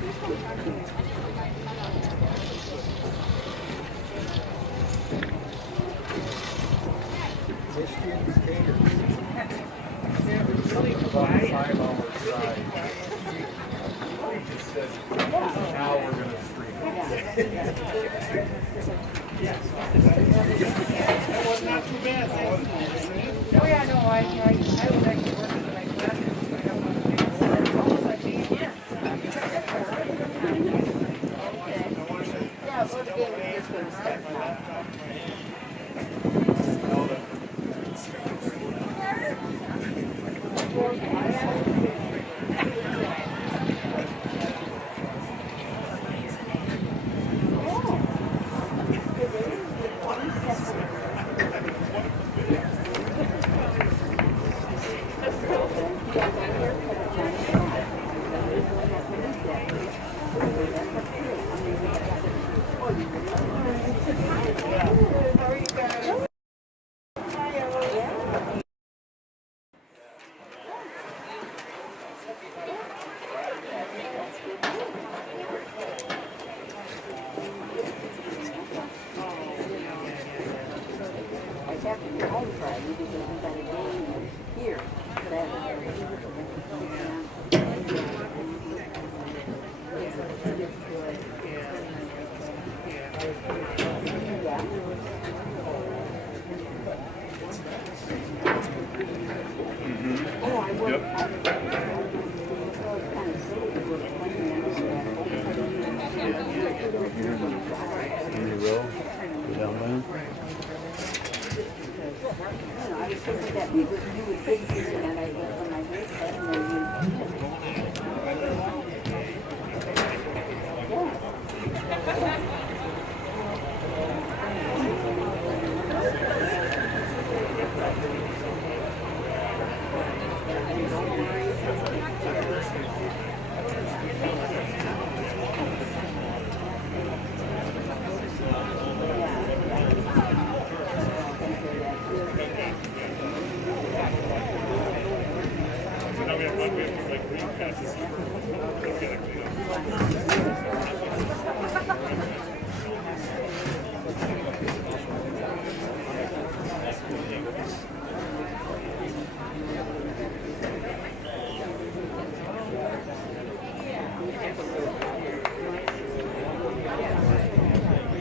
Now we're going to stream. That was not too bad. Oh yeah, no, I was actually working the next class.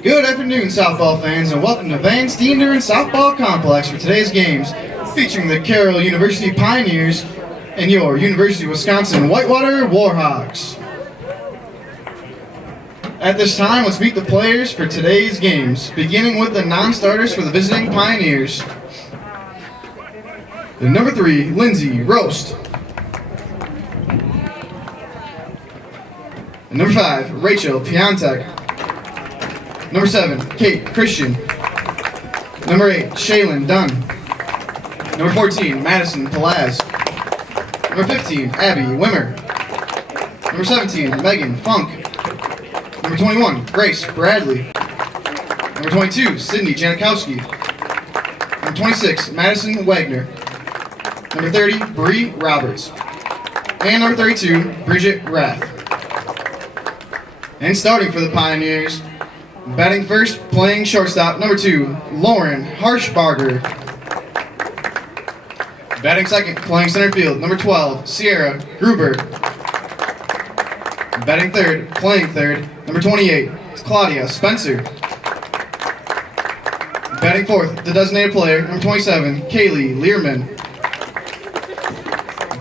Good afternoon, softball fans, and welcome to Van Steenderen Softball Complex for today's games, featuring the Carroll University Pioneers and your University of Wisconsin-Whitewater Warhawks. At this time, let's meet the players for today's games, beginning with the non-starters for the visiting Pioneers. The number 3, Lindsay Roast. And number 5, Rachel Piontek. Number 7, Kate Christian. Number 8, Shaylin Dunn. Number 14, Madison Pelaz. Number 15, Abby Wimmer. Number 17, Megan Funk. Number 21, Grace Bradley. Number 22, Sydney Janikowski. Number 26, Madison Wagner. Number 30, Bree Roberts. And number 32, Bridget Rath. And starting for the Pioneers, batting first, playing shortstop, number 2, Lauren Harshbarger. Batting second, playing center field, number 12, Sierra Gruber. Batting third, playing third, number 28, Claudia Spencer. Batting fourth, the designated player, number 27, Kaylee Learman.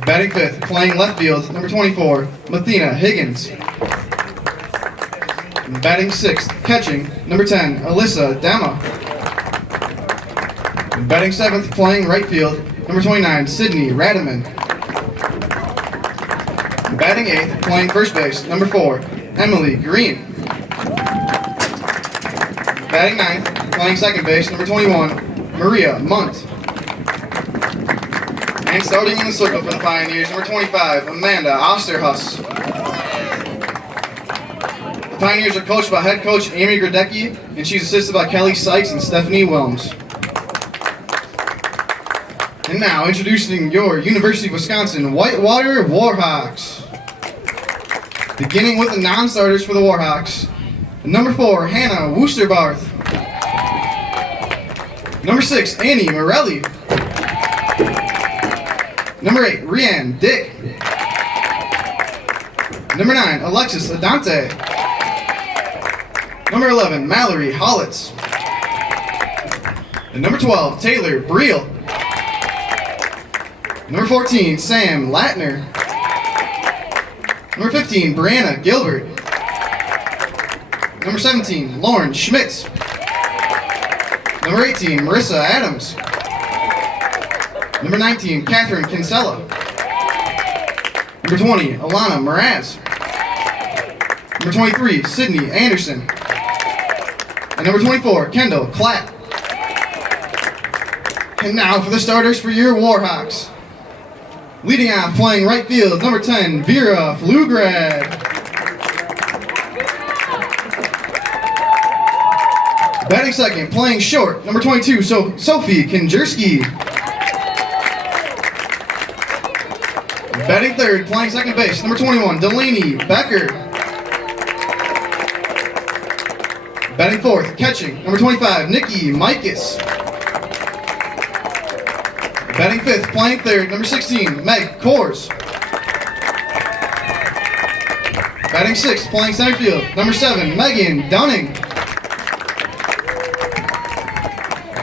Batting fifth, playing left field, number 24, Mathena Higgins. Batting sixth, catching, number 10, Alyssa Dama. Batting seventh, playing right field, number 29, Sydney Radaman. Batting eighth, playing first base, number 4, Emily Green. Batting ninth, playing second base, number 21, Maria Munt. And starting in the circle for the Pioneers, number 25, Amanda Osterhus. The Pioneers are coached by head coach Amy Gradecki, and she's assisted by Kelly Sykes and Stephanie Wilms. And now, introducing your University of Wisconsin-Whitewater Warhawks. Beginning with the non-starters for the Warhawks. Number 4, Hannah Woosterbarth. Number 6, Annie Morelli. Number 8, Rianne Dick. Number 9, Alexis Adante. Number 11, Mallory Hollitz. And number 12, Taylor Briel. Number 14, Sam Latner. Number 15, Brianna Gilbert. Number 17, Lauren Schmitz. Number 18, Marissa Adams. Number 19, Catherine Kinsella. Number 20, Alana Mraz. Number 23, Sydney Anderson. And number 24, Kendall Clapp. And now for the starters for your Warhawks. Leading off, playing right field, number 10, Vera Flugrad. Batting second, playing short, number 22, Sophie Kinjerski. Batting third, playing second base, number 21, Delaney Becker. Batting fourth, catching, number 25, Nikki Mikas. Batting fifth, playing third, number 16, Meg Kors. Batting sixth, playing center field, number 7, Megan Dunning.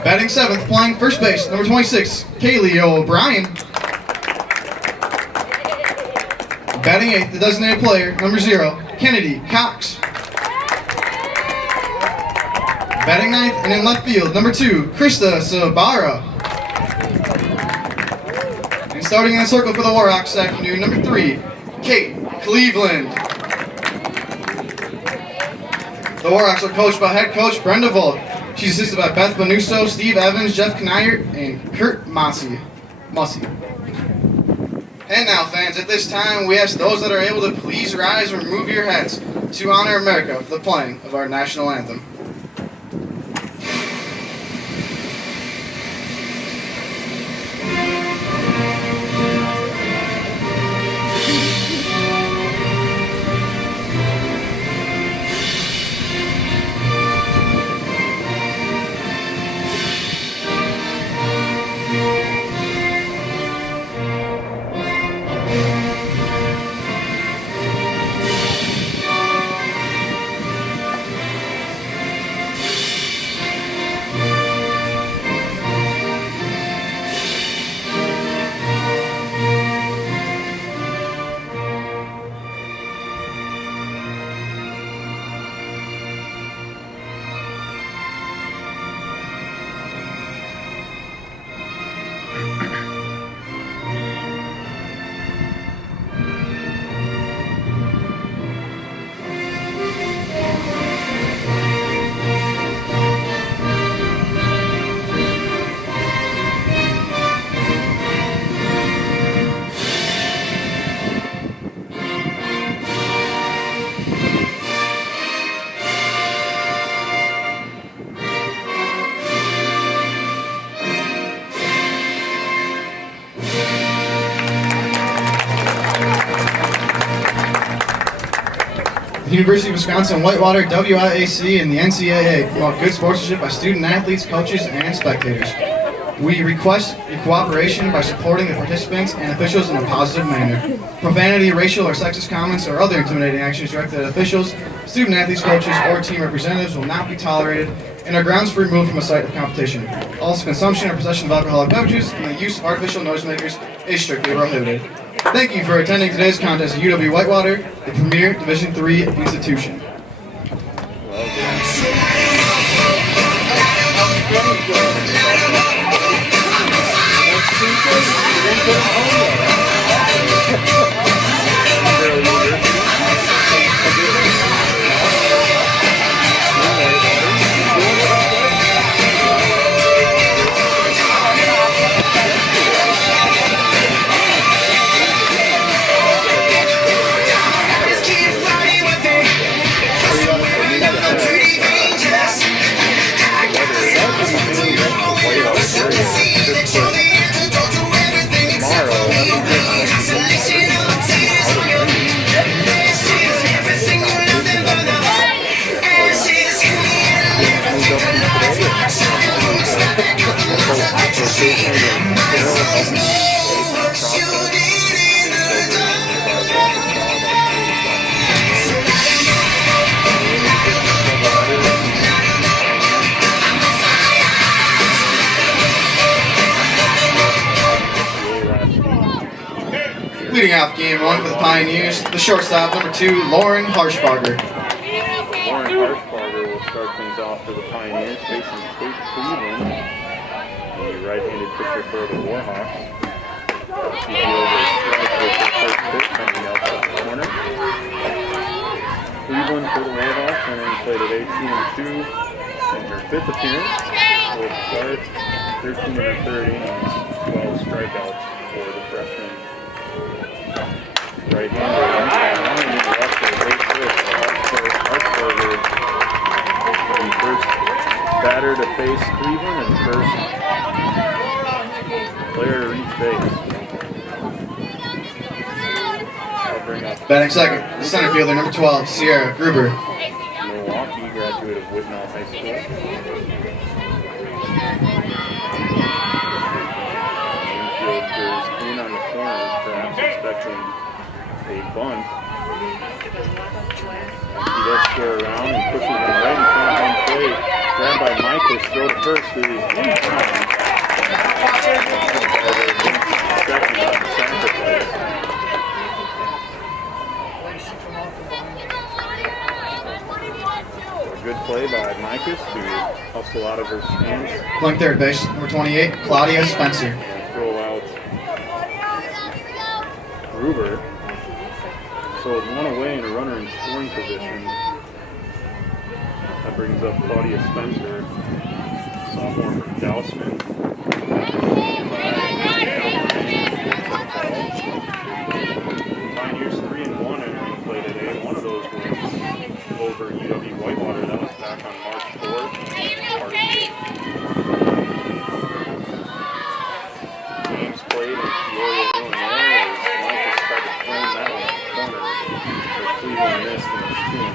Batting seventh, playing first base, number 26, Kaylee O'Brien. Batting eighth, the designated player, number 0, Kennedy Cox. Batting ninth, and in left field, number 2, Krista Sabara. And starting in the circle for the Warhawks this afternoon, number 3, Kate Cleveland. The Warhawks are coached by head coach Brenda Volk. She's assisted by Beth Benuso, Steve Evans, Jeff Kneiert, and Kurt Mossy. And now, fans, at this time, we ask those that are able to please rise and remove your hats to honor America for the playing of our national anthem. The University of Wisconsin-Whitewater, WIAC, and the NCAA promote good sportsmanship by student athletes, coaches, and spectators. We request your cooperation by supporting the participants and officials in a positive manner. Profanity, racial or sexist comments, or other intimidating actions directed at officials, student athletes, coaches, or team representatives will not be tolerated and are grounds for removal from a site of competition. Also, consumption or possession of alcoholic beverages and the use of artificial noisemakers is strictly prohibited. Thank you for attending today's contest at UW-Whitewater, the premier Division III institution. Leading off game 1 for the Pioneers, the shortstop, number 2, Lauren Harshbarger. Lauren Harshbarger will start things off for the Pioneers, facing Kate Cleveland, the right-handed pitcher for the Warhawks. She deals a strike with her first pitch on the outside corner. Cleveland for the Warhawks, entering play today 2-2 in her 5th appearance. Will start 13 in her 3rd innings, 12 strikeouts for the freshman. Right-hander, Harshbarger, the first batter to face Cleveland and first player to reach base. I'll bring up Batting second, the center fielder, number 12, Sierra Gruber. Milwaukee, graduate of Whitnall High School. Infielders in on the corners, perhaps expecting a bunt. And he does square around and pushes him right in front of home plate. Grabbed by Michael, throw to first, who is in time. Second on the sacrifice. A good play by Micus to hustle out of her stance. Playing third base, number 28, Claudia Spencer. And throw out Gruber. So with one away and a runner in scoring position, that brings up Claudia Spencer, sophomore from Dousman. Pioneers 3-1 entering play today. One of those wins over UW-Whitewater. That was back on March 4th. Games played in Peoria, Illinois, as Micah tried to flame that one in the corner. But Cleveland missed, and it's 2-0.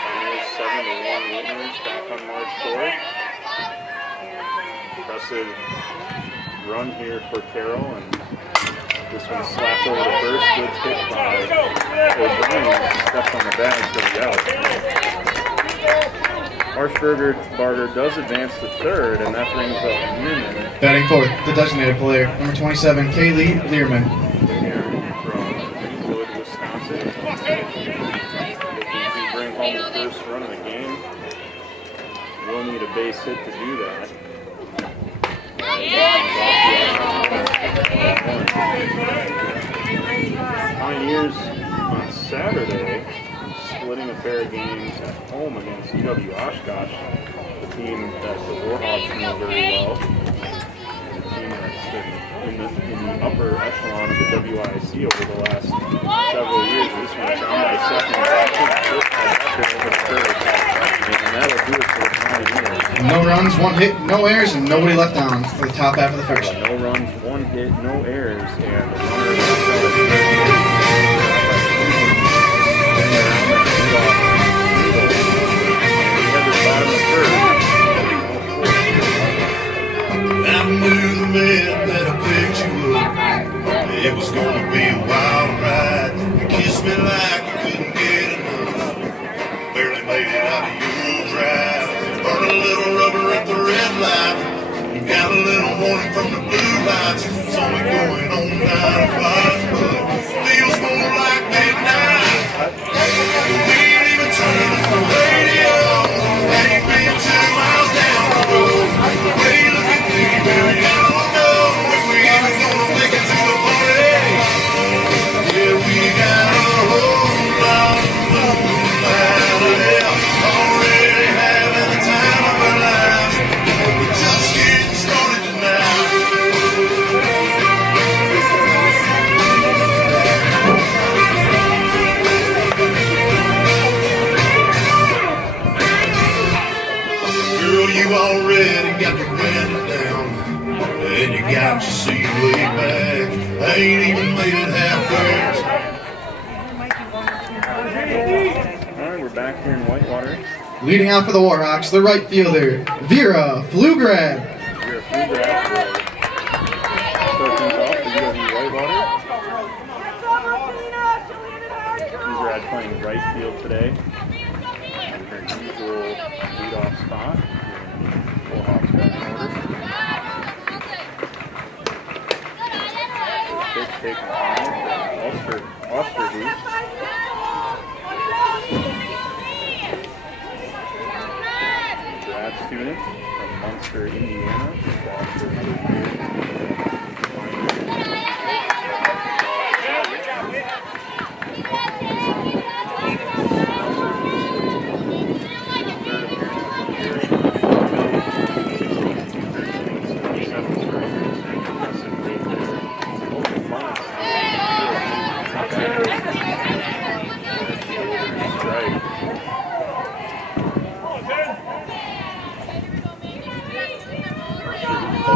Pioneers 7-1 winners back on March 4th. Impressive run here for Carroll, and this one slapped over to first. Good pick by O'Brien. Stepped on the bag for the out. Harshbarger does advance to third, and that brings up Newman. Batting fourth, the designated player, number 27, Kaylee Learman. Here from Greenwood, Wisconsin. Looking to bring home the first run of the game. We'll need a base hit to do that. Pioneers on Saturday, splitting a pair of games at home against UW-Oshkosh, the team that the Warhawks know very well, and a team that's been in the upper echelon of the WIC over the last several years. This one down by second, and that'll do it for the Pioneers. No runs, 1 hit, no errors, and nobody left on for the top half of the first. No runs, 1 hit, no errors, and the runner I knew the minute that I picked you up, it was gonna be a wild ride. You kissed me like you couldn't get enough, barely made it out of your drive. Burned a little rubber at the red light, you got a little warning from the blue lights. It's only going on 9 o'clock, but feels more like midnight. We ain't even turned the radio, ain't been 2 miles down the road. Hey, look at me, baby, I don't know if we even gonna make it to the party. Yeah, we got a whole lot of moonlight, already having the time of our lives. We're just getting started tonight. Girl, you already got your window down, and you got your seat way back. I ain't even made it halfway. All right, we're back here in Whitewater. Leading out for the Warhawks, the right fielder, Vera Flugrad. Here at Flugrad will start things off for UW-Whitewater. Flugrad playing right field today in her usual leadoff spot. Warhawks back in order. taking time from Osterhoos. Grad student from Munster, Indiana. Back for the third year.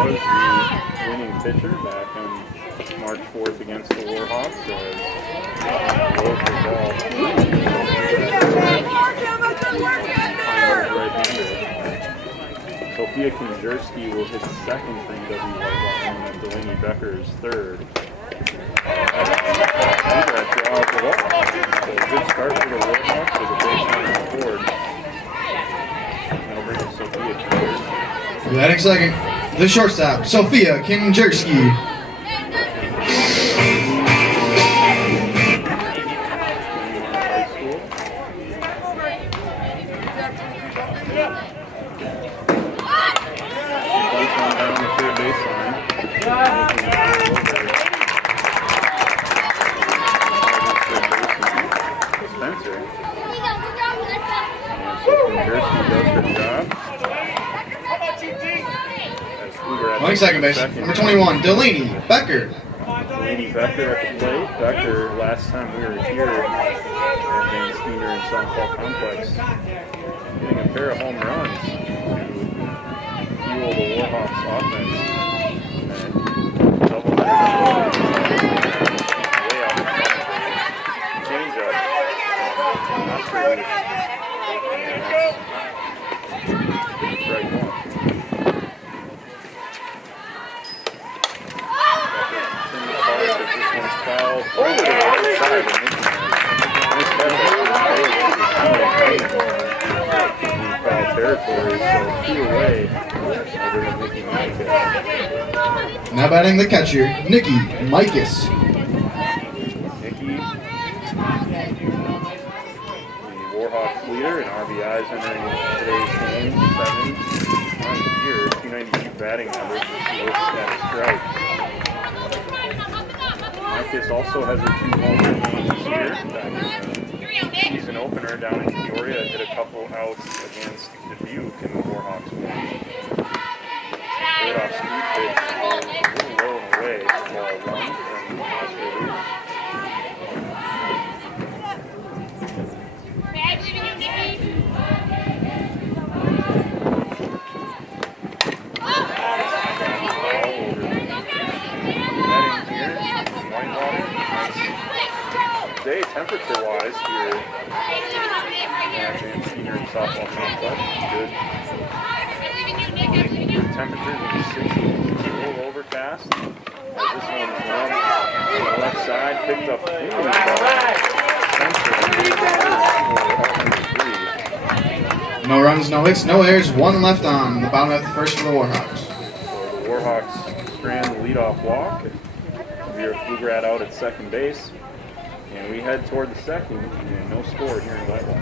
Was the winning pitcher back on March 4th against the Warhawks. Rolls the ball right-hander. Sophia Kinjerski will hit second for UW-Whitewater, and Delaney Becker's third. Good start for the Warhawks with a base runner on board. That'll bring up Sophia Kinjerski. Batting second, the shortstop, Sophia Kinjerski. High school. Bunts one down the third baseline. Spencer. And so Kinjerski does her job. Playing second base, number 21, Delaney Becker. Delaney Becker at the plate. Becker, last time we were here at Van Steiner and Softball Complex, hitting a pair of home runs to fuel the Warhawks offense. And double header. Way out in front. Change up. Not sure it's strike one. Foul over the other side in foul territory, so 2 away over to Nikki Micus. Now batting the catcher, Nikki Micus. Nikki, the Warhawks leader in RBIs entering today's game, 7 here, 292 batting average, she looks at a strike. Micus also has her 2 homer games this year. Back in the season opener down in Peoria, hit a couple outs against Dubuque in the Warhawks win. Third off speed pitch, a little low and away, ball 1 from Osterhoos. Today, temperature-wise here at Van Steiner and Softball Complex, good temperatures in the 60s. It's a little overcast. As this one's warm on the left side, picked up No runs, no hits, no errors, 1 left on the bottom of the first for the Warhawks. So the Warhawks strand the leadoff walk. Veer Flugrad out at second base. And we head toward the second, and no score here in Whitewater.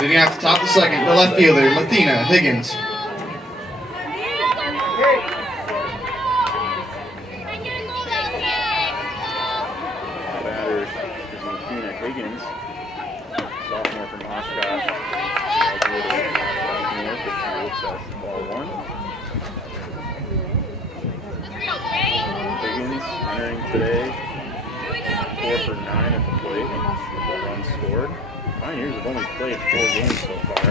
Leading off the top of the second, the left fielder, Lathina Higgins. Batter is Lathina Higgins, sophomore from Oshkosh. North, but she looks at ball one. Higgins entering today, 4 for 9 at the plate, with a run scored. Pioneers have only played 4 games so far.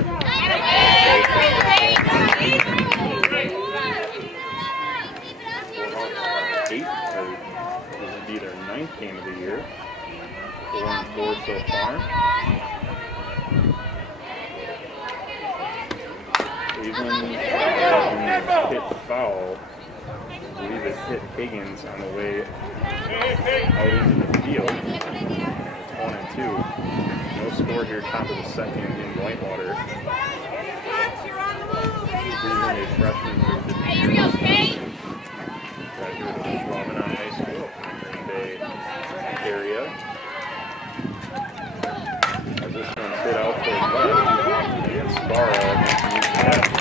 Warhawks 8, this would be their 9th game of the year. 4-4 so far. Cleveland hit foul. I believe it hit Higgins on the way out into the field. It's 1-2. No score here, top of the second in Whitewater. Cleveland, a freshman from the graduate of Chaminade High School up in the Green Bay area. As this one's hit out to the left, and Sparrow against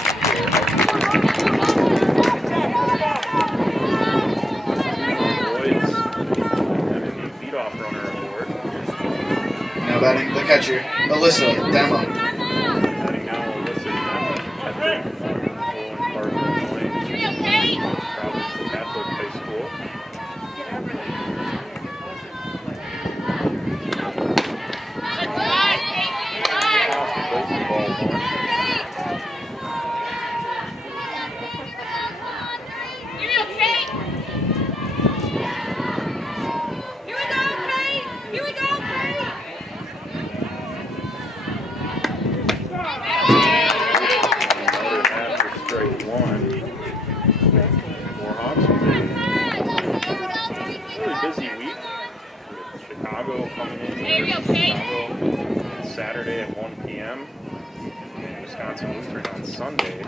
UW. Now batting the catcher, Alyssa Demo. Batting now, Alyssa Demo, catcher, Owen Park, Illinois, Providence Catholic High School. Off the plate for ball one. Saturday at 1 p.m. and Wisconsin-Whitewater on Sunday.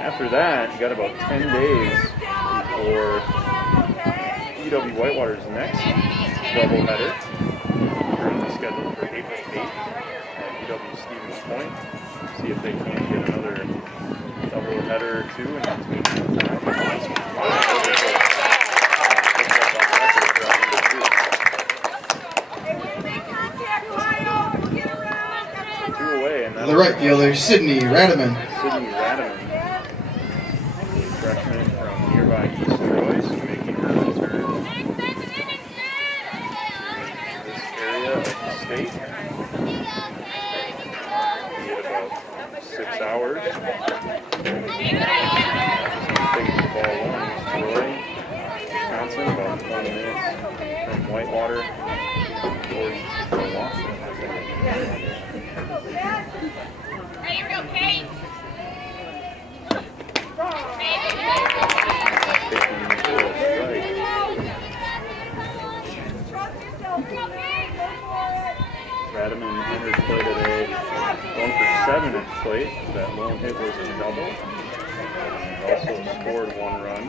After that, you got about 10 days before UW-Whitewater's next doubleheader. Currently scheduled for April 8th at UW-Stevens Point. See if they can get another doubleheader or two in between that time. The right fielder, Sydney Radaman. Sydney Radaman, freshman from nearby East Royce, making her return to this area of the state. Be at about 6 hours. Just taking the ball one, Troy, Wisconsin, about 20 minutes from Whitewater towards Milwaukee. Radaman entered play today, 1 for 7 at plate. That lone hit was a double. And also scored 1 run.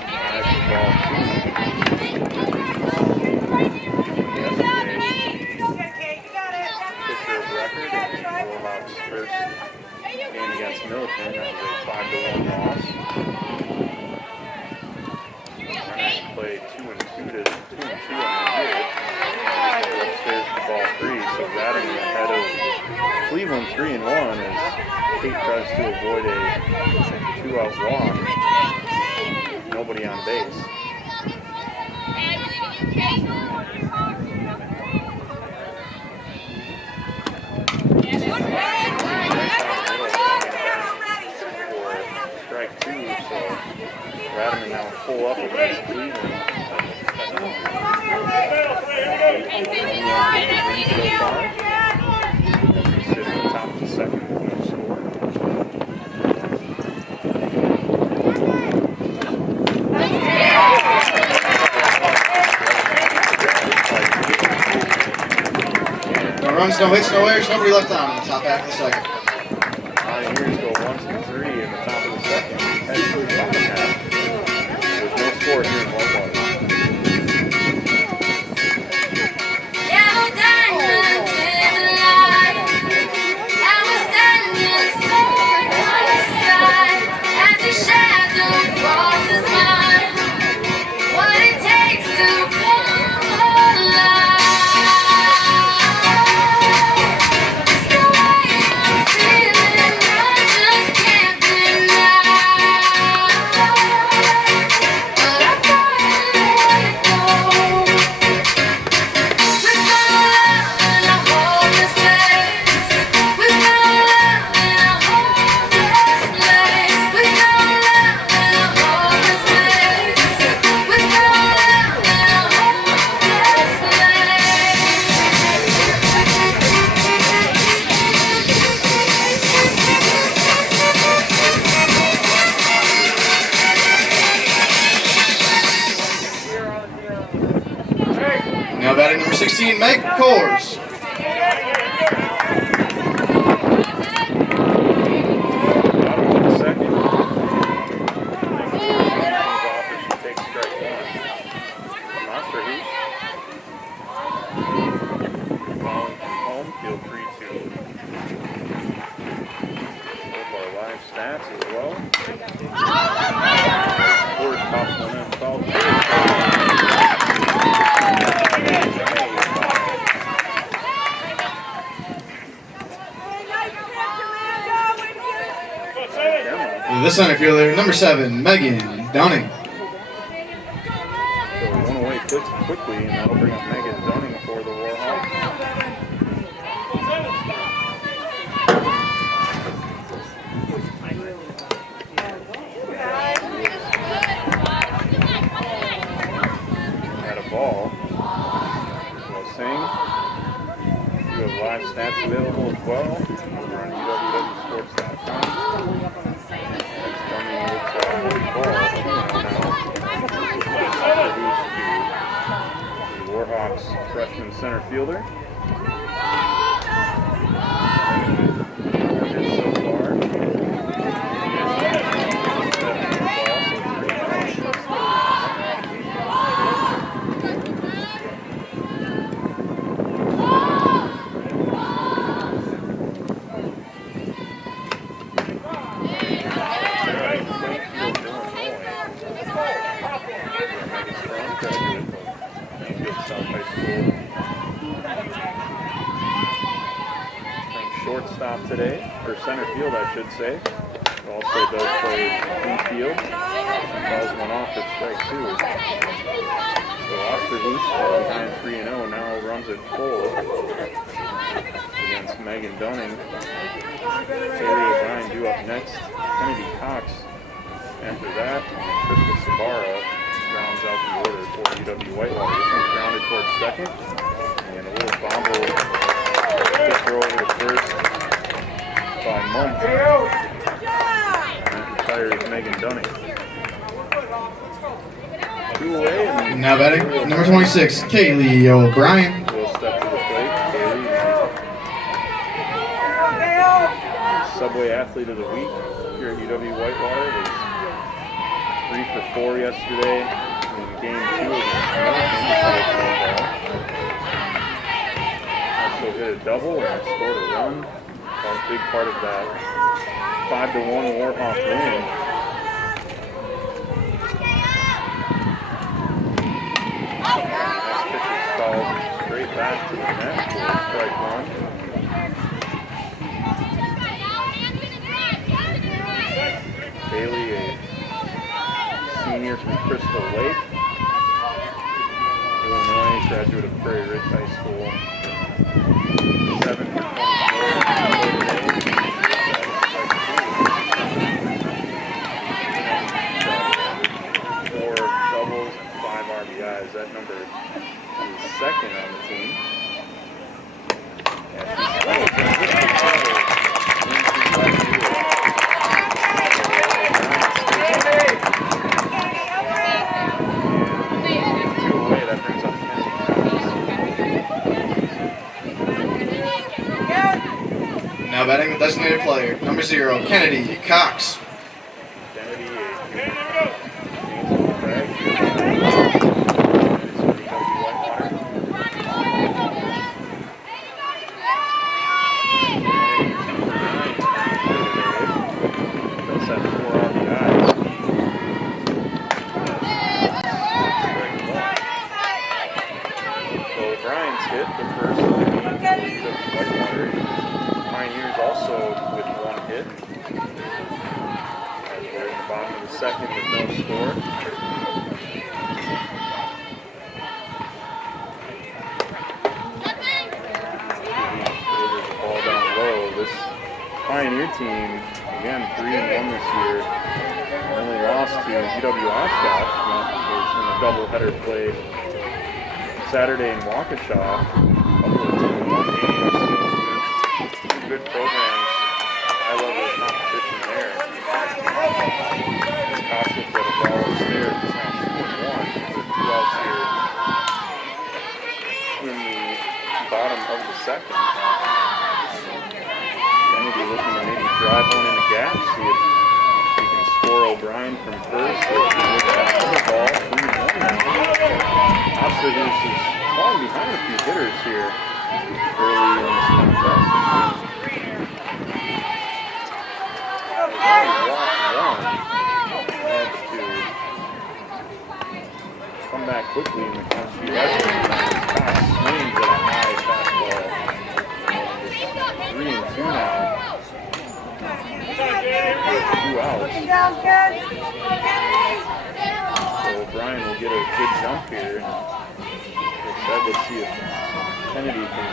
As the ball 2. Pitcher of record in Warhawks' first game against Milliken. That was a 5-1 loss. Play 2-2 on the year. Upstairs to ball 3, so Radaman ahead of Cleveland 3-1 as Kate tries to avoid a 2-out walk. Nobody on base. Strike 2, so Radaman now full up against Cleveland. So far. Sit at the top of the second with no score. No runs, no hits, no errors, nobody left on in the top half of the second. Pioneers go 1-2-3 in the top of the second. Head to the bottom half. There's no score here in Whitewater. 16, Meg Coors. The center fielder, number 7, Megan Dunning. So one away quickly, and that'll bring up Megan Dunning for the Warhawks. Had a ball. We'll sing. We have live stats available as well over on UW-Sports.com. Warhawks freshman center fielder. Hits so far. Shortstop today, or center field, I should say. Also does play infield. She calls one off for strike 2. So Osterhoos behind 3-0 now runs it full against Megan Dunning. Haley O'Brien due up next. Kennedy Cox after that. Krista Sabara rounds out the order for UW-Whitewater. This one's grounded towards second. And a little bobble. Just over to first by Monk. And that retires Megan Dunning. 2 away. And now batting, number 26, Kaylee O'Brien. Will step to the plate. Kaylee, Subway Athlete of the Week here at UW-Whitewater. Was 3 for 4 yesterday in game 2 against American. Also hit a double and scored a run. A big part of that 5-1 Warhawk win. Next pitch is called straight back to the net for strike 1. Bailey, a senior from Crystal Lake, Illinois, graduate of Prairie Ridge High School. 7 for 24. 4 doubles and 5 RBIs. That number is second on the team. Now batting the designated player, number 0, Kennedy Cox. Second with no score. Delivers the ball down low. This Pioneer team, again, 3-1 this year. Only lost to UW-Oshkosh, was in a doubleheader play Saturday in Waukesha. Couple of 2-1 games. Two good programs, high level of competition there. Costick got a ball upstairs. It's now 2-1. So 2 outs here in the second. Kennedy looking to maybe drive one in the gap, see if he can score O'Brien from first. If he looks at the ball, 3-1 now. Osterhus is falling behind a few hitters here early in this contest. Come back quickly in the count. She has swings at a high fastball. It's 3-2 now. With 2 outs. So O'Brien will get a good jump here. And let's see if Kennedy can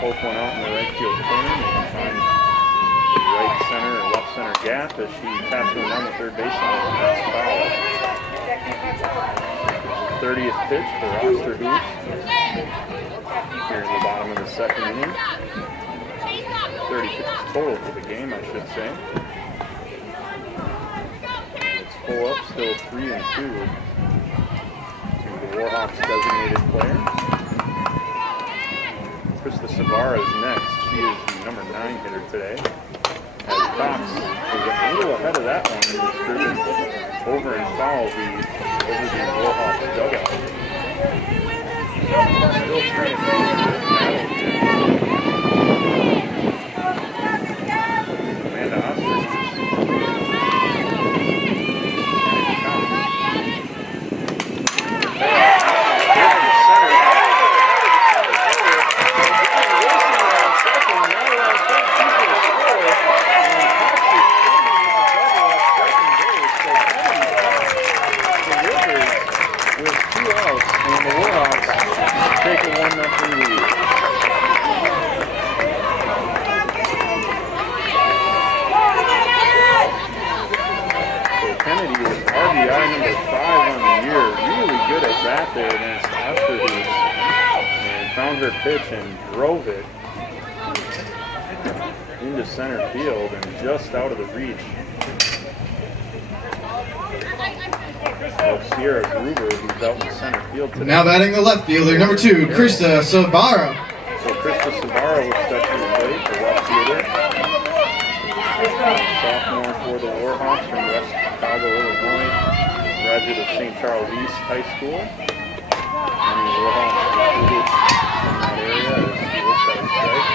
poke one out in the right field corner and find the right center or left center gap as she taps one down the third baseline, and that's foul. 30th pitch for Osterhus here in the bottom of the second inning. 30 pitches total for the game, I should say. It's full up, still 3-2 to the Warhawks designated player. Krista Savara is next. She is the number 9 hitter today. As Cox is a little ahead of that one and was driven over and foul the Warhawks dugout. Still 3-2. Amanda Osterhus. Take a 1-0 lead. So Kennedy was RBI number 5 on the year. Really good at bat there against Osterhus. And found her pitch and drove it into center field and just out of the reach of Sierra Gruber, who's out in center field today. Now batting the left fielder, number 2, Krista Savara. So Krista Savara will step to the plate, the left fielder. Sophomore for the Warhawks from West Chicago, Illinois. Graduate of St. Charles East High School. And the Warhawks recruited from that area as he looks at a strike.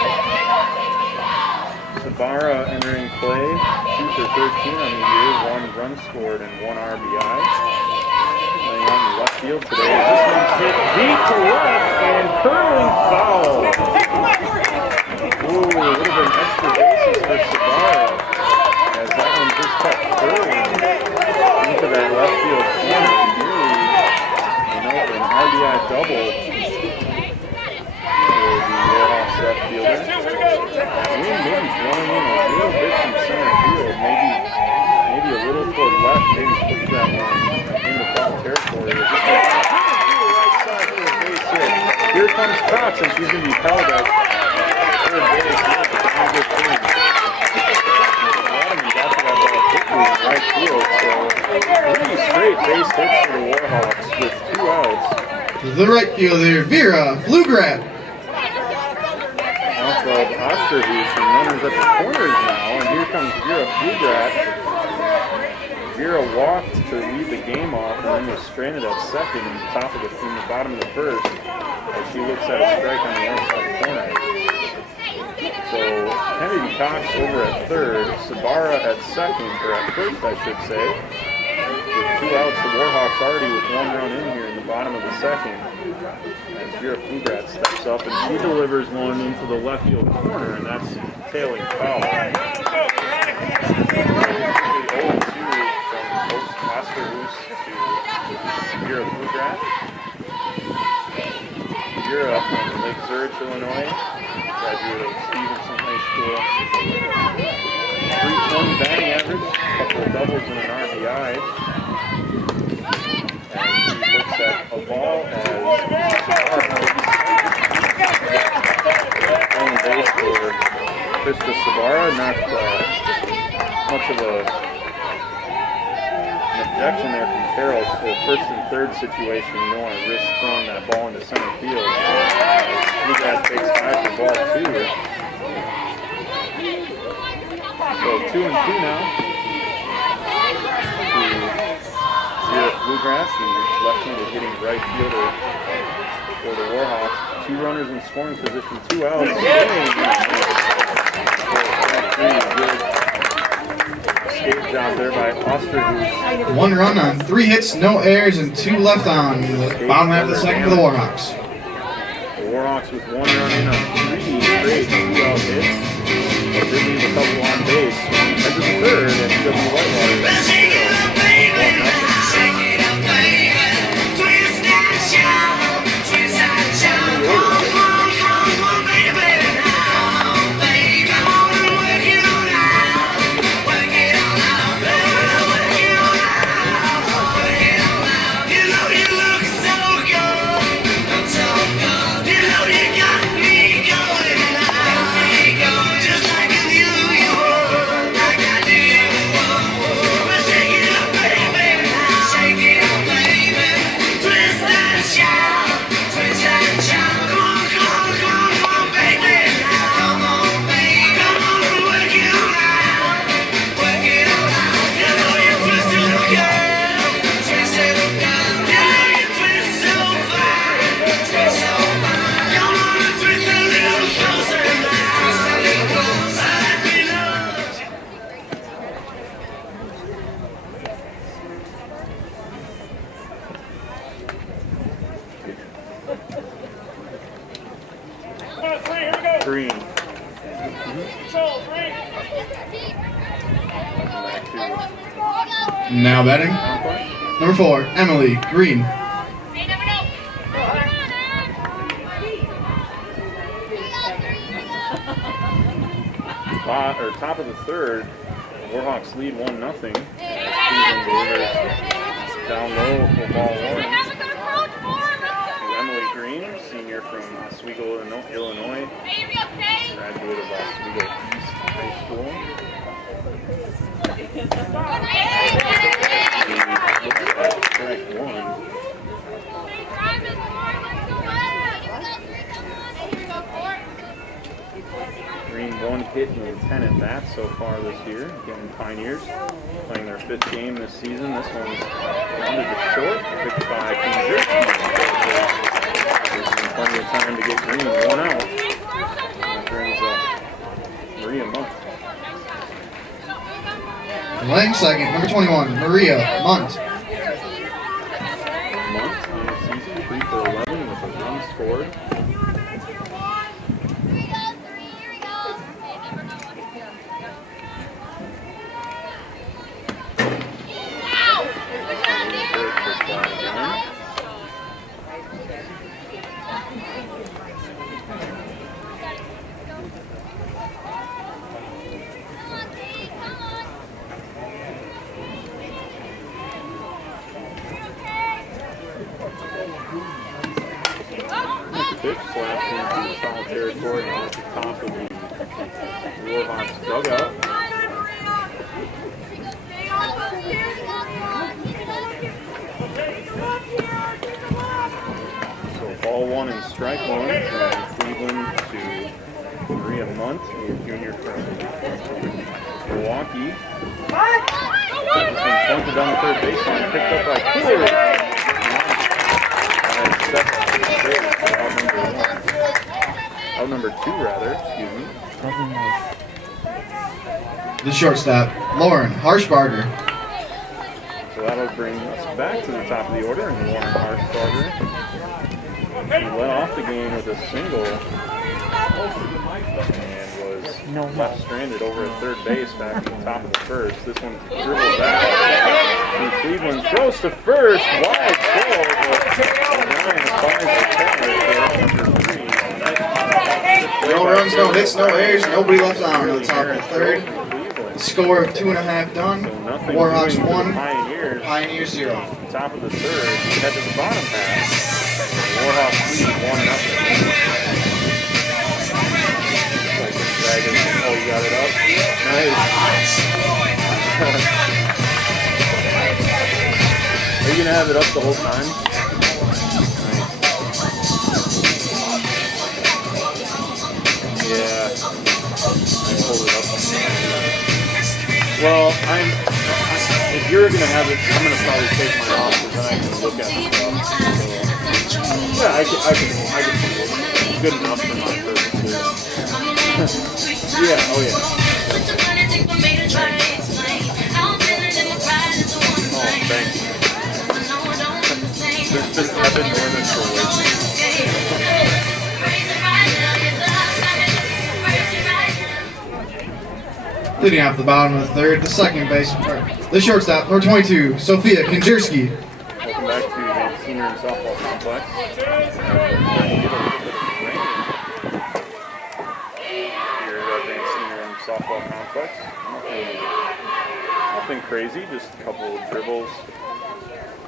Savara entering play, 2 for 13 on the year, 1 run scored and 1 RBI. Laying on the left field today. This one's hit deep to left and curling foul. Ooh, a little bit of extra bases for Savara as that one just kept curling into that left field corner. Nearly an RBI double for the Warhawks left fielder. Maybe throwing in a little bit from center field, maybe a little toward left, maybe push that one into foul territory. Just to the right side for a base hit. Here comes Cox, and she's going to be held at third base. That's a good thing. Rodman got to that ball quickly in right field, so 3 straight base hits for the Warhawks with 2 outs. The right fielder, Vera Flugrat. Off of Osterhus and runners at the corners now, and here comes Vera Flugrat. Vera walked to lead the game off and then was stranded at second in the bottom of the first as she looks at a strike on the outside corner. So Kennedy Cox over at third, Savara at second, or at first I should say. With 2 outs, the Warhawks already with 1 run in here in the bottom of the second. As Vera Flugrat steps up and she delivers one into the left field corner, and that's tailing foul. 0-2 from host Osterhus to Vera Flugrat. Vera from Lake Zurich, Illinois, graduate of Stevenson High School. 320 batting average, a couple of doubles and an RBI. And he looks at a ball as on base for Krista Savara. Not much of a projection there from Carroll for the first and third situation. You don't want to risk throwing that ball into center field. Bluegrass takes high for ball 2. So 2-2 now. To Bluegrass, the left-handed hitting right fielder for the Warhawks. 2 runners in scoring position, 2 outs. Good escape job there by Osterhuis. 1 run on 3 hits, no errors, and 2 left on the bottom half of the second for the Warhawks. The Warhawks with 1 run in on 3 straight 2-out hits. But did leave a couple on base. Head to the third at UW-Whitewater. Green. Now batting, number 4, Emily Green. Top of the third, the Warhawks lead 1-0. Cleveland delivers down low for ball 1. Emily Green, senior from Oswego, Illinois, graduate of Oswego East High School. Strike 1. Green 1 hit and 10 at bats so far this year. Again, Pioneers playing their 5th game this season. This one's grounded to short, picked by Kinzerski. There's plenty of time to get Green 1 out. That brings up Maria Munt. Playing second, number 21, Maria Munt. Munt on the season, 3 for 11 with a run scored. Pitch slapped into foul territory and at the top of the Warhawks dugout. So ball 1 and strike 1 from Cleveland to Maria Munt, a junior from Milwaukee. This one pointed down the third baseline, picked up by Cooler. Out number 2, excuse me. The shortstop, Lauren Harshbarger. So that'll bring us back to the top of the order, and Lauren Harshbarger. He led off the game with a single and was left stranded over at third base back at the top of the first. This one dribbled back. And Cleveland throws to first. Wide goal. Ryan finds the corner for number 3. No runs, no hits, no errors, nobody left on to the top of the third. Score of 2.5 done. Warhawks 1, Pioneers 0. Top of the third, head to the bottom half. Warhawks lead 1-0. Oh, you got it up. Nice. Are you gonna have it up the whole time? Yeah, I pulled it up. Well, if you're gonna have it, I'm gonna probably take mine off so then I can look at the stuff. So, yeah, I can see it. Good enough for my purposes. Yeah, oh yeah. Oh, thank you. I've been doing this for way too long. Leading off the bottom of the third, the second base, the shortstop, number 22, Sophia Konjerski. Welcome back to the senior and softball complex. Here at the senior and softball complex. Nothing crazy, just a couple of dribbles.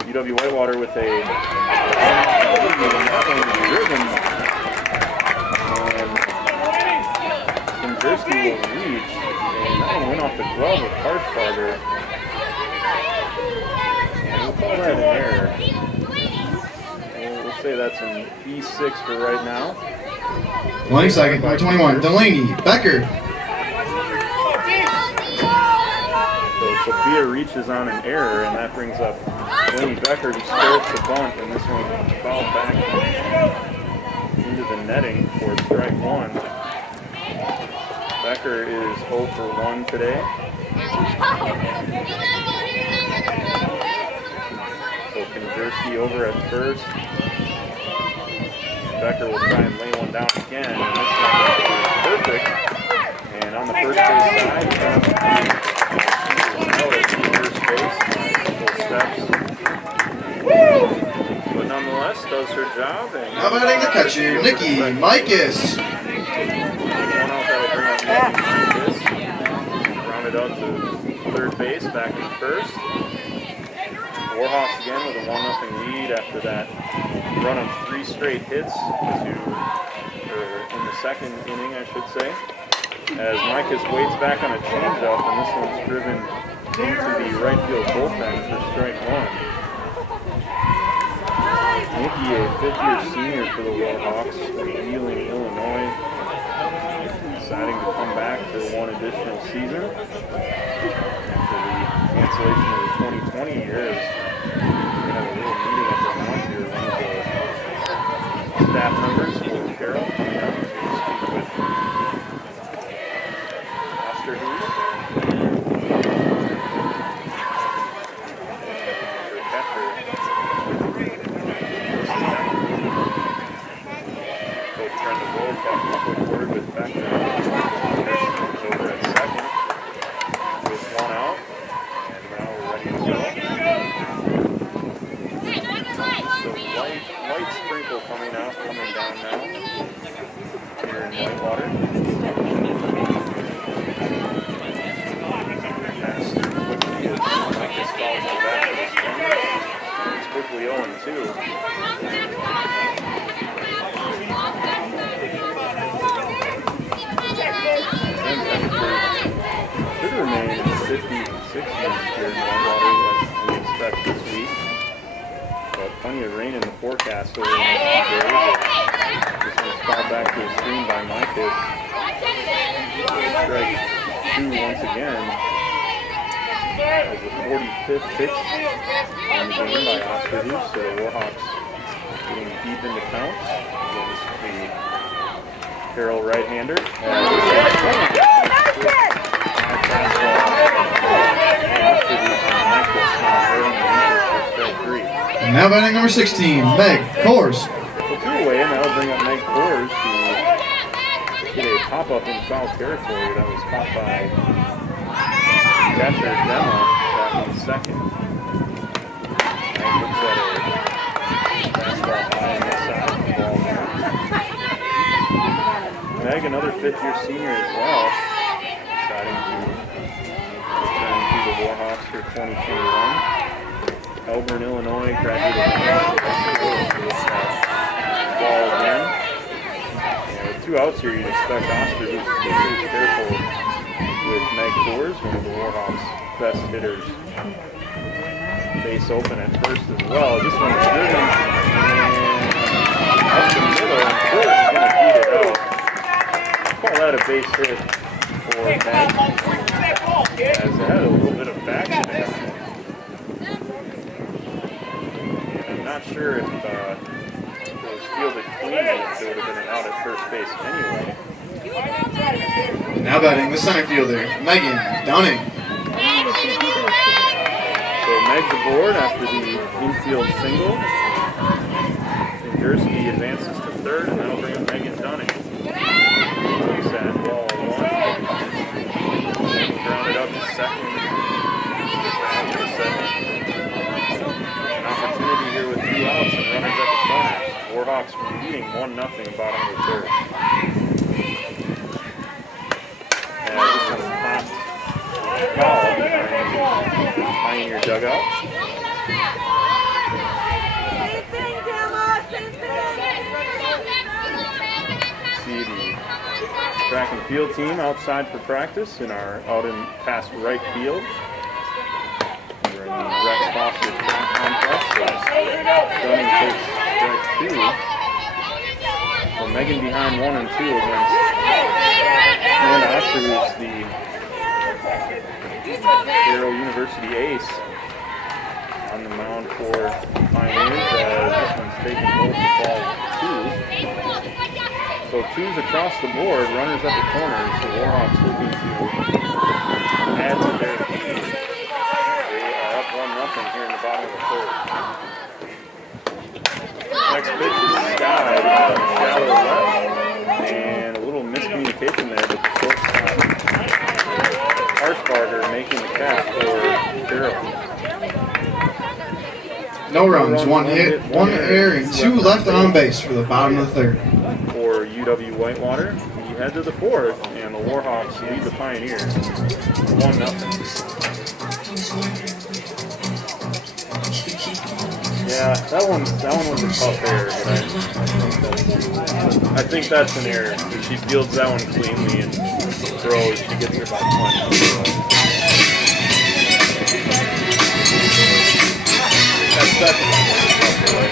UW-Whitewater with a driven, and Konjerski will reach, and that one went off the glove of Harshbarger. And we'll call that an error. We'll say that's an E6 for right now. 20 seconds, number 21, Delaney Becker. So Sophia reaches on an error, and that brings up Delaney Becker, who starts the bunt, and this one fouled back into the netting for strike one. Becker is 0 for 1 today. So Konjerski over at first. Becker will try and lay one down again, and this one is perfect. And on the first base side, out at first base, full steps. But nonetheless, does her job. And Now batting the catcher, Nikki Mikas. one out that'll bring up Nikki Mikas. Rounded out to third base, back in first. Warhawks again with a 1-0 lead after that run of 3 straight hits in the second inning, I should say. As Mikas waits back on a changeup, and this one's driven into the right field bullpen for strike one. Nikki, a fifth-year senior for the Warhawks from Ealing, Illinois, deciding to come back for one additional season after the cancellation of the 2020 years. We're going to have a little meeting at the month here. One of the staff members for Carroll coming up to speak with Osterhoos. Their catcher, Coach Brenda Gold talking a quick word with Becker. Over at second with 1 out. And now we're ready to go. So light sprinkle coming down now here in Whitewater. Pass quickly as Mikas fouls it back to the swing. It's quickly 0-2. And temperatures should remain in the 50s and 60s here in Whitewater as we expect this week. But plenty of rain in the forecast over the next few days. This one's fouled back to a screen by Mikas. Strike 2 once again. As the 45th pitch on the game by Osterhoos. So the Warhawks getting deep into counts against the Carroll right-hander. And now batting number 16, Meg Kors. So 2 away, and that'll bring up Meg Kors to get a pop-up in foul territory that was caught by catcher Gemma back on second. Meg looks at a fastball high on the side of the ball there. Meg, another fifth-year senior as well, deciding to return to the Warhawks for 2021. Elburn, Illinois, graduated ball again. And with 2 outs here, you'd expect Osterhoos to be pretty careful with Meg Kors, one of the Warhawks' best hitters. base open at first as well. This one's driven and up the middle, and third is going to beat it out. Call that a base hit for Meg, as it had a little bit of backspin. And I'm not sure if it was fielded cleanly, if it would have been an out at first base anyway. Now batting the center fielder, Megan Dunning. So Meg's aboard after the infield single. Jersey advances to third, and that'll bring up Megan Dunning. Looks at ball one. Grounded up to second. An opportunity here with 2 outs and runners at the corners. Warhawks leading 1-0, bottom of the third. And this one's popped foul behind Pioneer dugout. See the track and field team outside for practice and are out in past right field. We're in the Rex Foster complex. Dunning takes strike 2. So Megan behind 1 and 2 against Amanda Oster, who's the Carroll University ace on the mound for Pioneers, as this one's taking low for ball 2. So 2's across the board, runners at the corners. The Warhawks looking to add to their lead. They are up 1-0 here in the bottom of the third. Next pitch is Sky, shallow left, and a little miscommunication there, but the shortstop Harshbarger making the catch for Carroll. No runs, 1 hit, 1 error, and 2 left on base for the bottom of the third. For UW-Whitewater, we head to the fourth, and the Warhawks lead the Pioneers 1-0. Yeah, that one was a tough error, but I think that's an error. If she fields that one cleanly and throws, she gets her by 20. That second one was a tough error.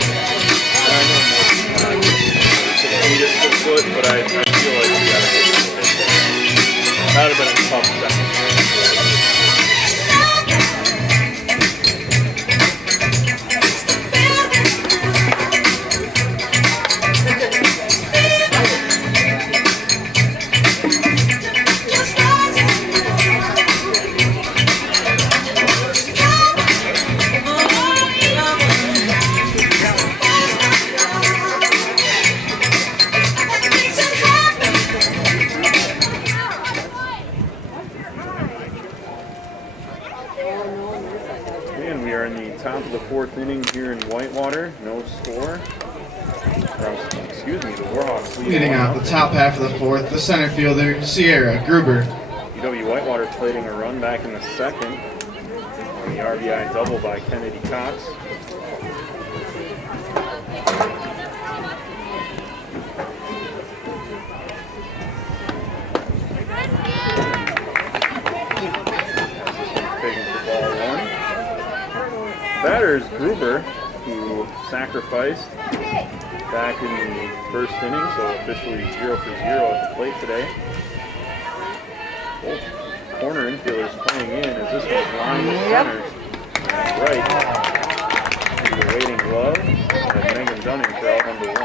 I know most of the time need it so good, but I feel like we gotta get it. That would have been a tough second. Top of the fourth inning here in Whitewater, no score. Excuse me, the Warhawks Leading out the top half of the fourth, the center fielder, Sierra Gruber. UW-Whitewater plating a run back in the second on the RBI double by Kennedy Cox. Batters Gruber, who sacrificed back in the first inning, so officially 0 for 0 at the plate today. Both corner infielders playing in as this one's lined to center and right into the waiting glove, and Megan Dunning for out number 1.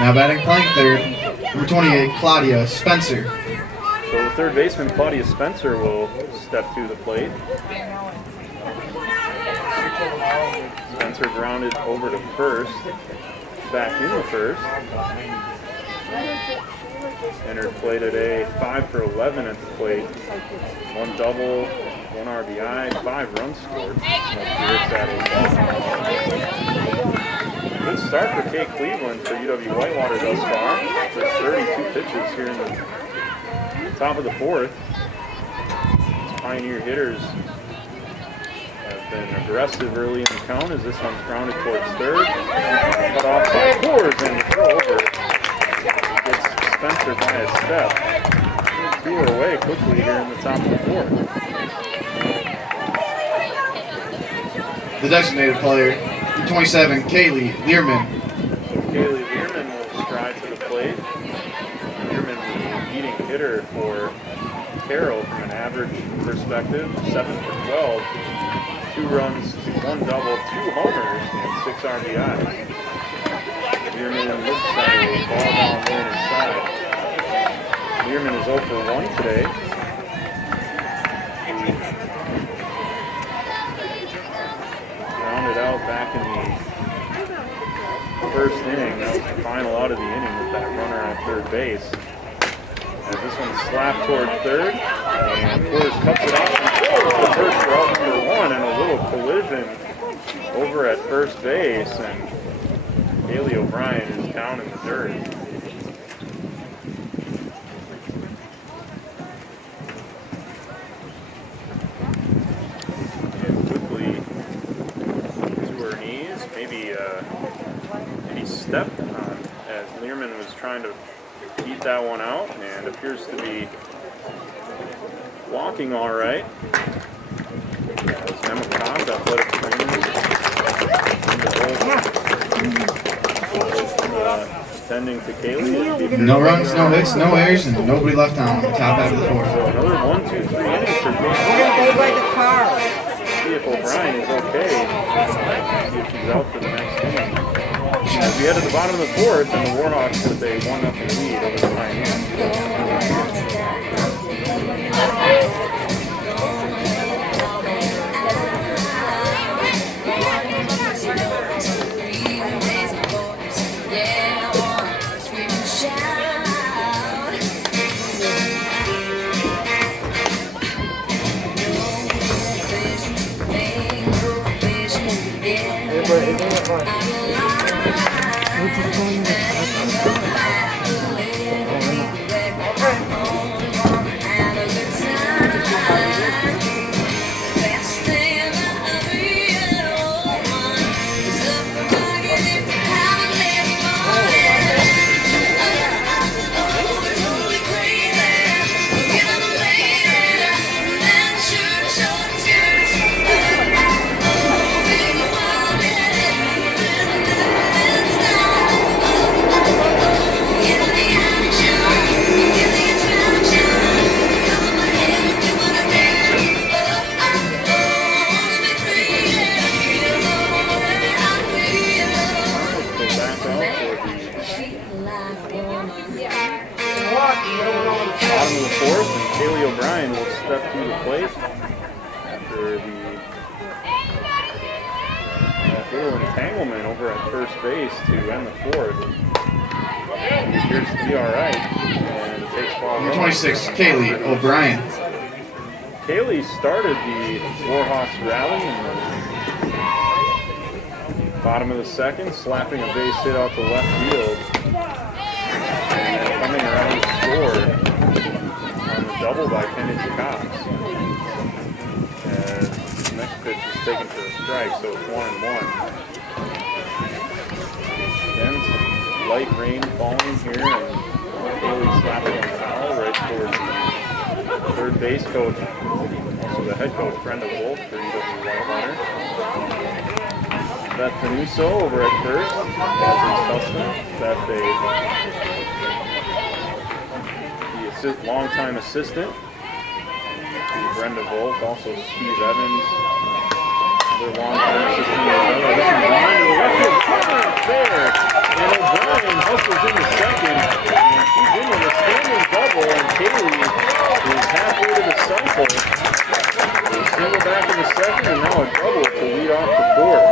Now batting playing third, number 28, Claudia Spencer. So the third baseman, Claudia Spencer, will step to the plate. Spencer grounded over to first, back in the first. Entered play today, 5 for 11 at the plate. 1 double, 1 RBI, 5 runs scored. Good start for Kay Cleveland for UW-Whitewater thus far. There's 32 pitches here in the top of the fourth. Pioneer hitters have been aggressive early in the count as this one's grounded towards third. Cut off by Coors, and the throw over gets Spencer by a step. 2 are away quickly here in the top of the fourth. the designated player, number 27, Kaylee Learman. Kaylee Learman will stride to the plate. Learman, the leading hitter for Carroll from an average perspective, 7 for 12, 2 runs, 1 double, 2 homers, and 6 RBIs. Learman looks at a ball down low inside. Learman is 0 for 1 today. Rounded out back in the first inning. That was the final out of the inning with that runner on third base. As this one's slapped toward third, and Coors cuts it off and throws the first for out number 1, and a little collision over at first base, and Haley O'Brien is down in the dirt. And quickly to her knees, maybe he stepped on as Learman was trying to beat that one out, and appears to be walking all right. As Emma Cobb, athletic trainer, attending to Kaylee. No runs, no hits, no errors, and nobody left on the top half of the So fourth. another 1, 2, 3 innings for We're Kaylee. gonna go by the car. See if O'Brien is okay. See if she's out for the next inning. As we head to the bottom of the fourth, and the Warhawks with a 1-0 lead over the Pioneers. Bottom of the fourth, and Kaylee O'Brien will step to the plate after the little entanglement over at first base to end the fourth. He appears to be all right, and it takes ball. Number 26, Kaylee O'Brien. Kaylee started the Warhawks rally in the bottom of the second, slapping a base hit out to left field. And then coming around to score on the double by Kennedy Cox. As the next pitch is taken for a strike, so it's 1-1. Again, some light rain falling here, and Kaylee slapping a foul right towards the third base coach, also the head coach, Brenda Wolf for UW-Whitewater. Beth Panuso over at first, as is custom. Beth, the longtime assistant to Brenda Wolf, also Steve Evans, another longtime assistant. This is line to the left field corner, it's there, and O'Brien hustles in the second, and she's in with a standing double, and Kaylee is halfway to the cycle. A single back in the second, and now a double to lead off the fourth.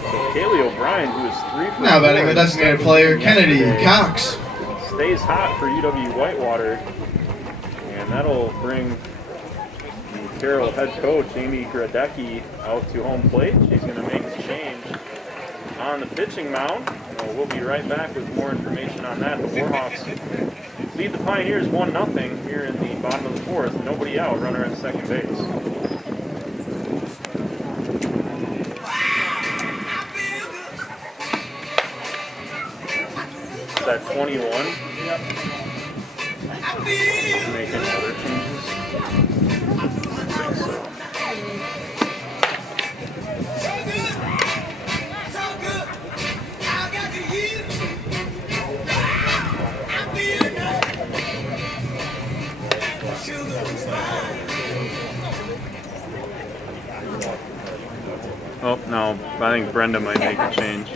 So Kaylee O'Brien, who is 3 for 4. Now batting the designated player, Kennedy Cox. Stays hot for UW-Whitewater, and that'll bring the Carroll head coach, Amy Gradecki, out to home plate. She's going to make the change on the pitching mound. We'll be right back with more information on that. The Warhawks lead the Pioneers 1-0 here in the bottom of the fourth. Nobody out, runner at second base. That 21. Yep. Make any other changes? I think so. Oh, no, I think Brenda might make a change.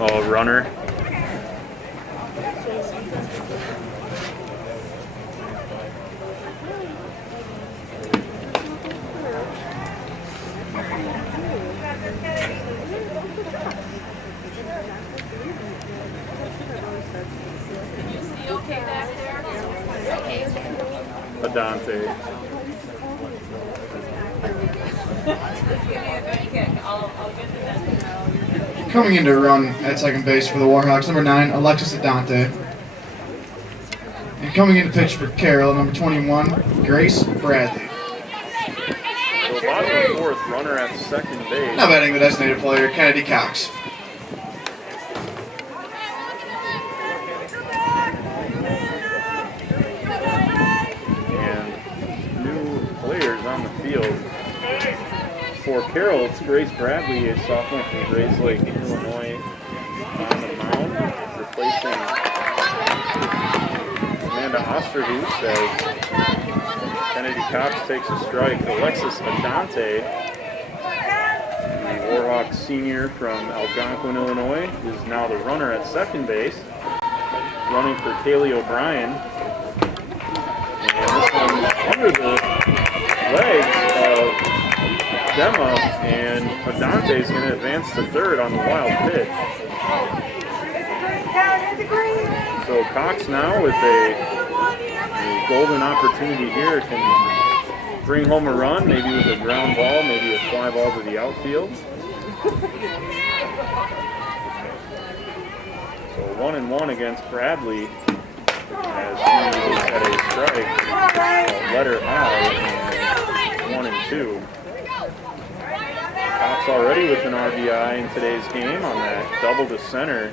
Oh, runner. Adante. Coming in to run at second base for the Warhawks, number 9, Alexis Adante. And coming in to pitch for Carroll, number 21, Grace Bradley. So bottom of the fourth, runner at second base. Now batting the designated player, Kennedy Cox. And new players on the field. For Carroll, it's Grace Bradley, a sophomore from Grays Lake, Illinois, on the mound, replacing Amanda Osterhus as Kennedy Cox takes a strike. Alexis Adante, the Warhawks senior from Algonquin, Illinois, is now the runner at second base, running for Kaylee O'Brien. And this one's under the legs of Gemma, and Adante is going to advance to third on the wild pitch. So Cox now with a golden opportunity here can bring home a run, maybe with a ground ball, maybe a fly ball to the outfield. So 1-1 against Bradley as he looks at a strike, letter high, and 1-2. Cox already with an RBI in today's game on that double to center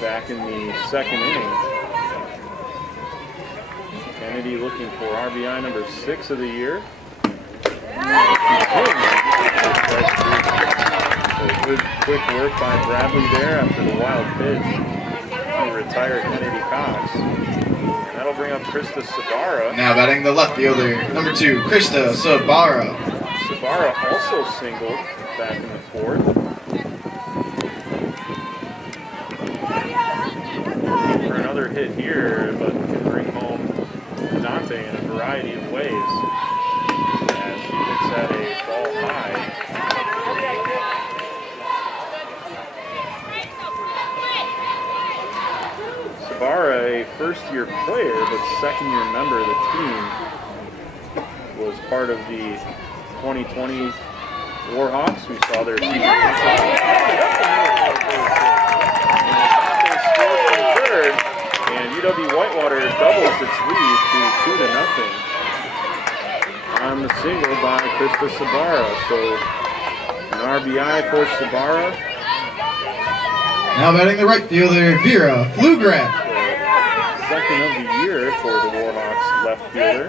back in the second inning. Kennedy looking for RBI number 6 of the year. So good quick work by Bradley there after the wild pitch to retire Kennedy Cox. That'll bring up Krista Sabara. Now batting the left fielder, number 2, Krista Sabara. Sabara also singled back in the fourth. For another hit here, but can bring home Dante in a variety of ways as she looks at a ball high. Sabara, a first-year player but second-year member of the team, was part of the 2020 Warhawks. We saw their team. Third, and UW-Whitewater doubles its lead to 2-0 on the single by Krista Sabara. So an RBI for Sabara. Now batting the right fielder, Vera Flugrat. Second of the year for the Warhawks left fielder.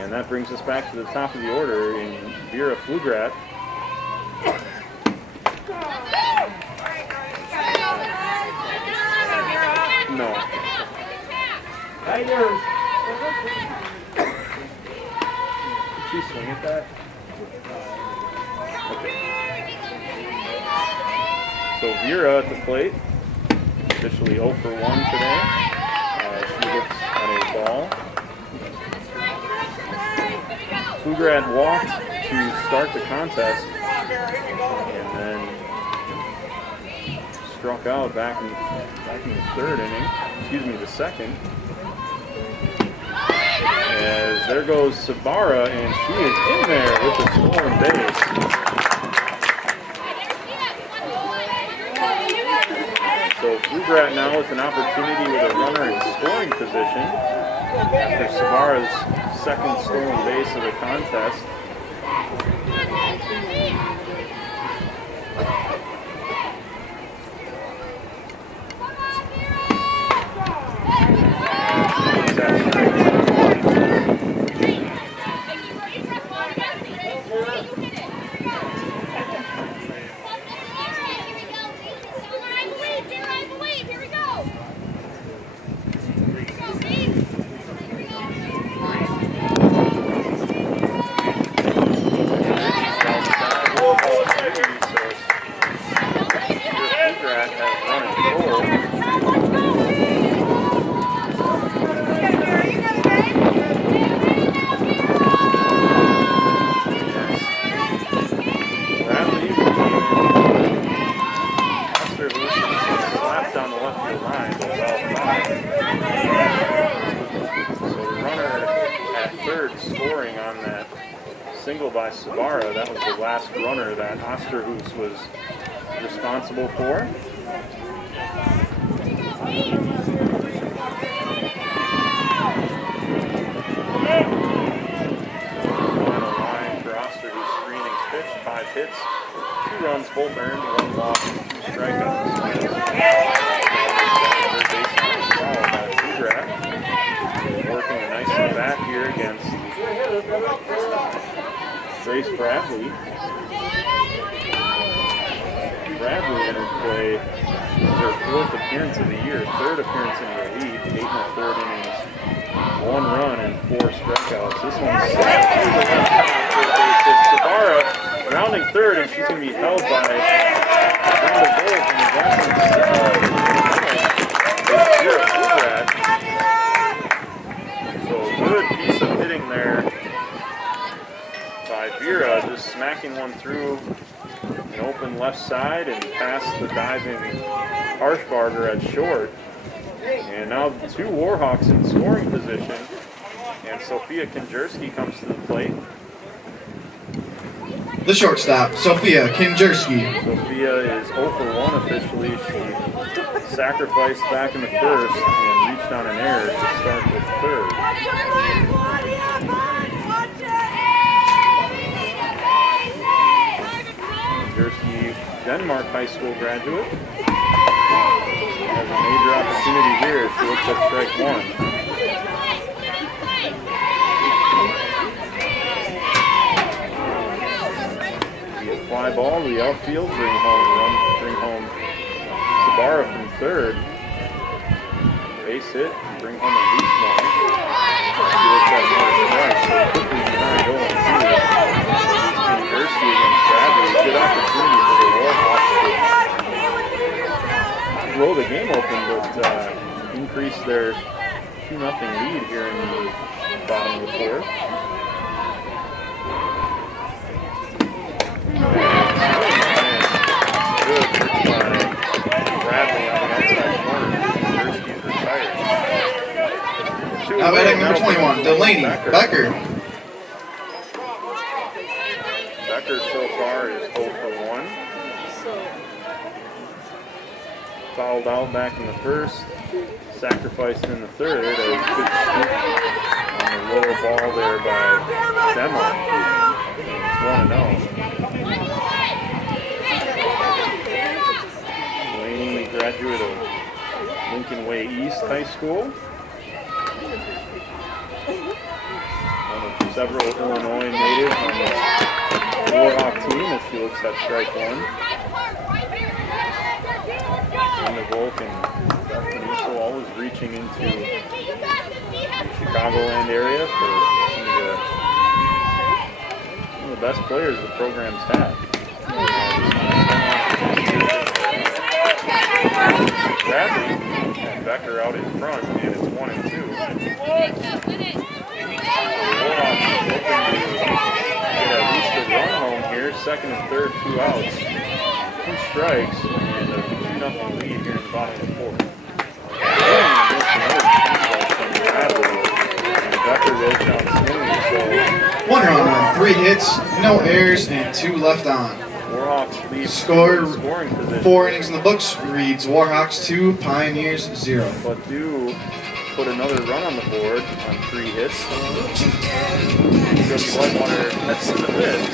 And that brings us back to the top of the order in Vera Flugrat. No. Did she swing at that? Okay. So Vera at the plate, officially 0 for 1 today. She looks at a ball. Flugrat walked to start the contest and then struck out back in the third inning, the second. As there goes Sabara, and she is in there with the stolen base. So Flugrat now with an opportunity with a runner in scoring position after Sabara's second stolen base of the contest. scoring on that single by Sabara. That was the last runner that Osterhuis was responsible for. Final line for Osterhuis, Greening's pitch, 5 hits, 2 runs, both earned, 1 loss, 2 strikeouts. Working nicely back here against Grace Bradley. Bradley entered play. This is her 4th appearance of the year, 3rd appearance in the elite, 8 1/3 innings, 1 run and 4 strikeouts. This one's slapped through the left side for a base hit. Sabara rounding 3rd, and she's going to be held by Brenda Gold from the Jackson. So good piece of hitting there by Vera, just smacking one through an open left side and past the diving Harshbarger at short. And now the 2 Warhawks in scoring position, and Sophia Kinjerski comes to the plate. The shortstop, Sophia Kinjerski. Sophia is 0 for 1 officially. She sacrificed back in the first and reached on an error to start the 3rd. Kinjerski, Denmark High School graduate. Has a major opportunity here. She looks at strike 1. Fly ball to the outfield, bring home Sabara from 3rd. Base hit, bring home at least 1. She looks at more strikes, so quickly behind 0-2. Kinjerski against Bradley. Good opportunity for the Warhawks to blow the game open, but increase their 2-0 lead here in the bottom of the 4th. Good pitch by Bradley on the outside corner. Kinjerski's retired. Now batting number 21, Delaney Becker. Becker so far is 0 for 1. Fouled out back in the first, sacrificed in the 3rd. A good scoop on the lower ball there by Denmark. It's 1-0. Delaney, graduate of Lincoln Way East High School. One of several Illinois natives on this Warhawk team as she looks at strike 1. Linda Volk and Beth Diesel always reaching into the Chicagoland area for some of the best players the program's had. Bradley and Becker out in front, and it's 1-2. Warhawks hoping to get at least a run home here. 2nd and 3rd, 2 outs, 2 strikes, and a 2-0 lead here in the bottom of the 4th. Becker goes down swinging, so 1 run on 3 hits, no errors, and 2 left on. Warhawks lead Score scoring position. 4 innings in the books reads Warhawks 2, Pioneers 0. But do put another run on the board on 3 hits. UW-Whitewater heads to the 5th.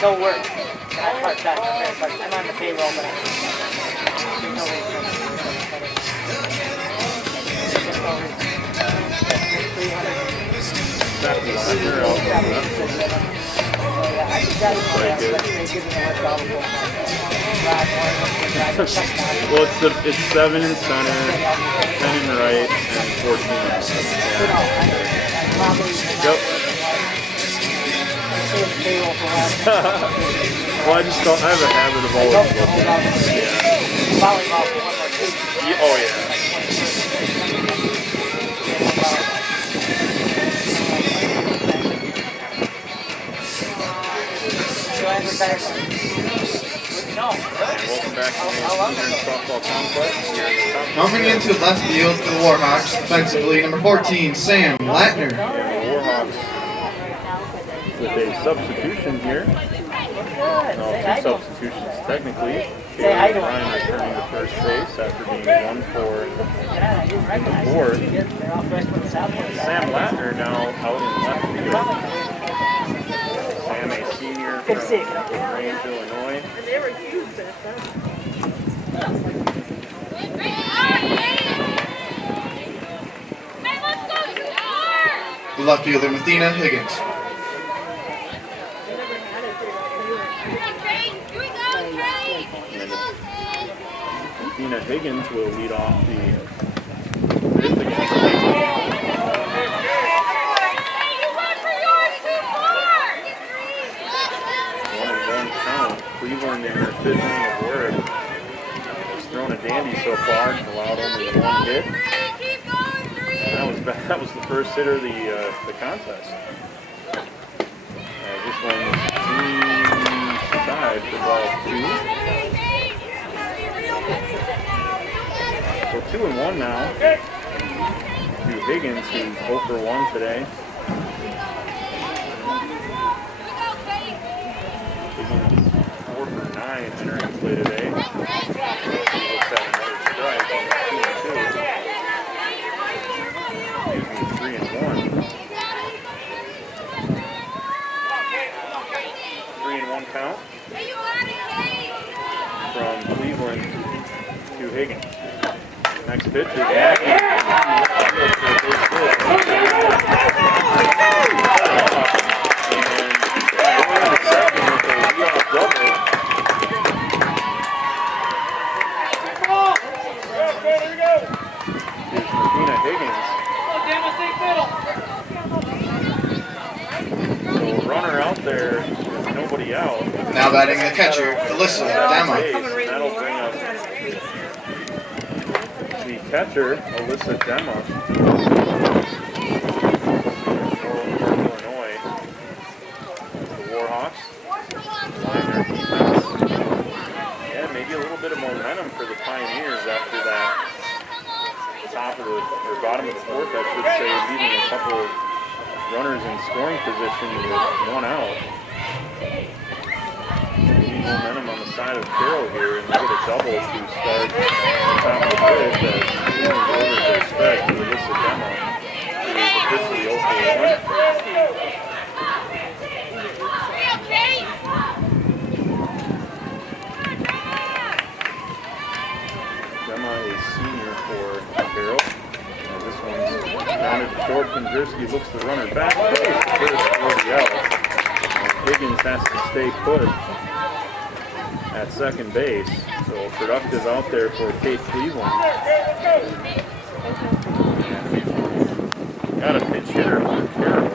No work. I'm part-time. I'm on the payroll, but there's no reason. Well, it's 7 in center, 10 in right, and 14 in left. Yep. Well, I just don't. I have a habit of always looking. Yeah. Oh yeah. back. No. Welcome back to the Senior Softball Complex here in the top. Moving into left field for the Warhawks, defensively, number 14, Sam Latner. And the Warhawks with a substitution here. No, two substitutions technically. Carroll Ryan returning to first base after being 1 for the fourth. Sam Latner now out in left field. Sam, a senior from Range, Illinois. The left fielder, Mathena Higgins. Mathena Higgins will lead off the fifth against One count. Cleveland in their fifth inning of work has thrown a dandy so far, allowed only one hit. And that was the first hitter of the contest. This one's inside for ball 2. So 2-1 now to Higgins, who's 0 for 1 today. Higgins 4 for 9 entering play today. He looks at another strike on 2-2. Excuse me, 3-1. 3-1 count from Cleveland to Higgins. Next pitch is back. So runner out there, nobody out. Now batting the catcher, Alyssa Dama. That'll bring up the catcher, Alyssa Dema. Illinois. The Warhawks. Line their defense. Yeah, maybe a little bit of momentum for the Pioneers after that top of the, or bottom of the fourth, I should say, leaving a couple of runners in scoring position with 1 out. Momentum on the side of Carroll here, and we get a double to start the top of the fifth as Cleveland orders their respect to Alyssa Dema, who is officially 0 for 1. Dema, a senior for Carroll. And this one's grounded short. Kondraski looks the runner back. First for the out. Higgins has to stay put at second base. So productive out there for Kate Cleveland. And we've got a pinch hitter for Carroll.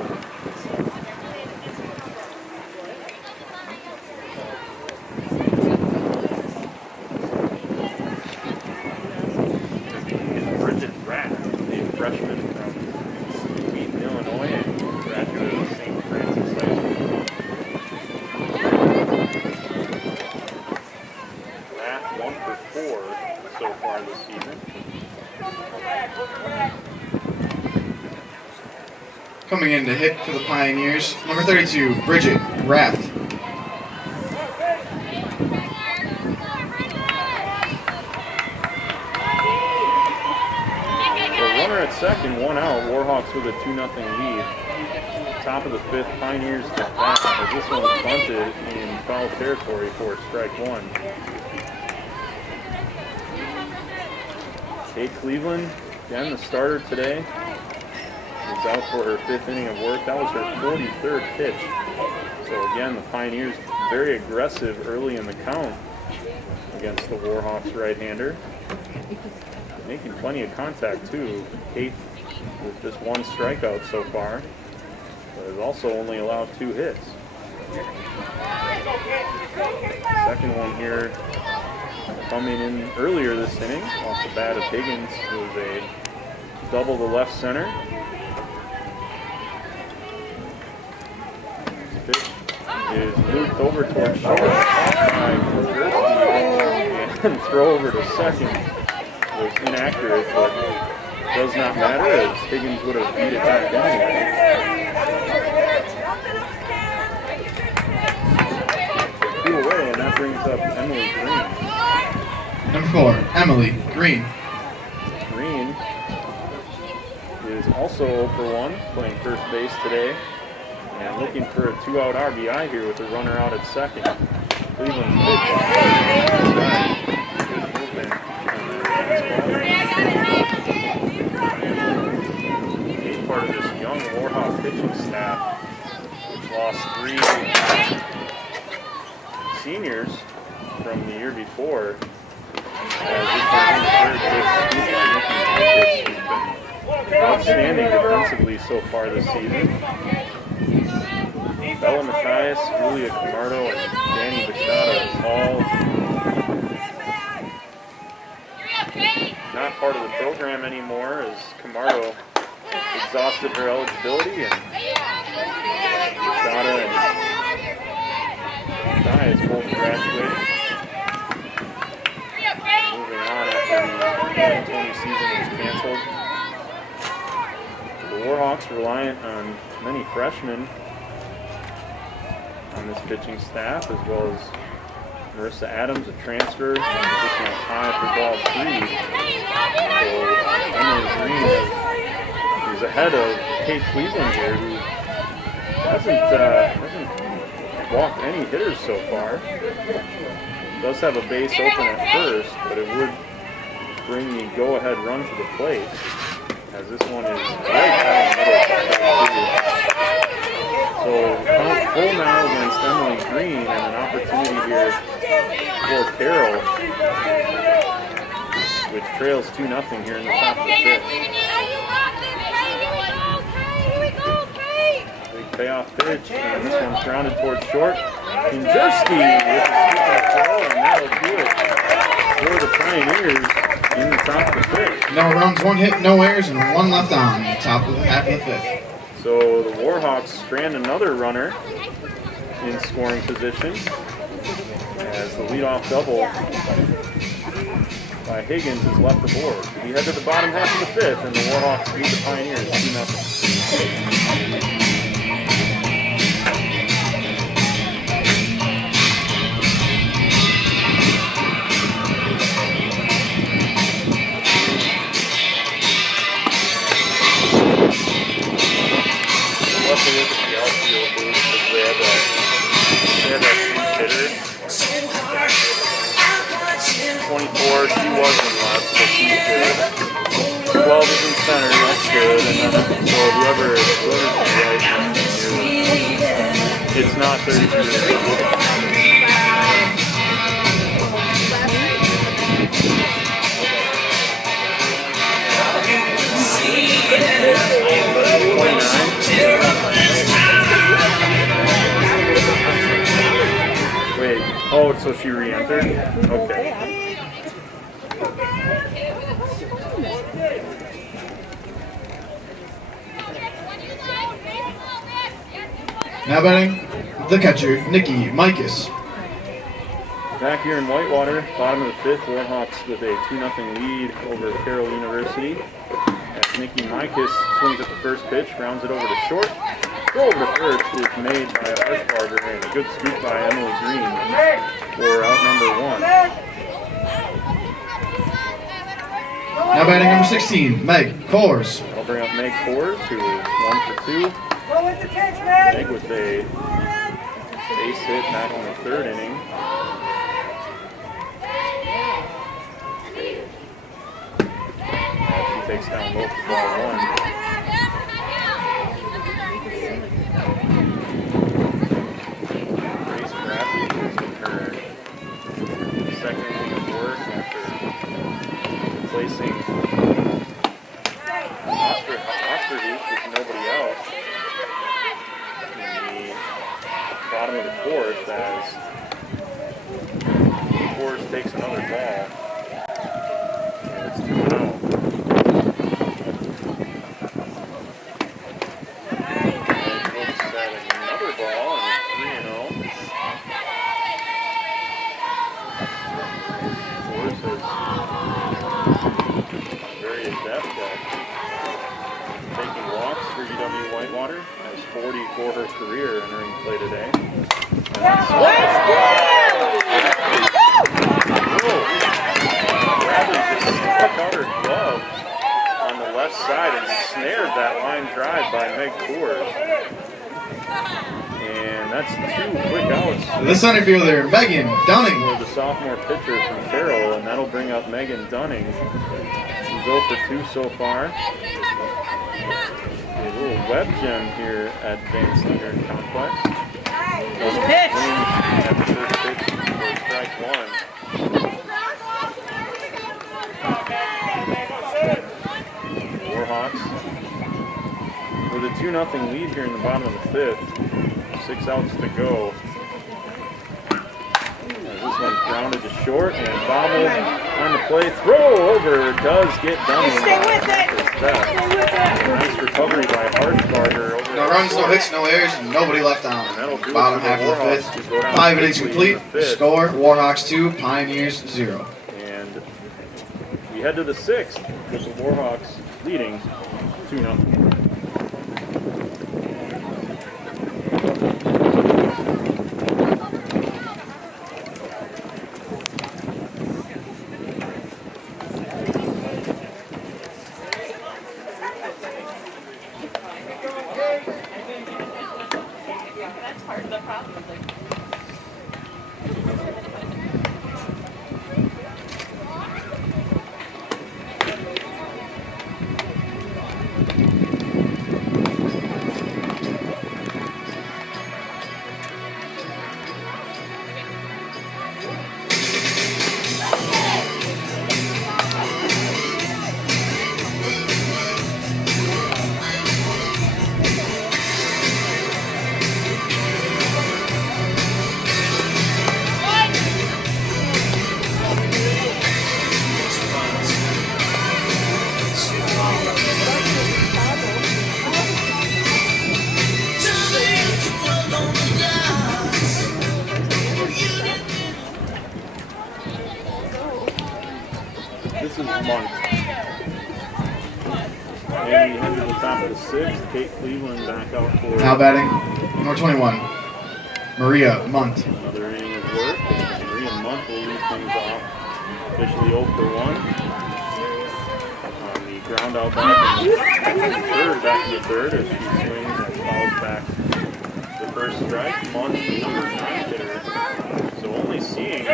Freshman from Wheaton, Illinois, and graduate of St. Francis High School. Matt 1 for 4 so far this season. Coming in to hit for the Pioneers, number 32, Bridget Raft. At second, 1 out. Warhawks with a 2-0 lead. Top of the fifth, Pioneers to bat as this one bunted in foul territory for strike 1. Kate Cleveland, again the starter today, is out for her 5th inning of work. That was her 43rd pitch. So again, the Pioneers very aggressive early in the count against the Warhawks right-hander. Making plenty of contact too. Kate with just 1 strikeout so far, but has also only allowed 2 hits. Second one here coming in earlier this inning off the bat of Higgins. It was a double to left center. Pitch is looped over towards short by Gursky, and throw over to second was inaccurate, but does not matter as Higgins would have beat it back anyway. Two away, and that brings up Emily Green. Number 4, Emily Green. Green is also 0 for 1, playing first base today, and looking for a 2-out RBI here with a runner out at second. Cleveland's pitch. Right. Good movement on the fastball. He's part of this young Warhawk pitching staff, which lost 3 seniors from the year before. Outstanding defensively so far this season. Bella Mathias, Julia Camardo, and Danny Bachata all not part of the program anymore as Camardo exhausted her eligibility, and Bachata and Mathias both graduated. Moving on after the 2020 season was canceled. The Warhawks reliant on many freshmen on this pitching staff, as well as Marissa Adams, a transfer, position as high for ball 3. So Emily Green is ahead of Kate Cleveland here, who hasn't walked any hitters so far. Does have a base open at first, but it would bring the go-ahead run to the plate, as this one is right down the middle. So count full now against Emily Green, and an opportunity here for Carroll, which trails 2-0 here in the top of the 5th. Big payoff pitch, and this one's grounded towards short. Kinjerski with a scoop throw, and that'll do it for the Pioneers in the top of the 5th. No runs, 1 hit, no errors, and 1 left on top of the half of the 5th. So the Warhawks strand another runner in scoring position as the leadoff double by Higgins is left aboard. We head to the bottom half of the 5th, and the Warhawks lead the Pioneers 2-0. Look at the outfield booth because they had that hitter. 24, she wasn't left, so she's good. 12 is in center, that's good. And then so whoever's right, it's not 33. Wait, oh, so she re-entered? Okay. Now batting, the catcher, Nikki Mikas. Back here in Whitewater, bottom of the 5th, Warhawks with a 2-0 lead over Carroll University. As Nikki Mikas swings at the first pitch, rounds it over to short. Throw over to first is made by Archbarger, and a good scoop by Emily Green for out number 1. Now batting number 16, Meg Kors. I'll bring up Meg Kors, who is 1 for 2. Meg with a base hit back in the 3rd inning. She takes down low for ball 1. Grace Bradley is in her 2nd inning of work after replacing Osterhoek with nobody else in the bottom of the 4th as Forrest takes another ball. And it's 2-0. Looks at another ball and it's 3-0. career entering play today. Bradley just stuck out her glove on the left side and snared that line drive by Meg Coors. And that's 2 quick outs. The center fielder, Megan Dunning. For the sophomore pitcher from Carroll, and that'll bring up Megan Dunning. She's 0 for 2 so far. A little web gem here at Van Steiner Complex. Pitch. At the first pitch for strike 1. Warhawks with a 2-0 lead here in the bottom of the 5th. 6 outs to go. This one's grounded to short and bobbled on the play. Throw over does get done. Stay with it. Nice recovery by Harshbarger. No runs, no hits, no errors, and nobody left on. Bottom half of the 5th. 5 innings complete. Score, Warhawks 2, Pioneers 0. And we head to the 6th with the Warhawks leading 2-0. This is Monk. And we head to the top of the 6th. Kate Cleveland back out for... Now batting, number 21, Maria Munt. Another inning of work. Maria Munt will lead things off. Officially 0 for 1. On the ground out back in the third as she swings and fouls back the first strike. Munt, the number 9 hitter. So only seeing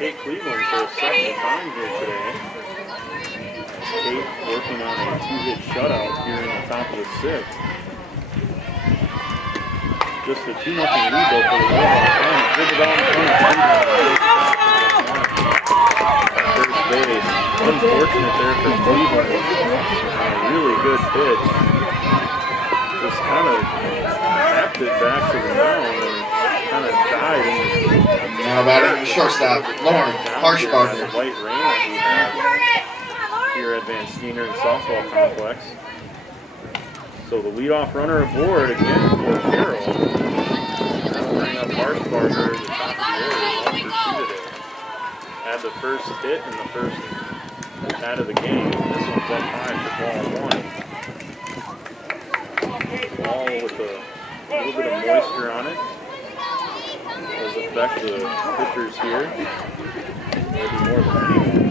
Kate Cleveland for a second time here today. Kate working on a 2-hit shutout here in the top of the 6th. Just a 2-0 lead though for the Warhawks. Dribble down in front of first base. Unfortunate there for Cleveland. A really good pitch. Just kind of tapped it back to the mound and kind of died in the Now batting, shortstop, Lauren Harshbarger. Light rain that we have here at Van Steiner and Softball Complex. So the leadoff runner aboard again for Carroll. That'll bring up Harshbarger at the top of the order, 1 for 2 today. Had the first hit in the first out of the game. This one's up high for ball 1. Ball with a little bit of moisture on it. Does affect the pitchers here. Maybe more than anyone.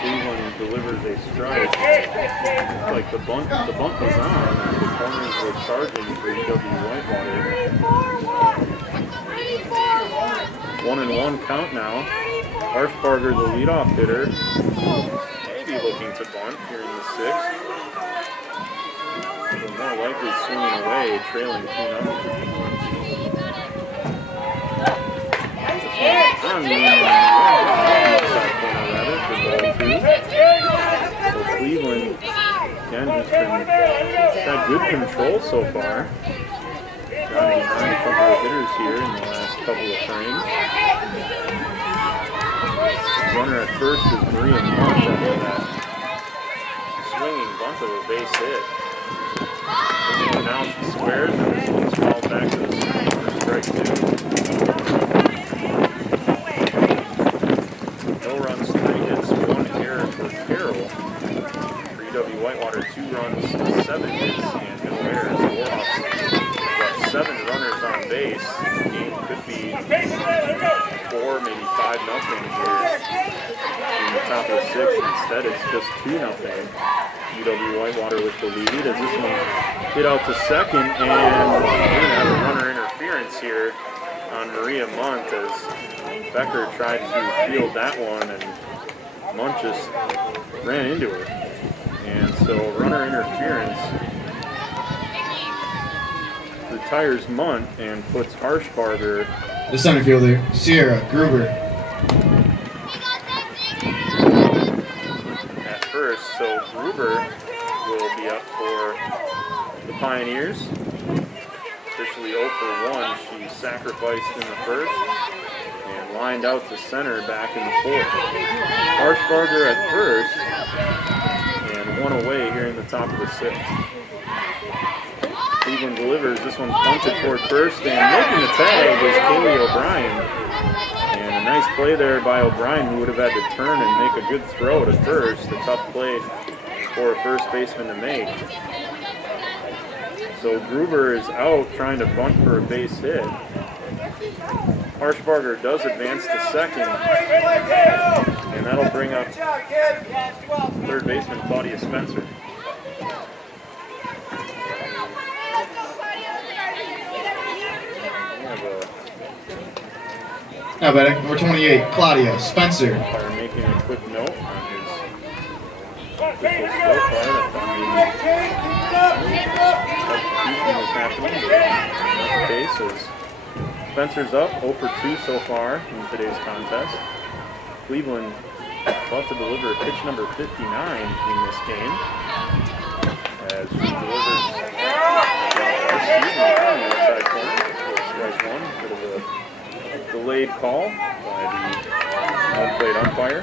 Cleveland delivers a strike. Like the bunt was on as the corners were charging for UW-Whitewater. 1-1 count now. Harshbarger, the leadoff hitter, maybe looking to bunt here in the 6th. But more likely swinging away, trailing 2-0. On the outside corner rather for ball 2. So Cleveland, again, has had good control so far. Got behind a couple of hitters here in the last couple of frames. Runner at first is Maria Munt after that swinging bunt of a base hit. Now she squares and this one's called back to the center for strike 2. No runs, 3 hits, 1 error for Carroll. For UW-Whitewater, 2 runs, 7 hits, and no errors. The Warhawks got 7 runners on base. The game could be 4, maybe 5-0 here in the top of the 6th. Instead, it's just 2-0. UW-Whitewater with the lead as this one hit out to second, and we're going to have a runner interference here on Maria Munt as Becker tried to field that one, and Munt just ran into her. And so runner interference retires Munt and puts Harshbarger, the center fielder, Sierra Gruber, at first. So Gruber will be up for the Pioneers. Officially 0 for 1. She sacrificed in the first and lined out to center back in the 4th. Harshbarger at first and 1 away here in the top of the 6th. Cleveland delivers. This one's punted toward first, and making the tag is Kaylee O'Brien. And a nice play there by O'Brien, who would have had to turn and make a good throw to first. A tough play for a first baseman to make. So Gruber is out trying to bunt for a base hit. Harshbarger does advance to second, and that'll bring up third baseman Claudia Spencer. now batting number 28, Claudia Spencer. Umpire making a quick note on his official scorecard. I thought maybe substitution was happening, but not the case, as Spencer's up 0 for 2 so far in today's contest. Cleveland about to deliver pitch number 59 in this game, as she delivers on the outside corner for strike 1. Bit of a delayed call by the home plate umpire.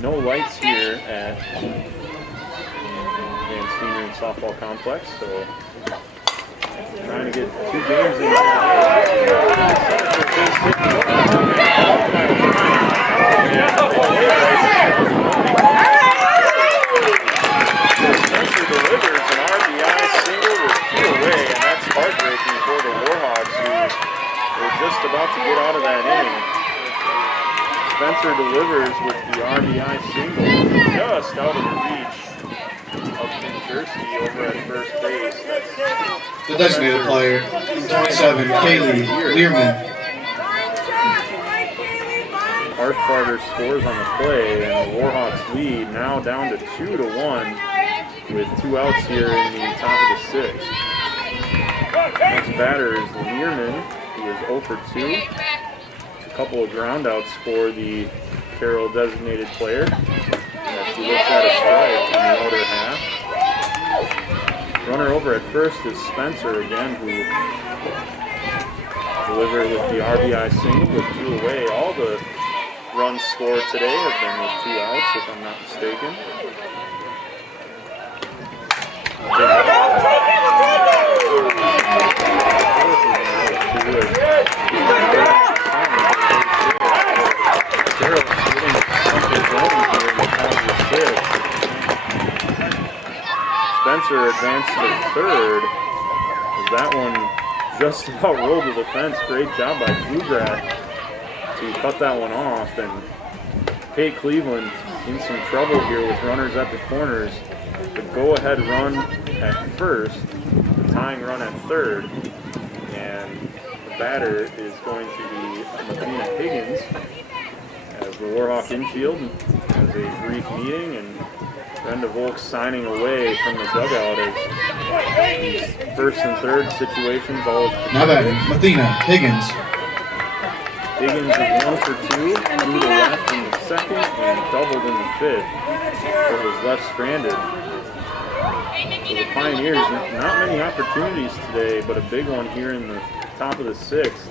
No lights here at Advanced Senior and Softball Complex, so trying to get 2 games in. Spencer delivers an RBI single with 2 away, and that's heartbreaking for the Warhawks, who were just about to get out of that inning. Spencer delivers with the RBI single just out of the reach of Jersey over at first base. That's The designated player, 27, Kaylee Learman. Harshbarger scores on the play, and the Warhawks lead now down to 2-1 with 2 outs here in the top of the 6th. Next batter is Learman, who is 0 for 2. A couple of ground outs for the Carroll designated player. As she looks at a strike in the outer half. Runner over at first is Spencer again, who delivered with the RBI single with 2 away. All the runs scored today have been with 2 outs, if I'm not mistaken. Carroll getting something going here in the top of the 6th. Spencer advanced to third. That one just about rolled to the fence. Great job by Bluegrass to cut that one off, and Kate Cleveland in some trouble here with runners at the corners. The go-ahead run at first, the tying run at third, and the batter is going to be Mathena Higgins, as the Warhawk infield has a brief meeting, and Brenda Volk signing away from the dugout as these first and third situations always. Now batting, Mathena Higgins. Higgins is 1 for 2, threw to left in the second and doubled in the 5th. But was left stranded. So the Pioneers, not many opportunities today, but a big one here in the top of the 6th.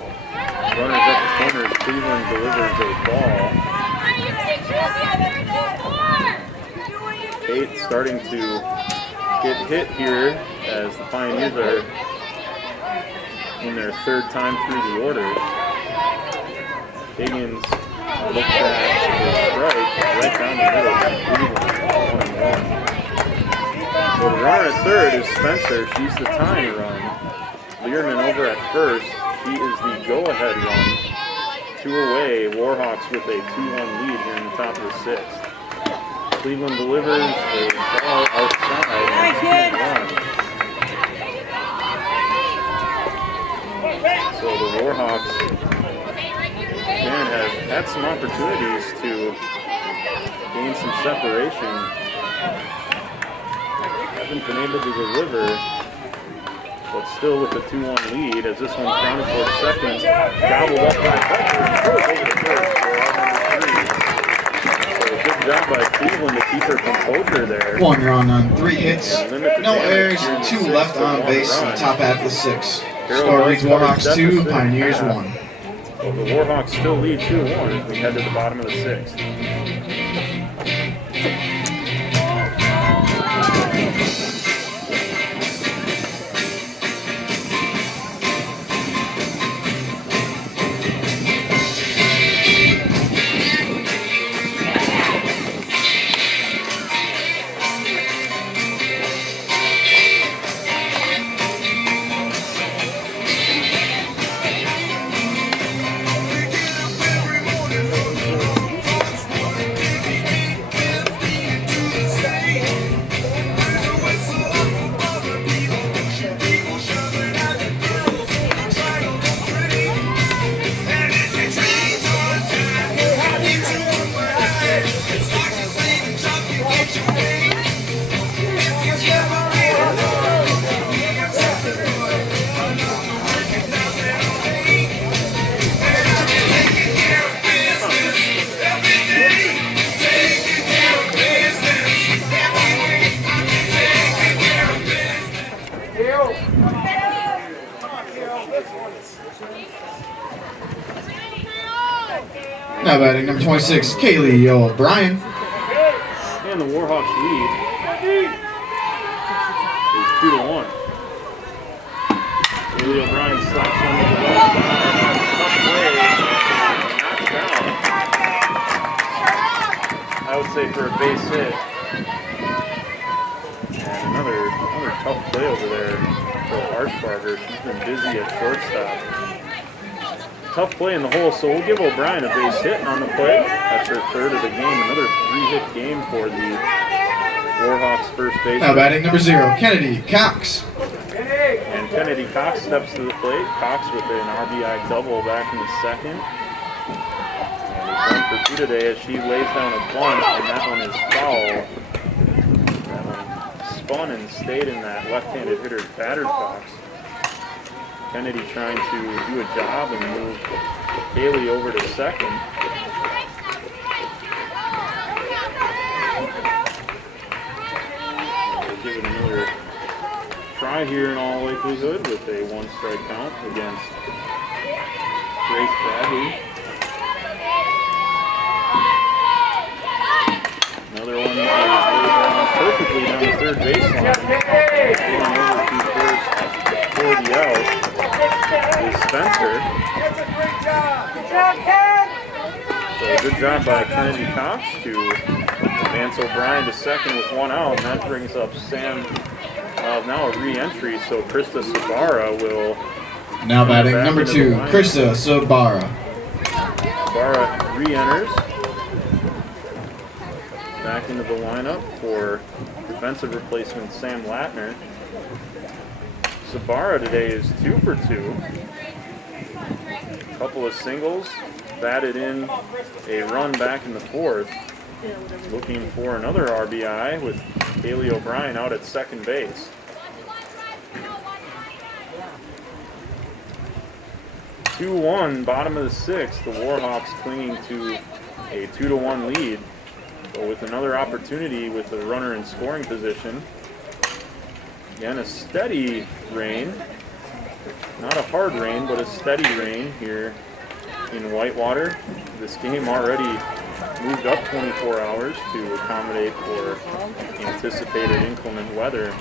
Runners at the corners, Cleveland delivers a ball. Kate starting to get hit here as the Pioneers are in their third time through the order. Higgins looks at the strike right down the middle from Cleveland, 1-1. So the runner at third is Spencer. She's the tying run. Learman over at first. She is the go-ahead run. 2 away. Warhawks with a 2-1 lead here in the top of the 6th. Cleveland delivers a ball outside and 2-1. So the Warhawks again have had some opportunities to gain some separation. Haven't been able to deliver, but still with a 2-1 lead as this one's grounded towards second. Gobbled up by Becker and throws over to first for out number 3. So a good job by Cleveland to keep her composure there. 1 run on 3 hits, no errors, 2 left on base in the top half of the 6th. Score reads Warhawks 2, Pioneers 1. Well, the Warhawks still lead 2-1 as we head to the bottom of the 6th. Now batting number 26, Kaylee O'Brien. And the Warhawks lead is 2-1. Kaylee O'Brien slaps one to the left side. Tough play. Knocked down. I would say for a base hit. And another tough play over there for Archbarger. She's been busy at shortstop. Tough play in the hole, so we'll give O'Brien a base hit on the play. That's her third of the game. Another 3-hit game for the Warhawks first base. Now batting number 0, Kennedy Cox. And Kennedy Cox steps to the plate. Cox with an RBI double back in the second. And he's 1 for 2 today as she lays down a bunt, and that one is foul. That one spun and stayed in that left-handed hitter's batter's box. Kennedy trying to do a job and move Haley over to second. We'll give it another try here in all likelihood with a 1-strike count against Grace Bradley. Another one is perfectly down the third baseline. Going over to first for the out is Spencer. That's a great job. Good job, Ken. So good job by Kennedy Cox to advance O'Brien to second with 1 out, and that brings up Sam. Now a re-entry, so Krista Sabara will. Now batting number 2, Krista Sabara. Sabara re-enters back into the lineup for defensive replacement Sam Latner. Sabara today is 2 for 2. A couple of singles, batted in a run back in the 4th. Looking for another RBI with Haley O'Brien out at second base. (2-1) bottom of the 6th. The Warhawks clinging to a 2-1 lead. But with another opportunity with the runner in scoring position. Again, a steady rain. Not a hard rain, but a steady rain here in Whitewater. This game already moved up 24 hours to accommodate for anticipated inclement weather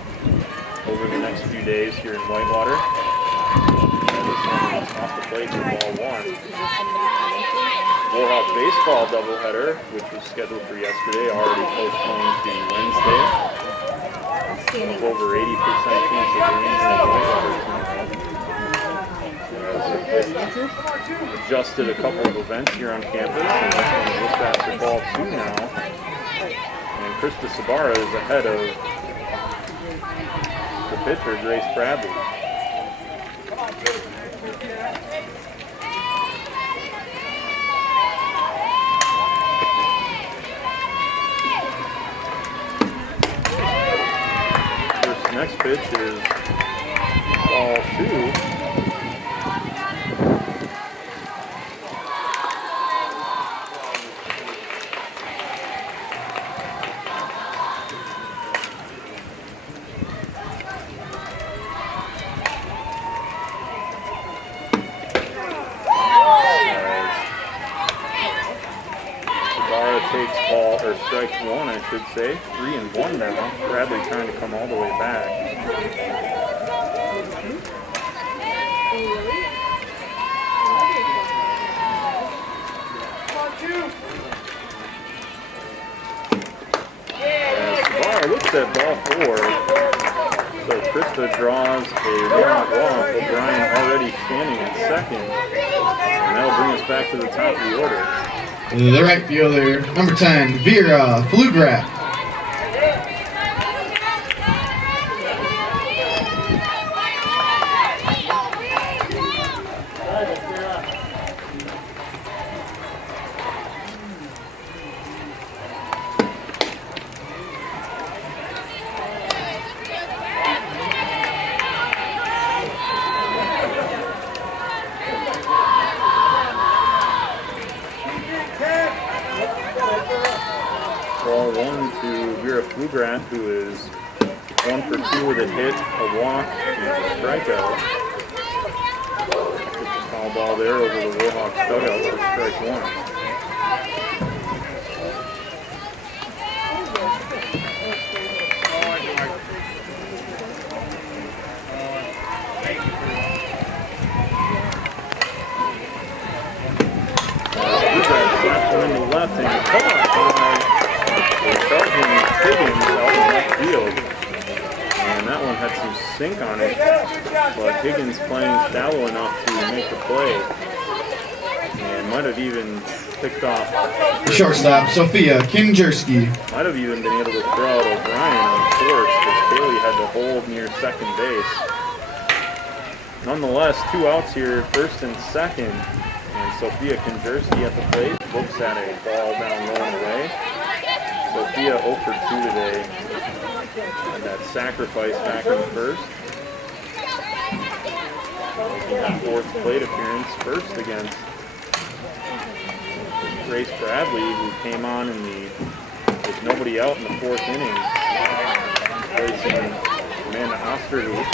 over the next few days here in Whitewater. And this one is off the plate for ball one. Warhawk baseball doubleheader, which was scheduled for yesterday, already postponed to Wednesday. With over 80% chance of rain in Whitewater tomorrow. Adjusted a couple of events here on campus, and this one is just after ball two now. And Krista Sabara is ahead of the pitcher, Grace Bradley. Next pitch is ball two. Sabara takes ball, or strike one, I should say. 3-1 now. Bradley trying to come all the way back. Sabara looks at ball four. So Krista draws a one-out walk. O'Brien already standing at second. And that'll bring us back to the top of the order. The right fielder, number 10, Vera Flugrat. Ball one to Vera Flugrat, who is 1 for 2 with a hit, a walk, and a strikeout. Gets a foul ball there over the Warhawks dugout for strike one. Flugrat slaps him in the left and caught by Sergeant Higgins out in left field. And that one had some sink on it, but Higgins playing shallow enough to make the play. And might have even picked off Shortstop, Sophia Kinjerski. might have even been able to throw out O'Brien on course because Kaylee had to hold near second base. Nonetheless, 2 outs here, first and second. And Sophia Kinjerski at the plate looks at a ball down low and away. Sophia 0 for 2 today, and that sacrifice back in the first. Making that 4th plate appearance, first against Grace Bradley, who came on with nobody out in the 4th inning, replacing Amanda Osterhout.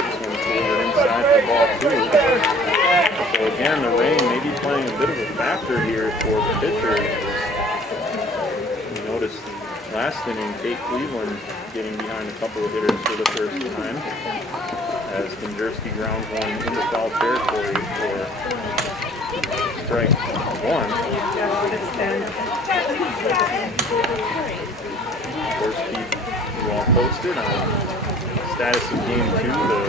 This one's delivered inside for ball 2. So again, the rain may be playing a bit of a factor here for the pitcher. Notice last inning, Kate Cleveland getting behind a couple of hitters for the first time as Kinjerski grounds one into foul territory for strike one. Of course, keep you all posted on status of game 2. The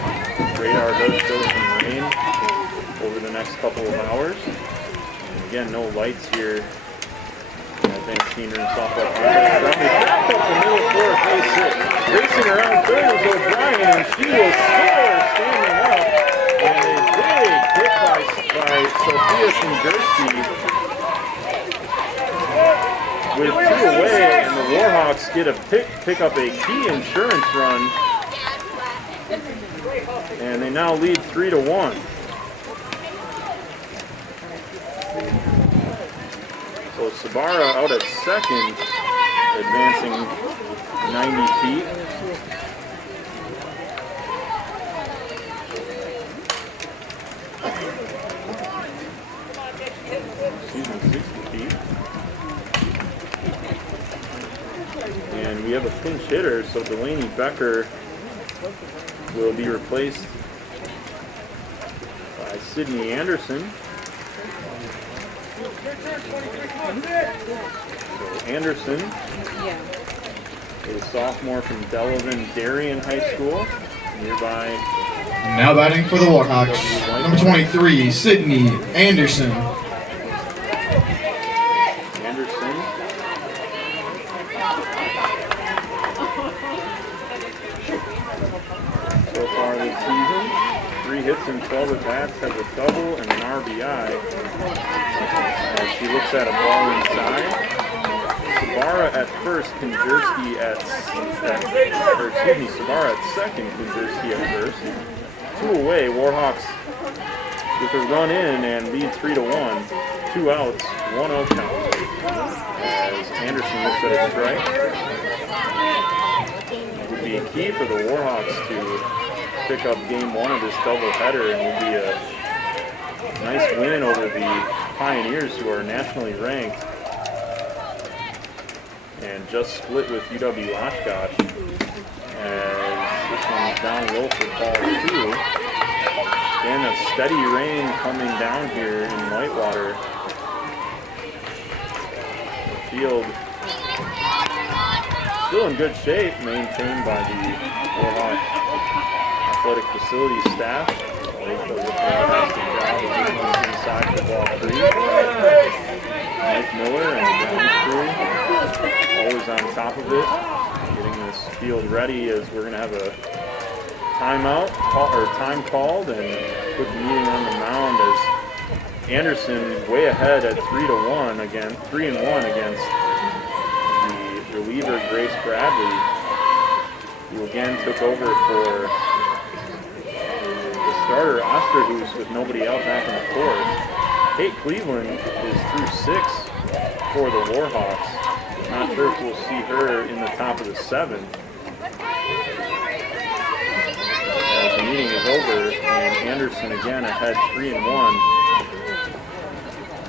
radar does show some rain over the next couple of hours. And again, no lights here. I think senior and softball back up the middle 4th base hit. Racing around third is O'Brien, and she will score standing up. And a big hit by Sophia Kinjerski with 2 away, and the Warhawks get a pick up a key insurance run, and they now lead 3-1. So Sabara out at second, advancing 90 feet. Excuse me, 60 feet. have a pinch hitter, so Delaney Becker will be replaced by Sydney Anderson. So Anderson, a sophomore from Delavan Darien High School, nearby. Now batting for the Warhawks, number 23, Sydney Anderson. Anderson. So far this season, 3 hits and 12 at-bats, has a double and an RBI. As she looks at a ball inside. Sabara at first, Konjerski Sabara at second, Konjerski at first. 2 away, Warhawks with a run in and lead 3-1. 2 outs, 1-0 count. As Anderson looks at a strike. It would be a key for the Warhawks to pick up game 1 of this doubleheader, and would be a nice win over the Pioneers, who are nationally ranked and just split with UW-Oshkosh. As this one's down low for ball 2. Again, a steady rain coming down here in Whitewater. The field still in good shape, maintained by the Warhawk Athletic Facilities staff. They've done a fantastic job of moving inside for ball 3. Mike Miller and his crew always on top of it, getting this field ready, as we're going to have a timeout time called and put the meeting on the mound, as Anderson way ahead at 3-1 again, 3-1 against the reliever Grace Bradley, who again took over for the starter Osterhus with nobody out back in the 4th. Kate Cleveland is through 6 for the Warhawks. Not sure if we'll see her in the top of the 7th. As the meeting is over, and Anderson again ahead 3-1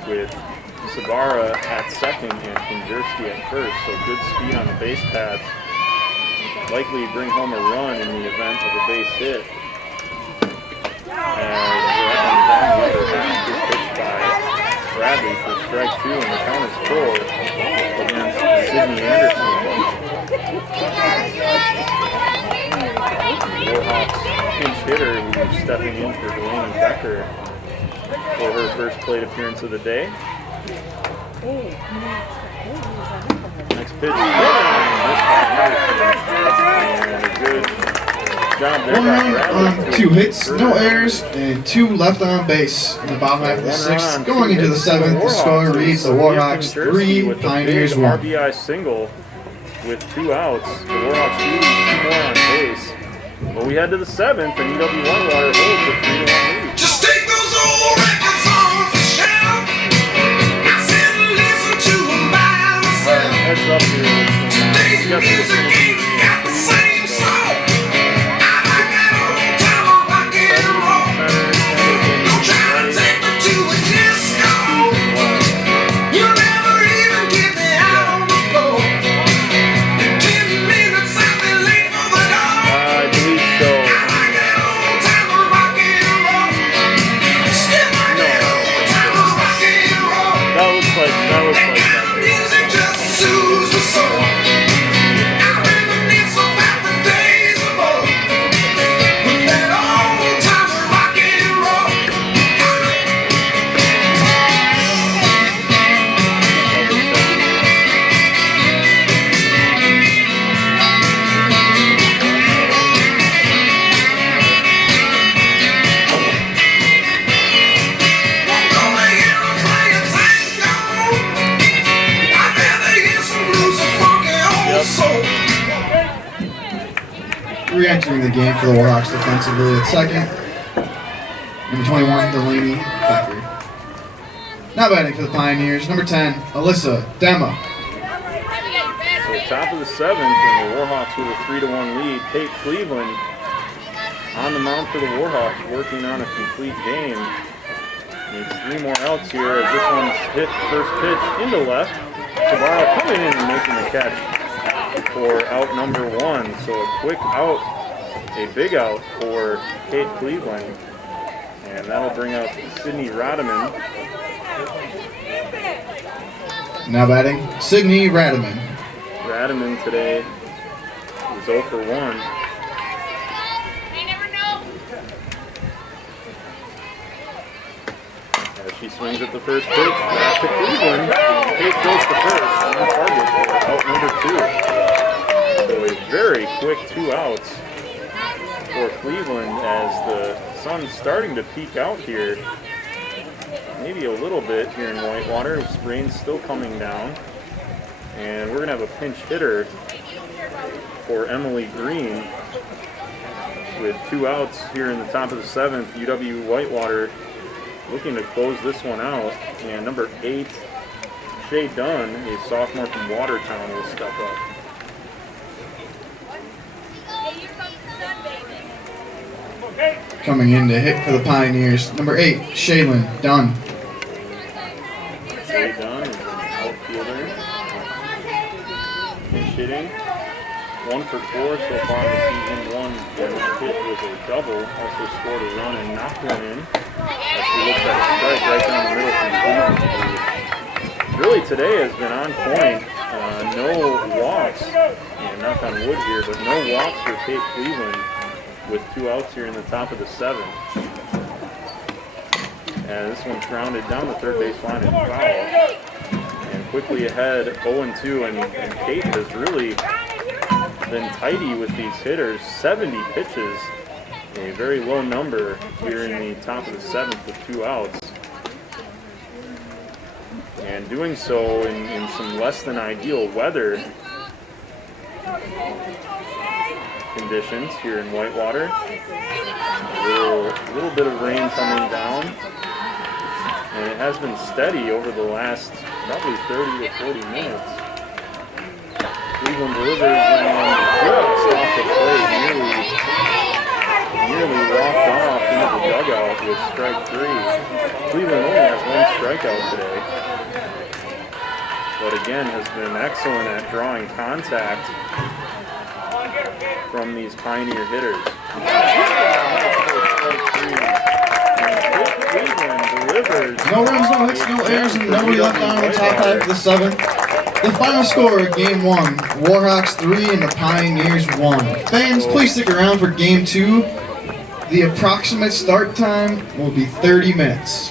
with Sabara at second and Konjerski at first. So good speed on the base paths. Likely bring home a run in the event of a base hit. As we're up on the ground with a good pitch by Bradley for strike 2, and the count is full against Sydney Anderson. Warhawks pinch hitter, who's stepping in for Delaney Becker for her first plate appearance of the day. Next pitch, and a good job there by Bradley. 2 hits, no errors, and 2 left on base in the bottom half of the 6th. Going into the 7th, the score reads the Warhawks 3, Pioneers 1. RBI single with 2 outs. The Warhawks do 2 more on base. But we head to the 7th, and UW-Whitewater holds a 3-1 lead. Just take those old records off the shelf. I said listen to them by myself. Heads up here. Today's music ain't got the same song. I like that old time rock and roll. Don't try to take me to a disco. You'll never even get me out on the floor. 10 minutes I'll be late for the door. I believe so. I like that old time rock and roll. Still like that old time rock and roll. That looks like that. Music just soothes the soul. I reminisce about the days of old. With that old time rock and roll. Don't they hear 'em playing tango? I'd rather hear some blues and funky old soul. Re-entering the game for the Warhawks defensively at second, number 21, Delaney Becker. Now batting for the Pioneers, number 10, Alyssa Dema. So top of the 7th, and the Warhawks with a 3-1 lead. Kate Cleveland on the mound for the Warhawks, working on a complete game. Needs 3 more outs here, as this one's hit first pitch into left. Sabara coming in and making the catch for out number 1. So a quick out, a big out for Kate Cleveland. And that'll bring up Sydney Radaman. Now batting, Sydney Radaman. Radaman today is 0 for 1. As she swings at the first pitch, back to Cleveland. Kate goes to first, on target for out number 2. So a very quick 2 outs for Cleveland as the sun's starting to peek out here. Maybe a little bit here in Whitewater. Rain's still coming down. And we're going to have a pinch hitter for Emily Green with 2 outs here in the top of the 7th. UW-Whitewater looking to close this one out. And number 8, Shay Dunn, a sophomore from Watertown, will step up. Coming in to hit for the Pioneers, number 8, Shaylin Dunn. Shay Dunn is an outfielder. Pinch hitting. 1 for 4 so far in the season. One hit was a double. Also scored a run and knocked one in. As she looks at a strike right down the middle from Cleveland. Really today has been on point. No walks. And knock on wood here, but no walks for Kate Cleveland with 2 outs here in the top of the 7th. And this one's grounded down the third base line and foul. And quickly ahead, 0-2, and Kate has really been tidy with these hitters. 70 pitches, a very low number here in the top of the 7th with 2 outs. And doing so in some less than ideal weather conditions here in Whitewater. A little bit of rain coming down. And it has been steady over the last probably 30 to 40 minutes. Cleveland delivers and just off the plate, nearly walked off into the dugout with strike 3. Cleveland only has 1 strikeout today, but again has been excellent at drawing contact from these Pioneer hitters. Cleveland delivers. No runs, no hits, no errors, and nobody left on in the top half of the 7th. The final score of Game 1, Warhawks 3 and the Pioneers 1. Fans, please stick around for Game 2. The approximate start time will be 30 minutes.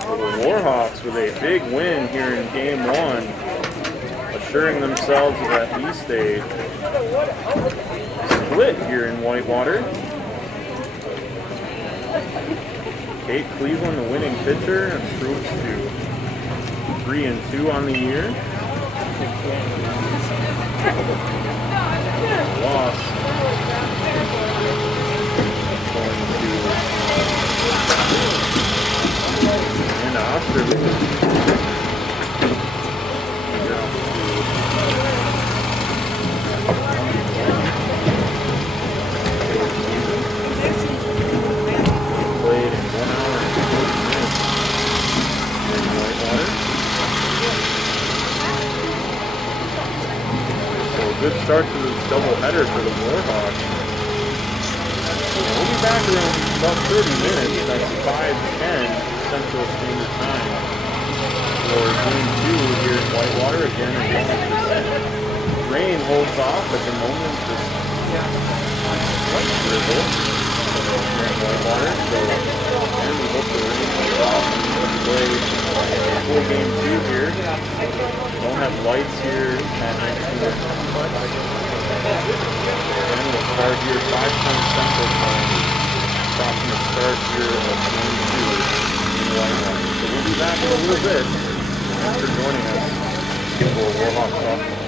So the Warhawks with a big win here in Game 1, assuring themselves of at least a split here in Whitewater. Kate Cleveland, the winning pitcher, improves to 3-2 on the year. Loss going to Amanda Osterley. Played in 1 hour and 40 minutes in Whitewater. So a good start to this doubleheader for the Warhawks. We'll be back around about 30 minutes. That's 5:10 Central Standard Time for Game 2 here in Whitewater. Again, rain holds off at the moment. Just light drizzle here in Whitewater. So, and we hope the rain holds off and we can play full Game 2 here. Don't have lights here at 19. And we'll start here 5:10 Central Time. Approximate start here of Game 2 in Whitewater. So we'll be back in a little bit. Thanks for joining us for Warhawk Softball.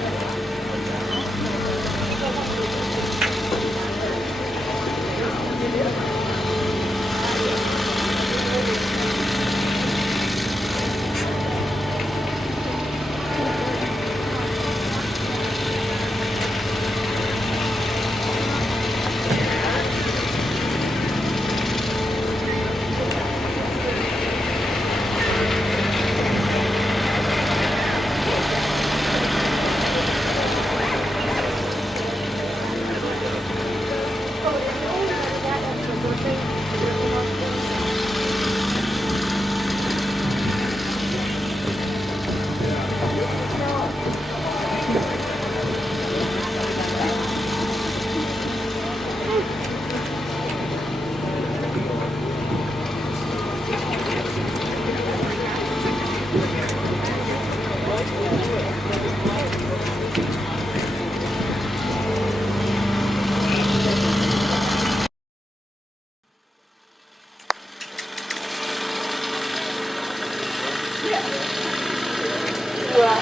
Well,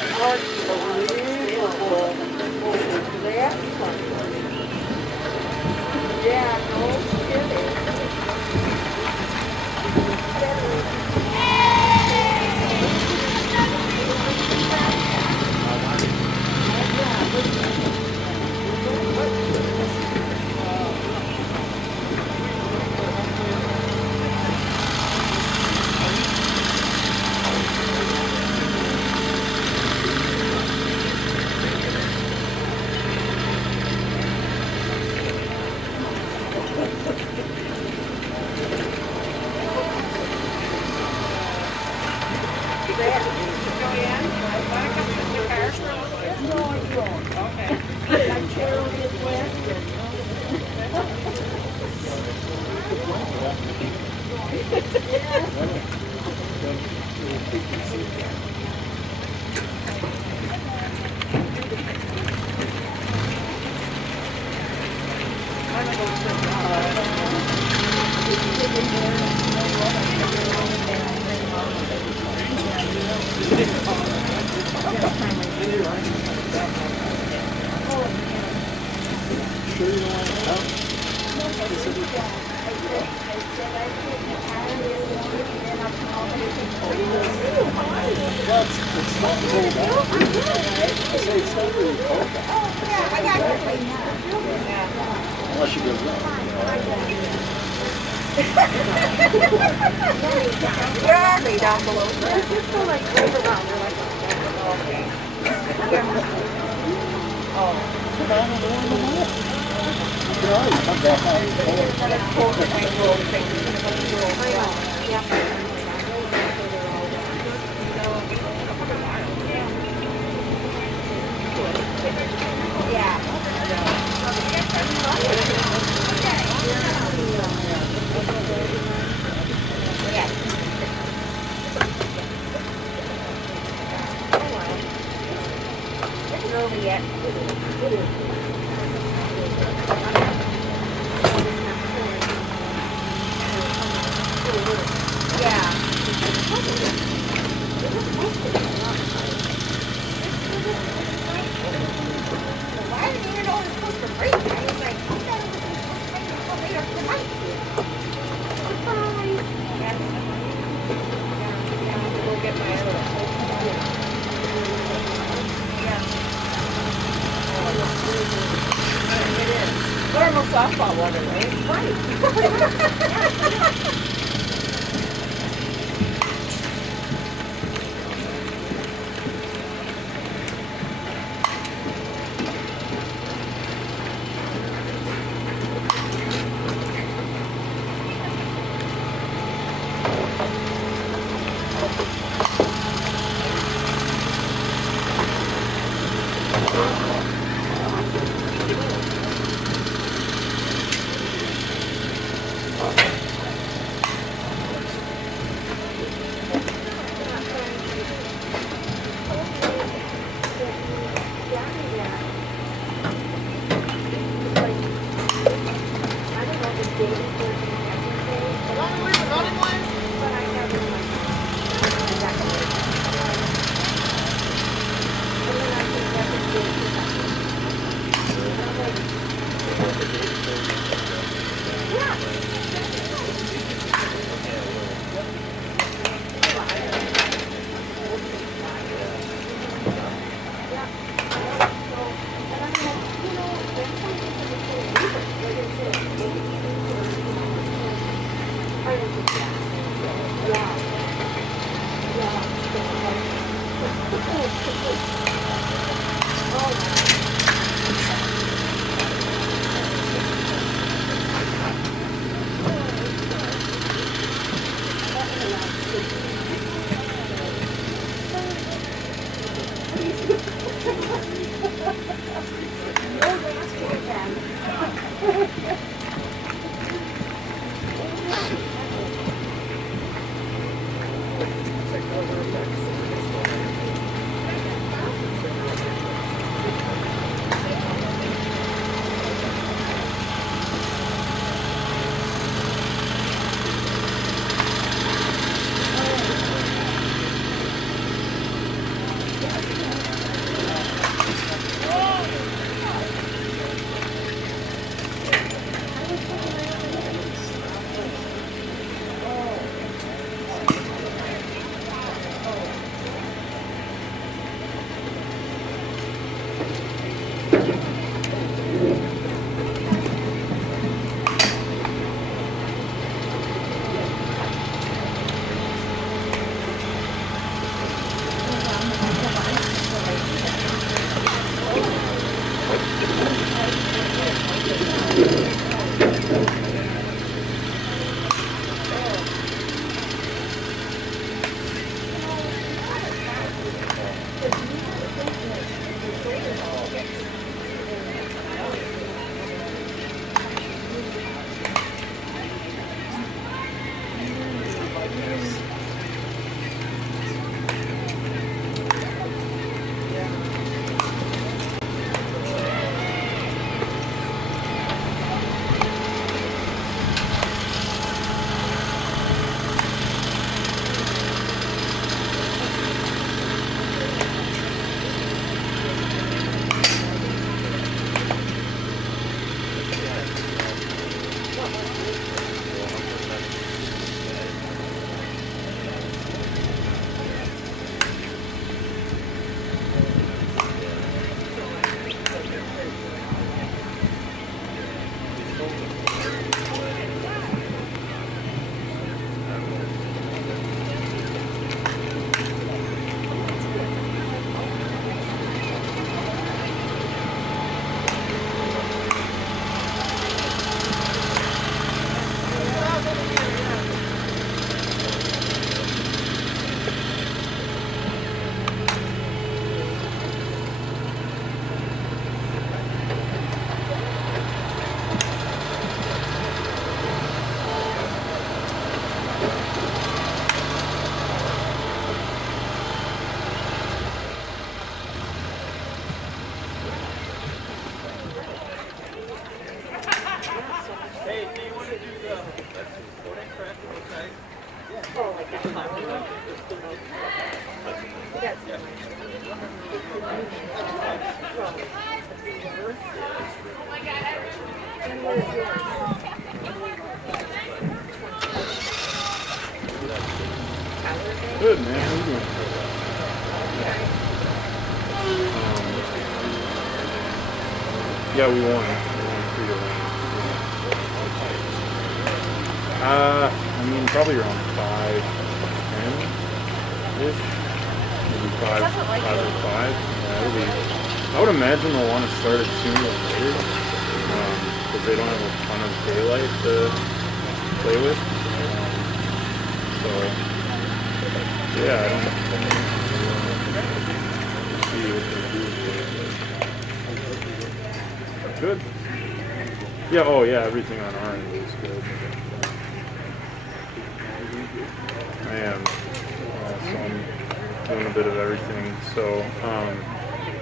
unbelievable. That country. Yeah, no kidding. Unless you go wrong. Where are they down below? They're just so like right around. They're like, okay. Normal softball weather, right? Good, man. How you doing? Yeah, we won. We won 3-1. I mean, probably around 5-10-ish. Maybe 5 or 5. Yeah, it'll be, I would imagine they'll want to start it sooner than later. Because they don't have a ton of daylight to play with. So, yeah, I don't see what they do. Good. Yeah, oh yeah, everything on our end is good. I am. So I'm doing a bit of everything. So,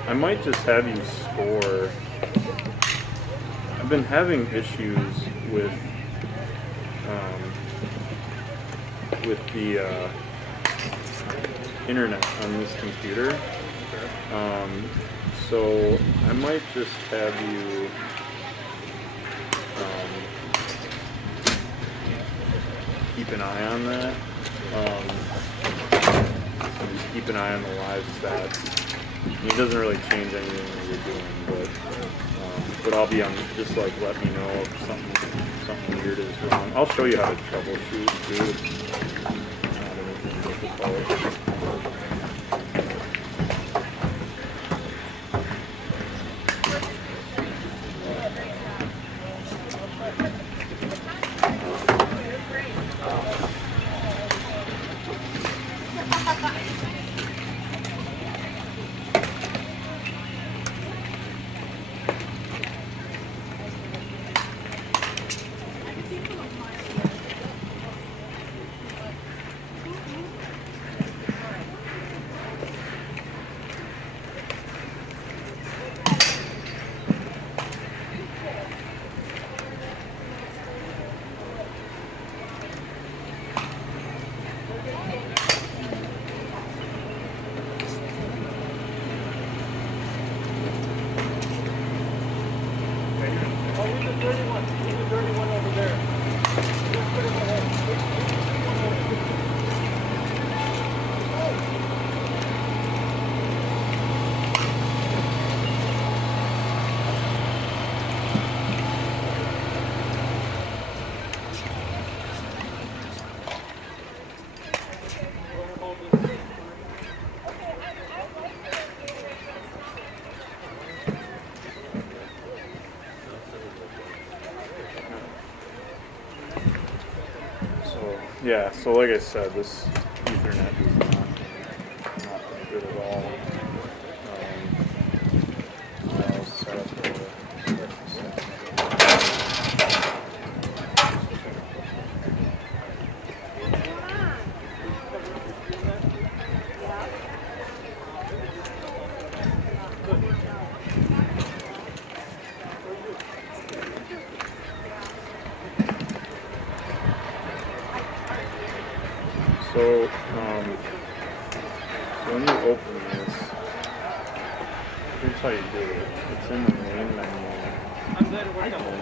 I might just have you score. I've been having issues with the internet on this computer. So I might just have you keep an eye on that. Just keep an eye on the live stats. It doesn't really change anything that you're doing, but I'll be on. Just like let me know if something weird is wrong. I'll show you how to troubleshoot too. It's not anything difficult. Yeah, so like I said, this Ethernet is not good at all. I'll set up So when you open this, here's how you do it. It's in the main menu. And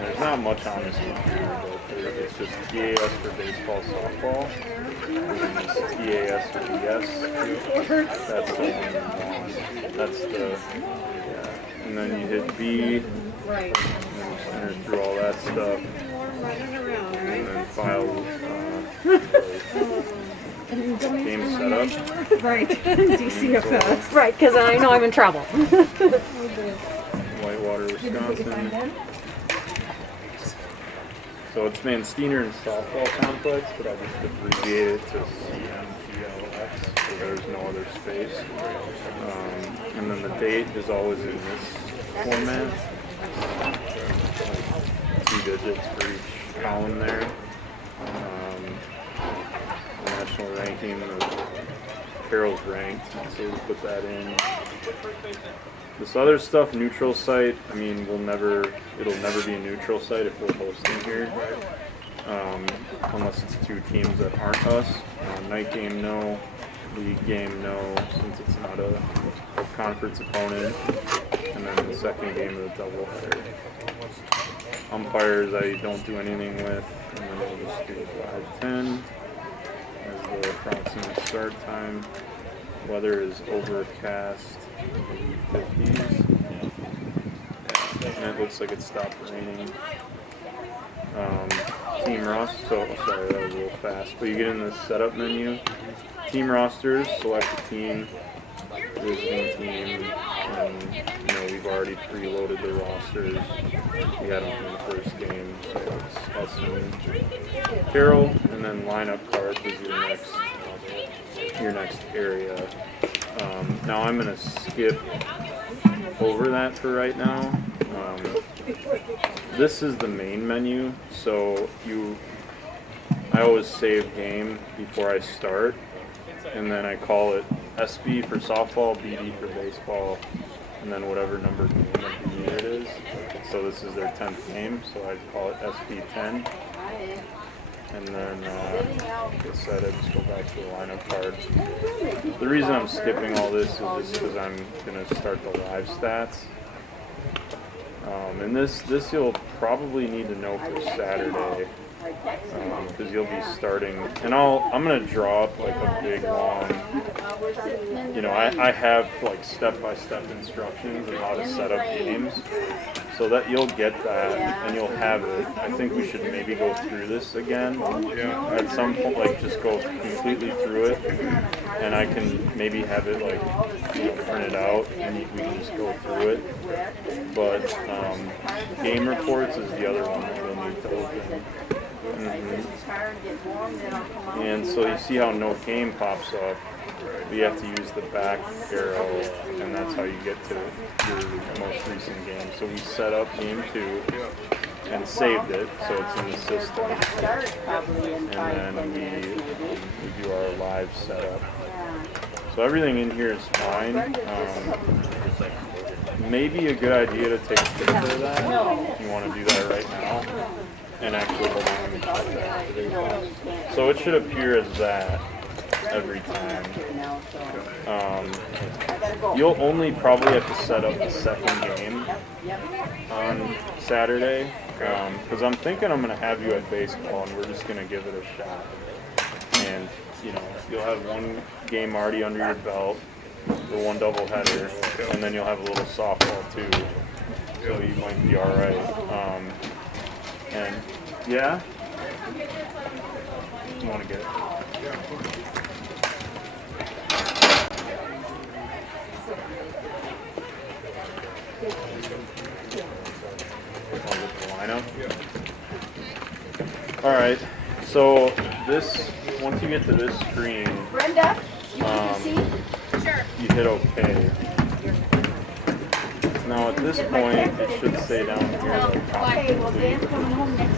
there's not much on this computer, but it's just TAS for baseball, softball. And it's TAS for DS. That's the one you want. That's the, yeah. And then you hit B. Right. And then just enter through all that stuff. And then file game setup. Right. DCFS. Right, because I know I'm in trouble. Whitewater, Wisconsin. So it's Mansteiner and Softball Complex, but I'll just abbreviate it to CMPLX, so there's no other space. And then the date is always in this format. 2 digits for each column there. National ranking, Carroll's ranked, so we'll put that in. This other stuff, neutral site, I mean, it'll never be a neutral site if we're hosting here, unless it's 2 teams that aren't us. Night game, no. League game, no, since it's not a conference opponent. And then the second game of the doubleheader. Umpires, I don't do anything with, and then we'll just do 5-10. As the approximate start time. Weather is overcast, 50s. And it looks like it stopped raining. Team roster, sorry, that was a little fast. But you get in the setup menu. Team rosters, select a team, visiting team, and we've already preloaded the rosters. We had them from the first game, so it's us and Carroll, and then lineup cards is your next area. Now I'm gonna skip over that for right now. This is the main menu, so I always save game before I start, and then I call it SB for softball, BD for baseball, and then whatever number game of the year it is. So this is their 10th game, so I'd call it SB10. And then get set up, just go back to the lineup cards. The reason I'm skipping all this is just because I'm going to start the live stats. And this you'll probably need to know for Saturday, because you'll be starting, and I'm gonna draw up like a big long, I have like step-by-step instructions on how to set up games, so that you'll get that and you'll have it. I think we should maybe go through this again at some point, like just go completely through it, and I can maybe have it like printed out and we can just go through it. But game reports is the other one that you'll need to open. And so you see how no game pops up. You have to use the back arrow, and that's how you get to your most recent game. So we set up game 2 and saved it, so it's in the system. And then we do our live setup. So everything in here is fine. Maybe a good idea to take a picture of that if you want to do that right now. And actually hold on and check that. So it should appear as that every time. You'll only probably have to set up the second game on Saturday, because I'm thinking I'm going to have you at baseball and we're just going to give it a shot. And you'll have one game already under your belt, the one doubleheader, and then you'll have a little softball too. So you might be all right. And yeah, you want to get it? Lineup. All right. So once you get to this screen, Brenda, you want to see? Sure. You hit OK. Now at this point, it should say down here like complete.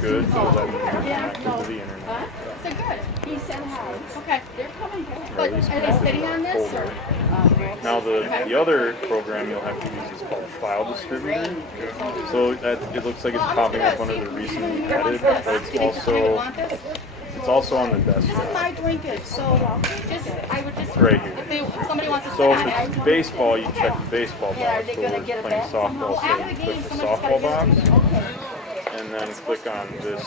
Good, so that means you're connected to the internet. So good. He said hi. Okay, they're coming back. Or at least Are they sitting on this? Or? Now the other program you'll have to use is called File Distributor. So it looks like it's popping up under the recently added, but it's also on the This desktop. is my drinkage, so I would just, Right here. if somebody wants to So sit on if it. it's baseball, you check the baseball box. Yeah, are they But gonna we're get it playing back? softball, so After you the click game, the somebody's softball gotta box, get it. Okay. and then click on this,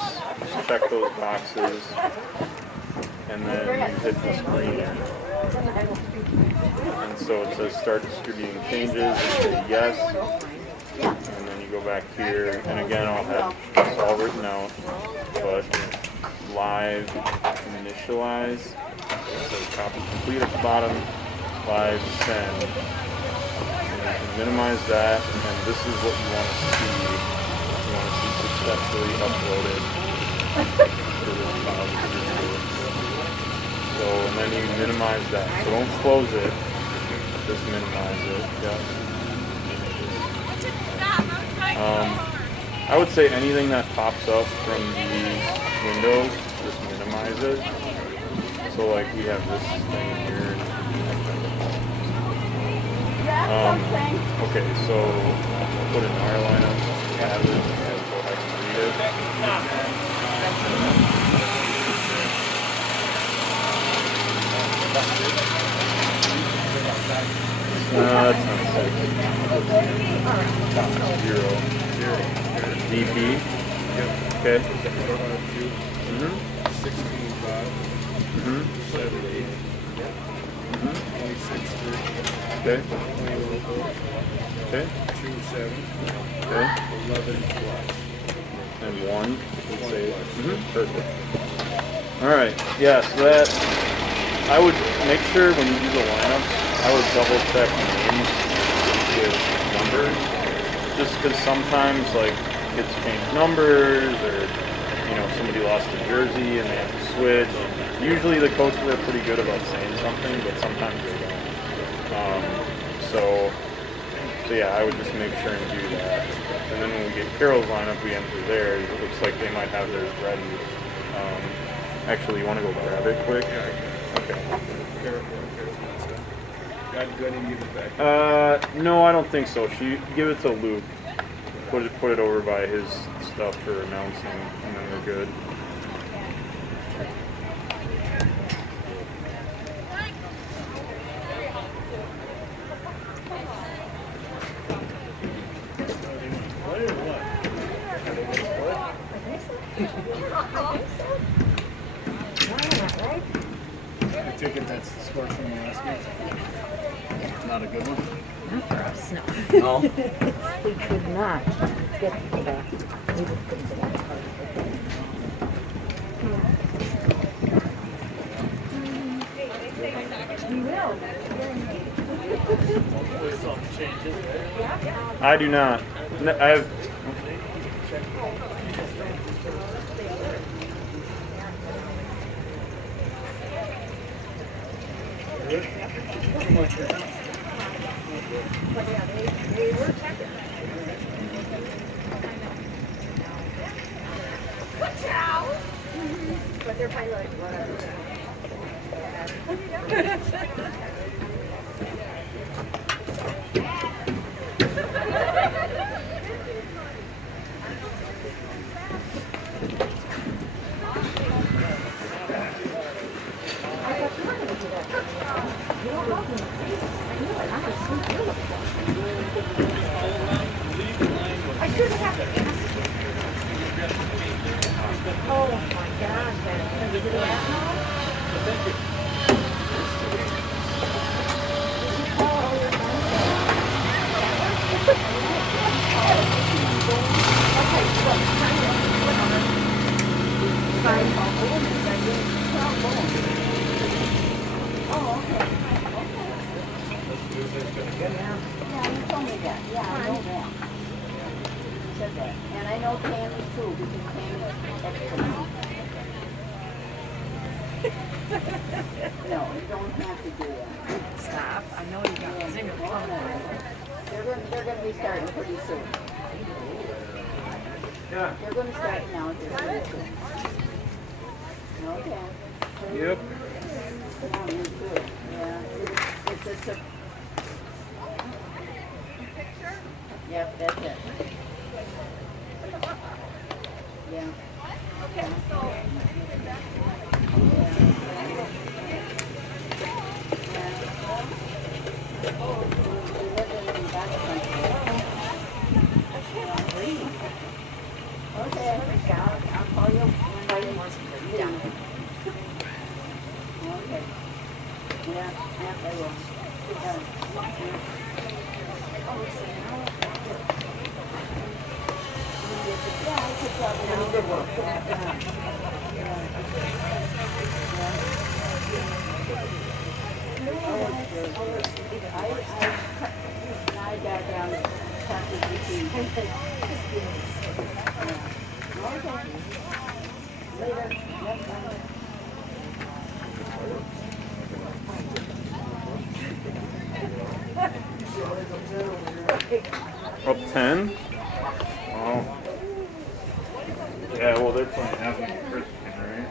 check those boxes, and then you hit the screen. And so it says start distributing changes, you say yes, and then you go back here, and again I'll have this all written out, but live initialize, so copy complete at the bottom, live send, and you can minimize that, and this is what you want to see. You want to see successfully uploaded to this file distributor. So, and then you minimize that. So don't close it, just minimize it. Yeah. I would say anything that pops up from these windows, just minimize it. So like we have this thing here. Okay, so put in our lineup, have it, and so I can read it. That's not safe. Zero. DP. Okay. 16.5. 7, 8. Okay. Okay. 2, 7, Okay. 11, 12. And 1. Let's say. Perfect. All right. Yeah. So that I would make sure when you do the lineups, I would double check names with numbers, just because sometimes like kids change numbers or somebody lost a jersey and they have to switch. Usually the coaches are pretty good about saying something, but sometimes they don't. So yeah, I would just make sure and do that. And then when we get Carroll's lineup, we enter theirs. It looks like they might have theirs ready. Actually, you want to go grab it quick? Okay. Carroll. Go ahead and give it back. No, I don't think so. Give it to Luke. Put it over by his stuff for announcing, and then we're good. I take it that's the score from last week. Not a good one. Not for us, no. No. We could not get to that. We just couldn't get that part of it. I do not. I have. They were checking. Watch out! But they're probably like, whatever. I shouldn't have to ask. Oh my gosh, Yeah, you told me that. Yeah, I know that. You said that. And I know Tammy too, because Tammy's excellent. No, you don't have to do that. Stop. I know you got a zinger coming. They're gonna be starting pretty soon. Yeah. They're gonna start now pretty soon. Okay. Yep. No, you're good. Yeah. It's a Yep, that's it. Yeah. Okay. Okay, I'll call you when I want to down. Okay. Yeah, I will. Good work. I got down to Up 10? Oh. Yeah, well, they're playing Avenue Christian, right?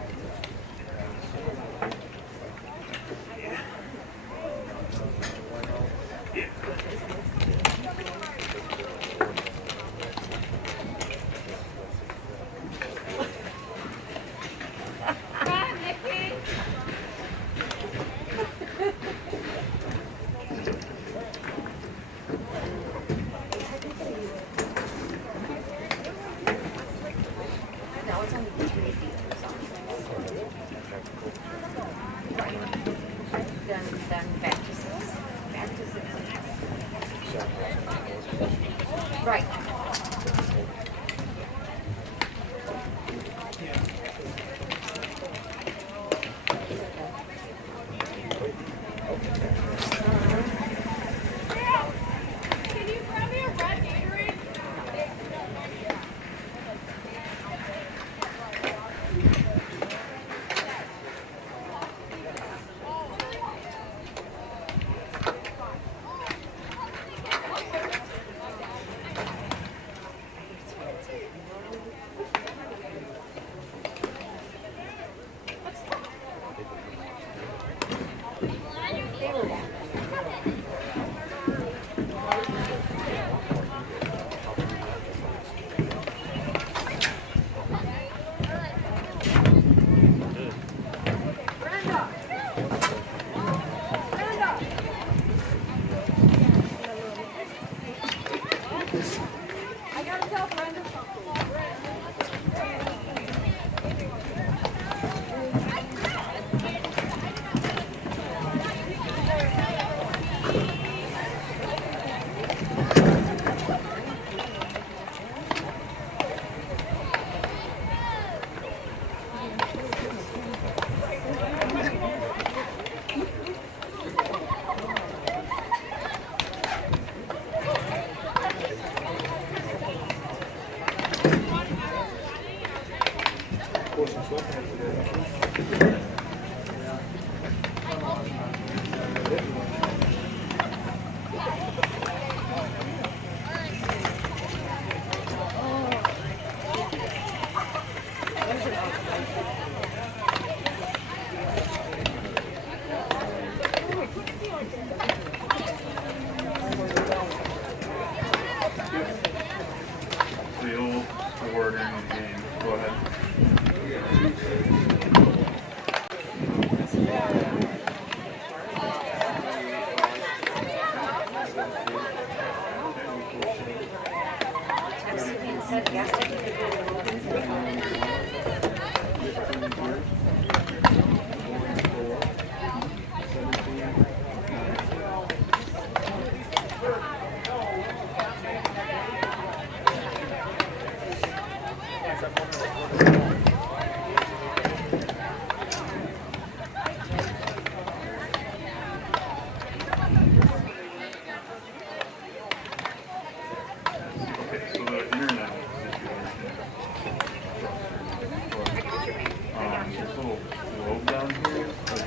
down here. Like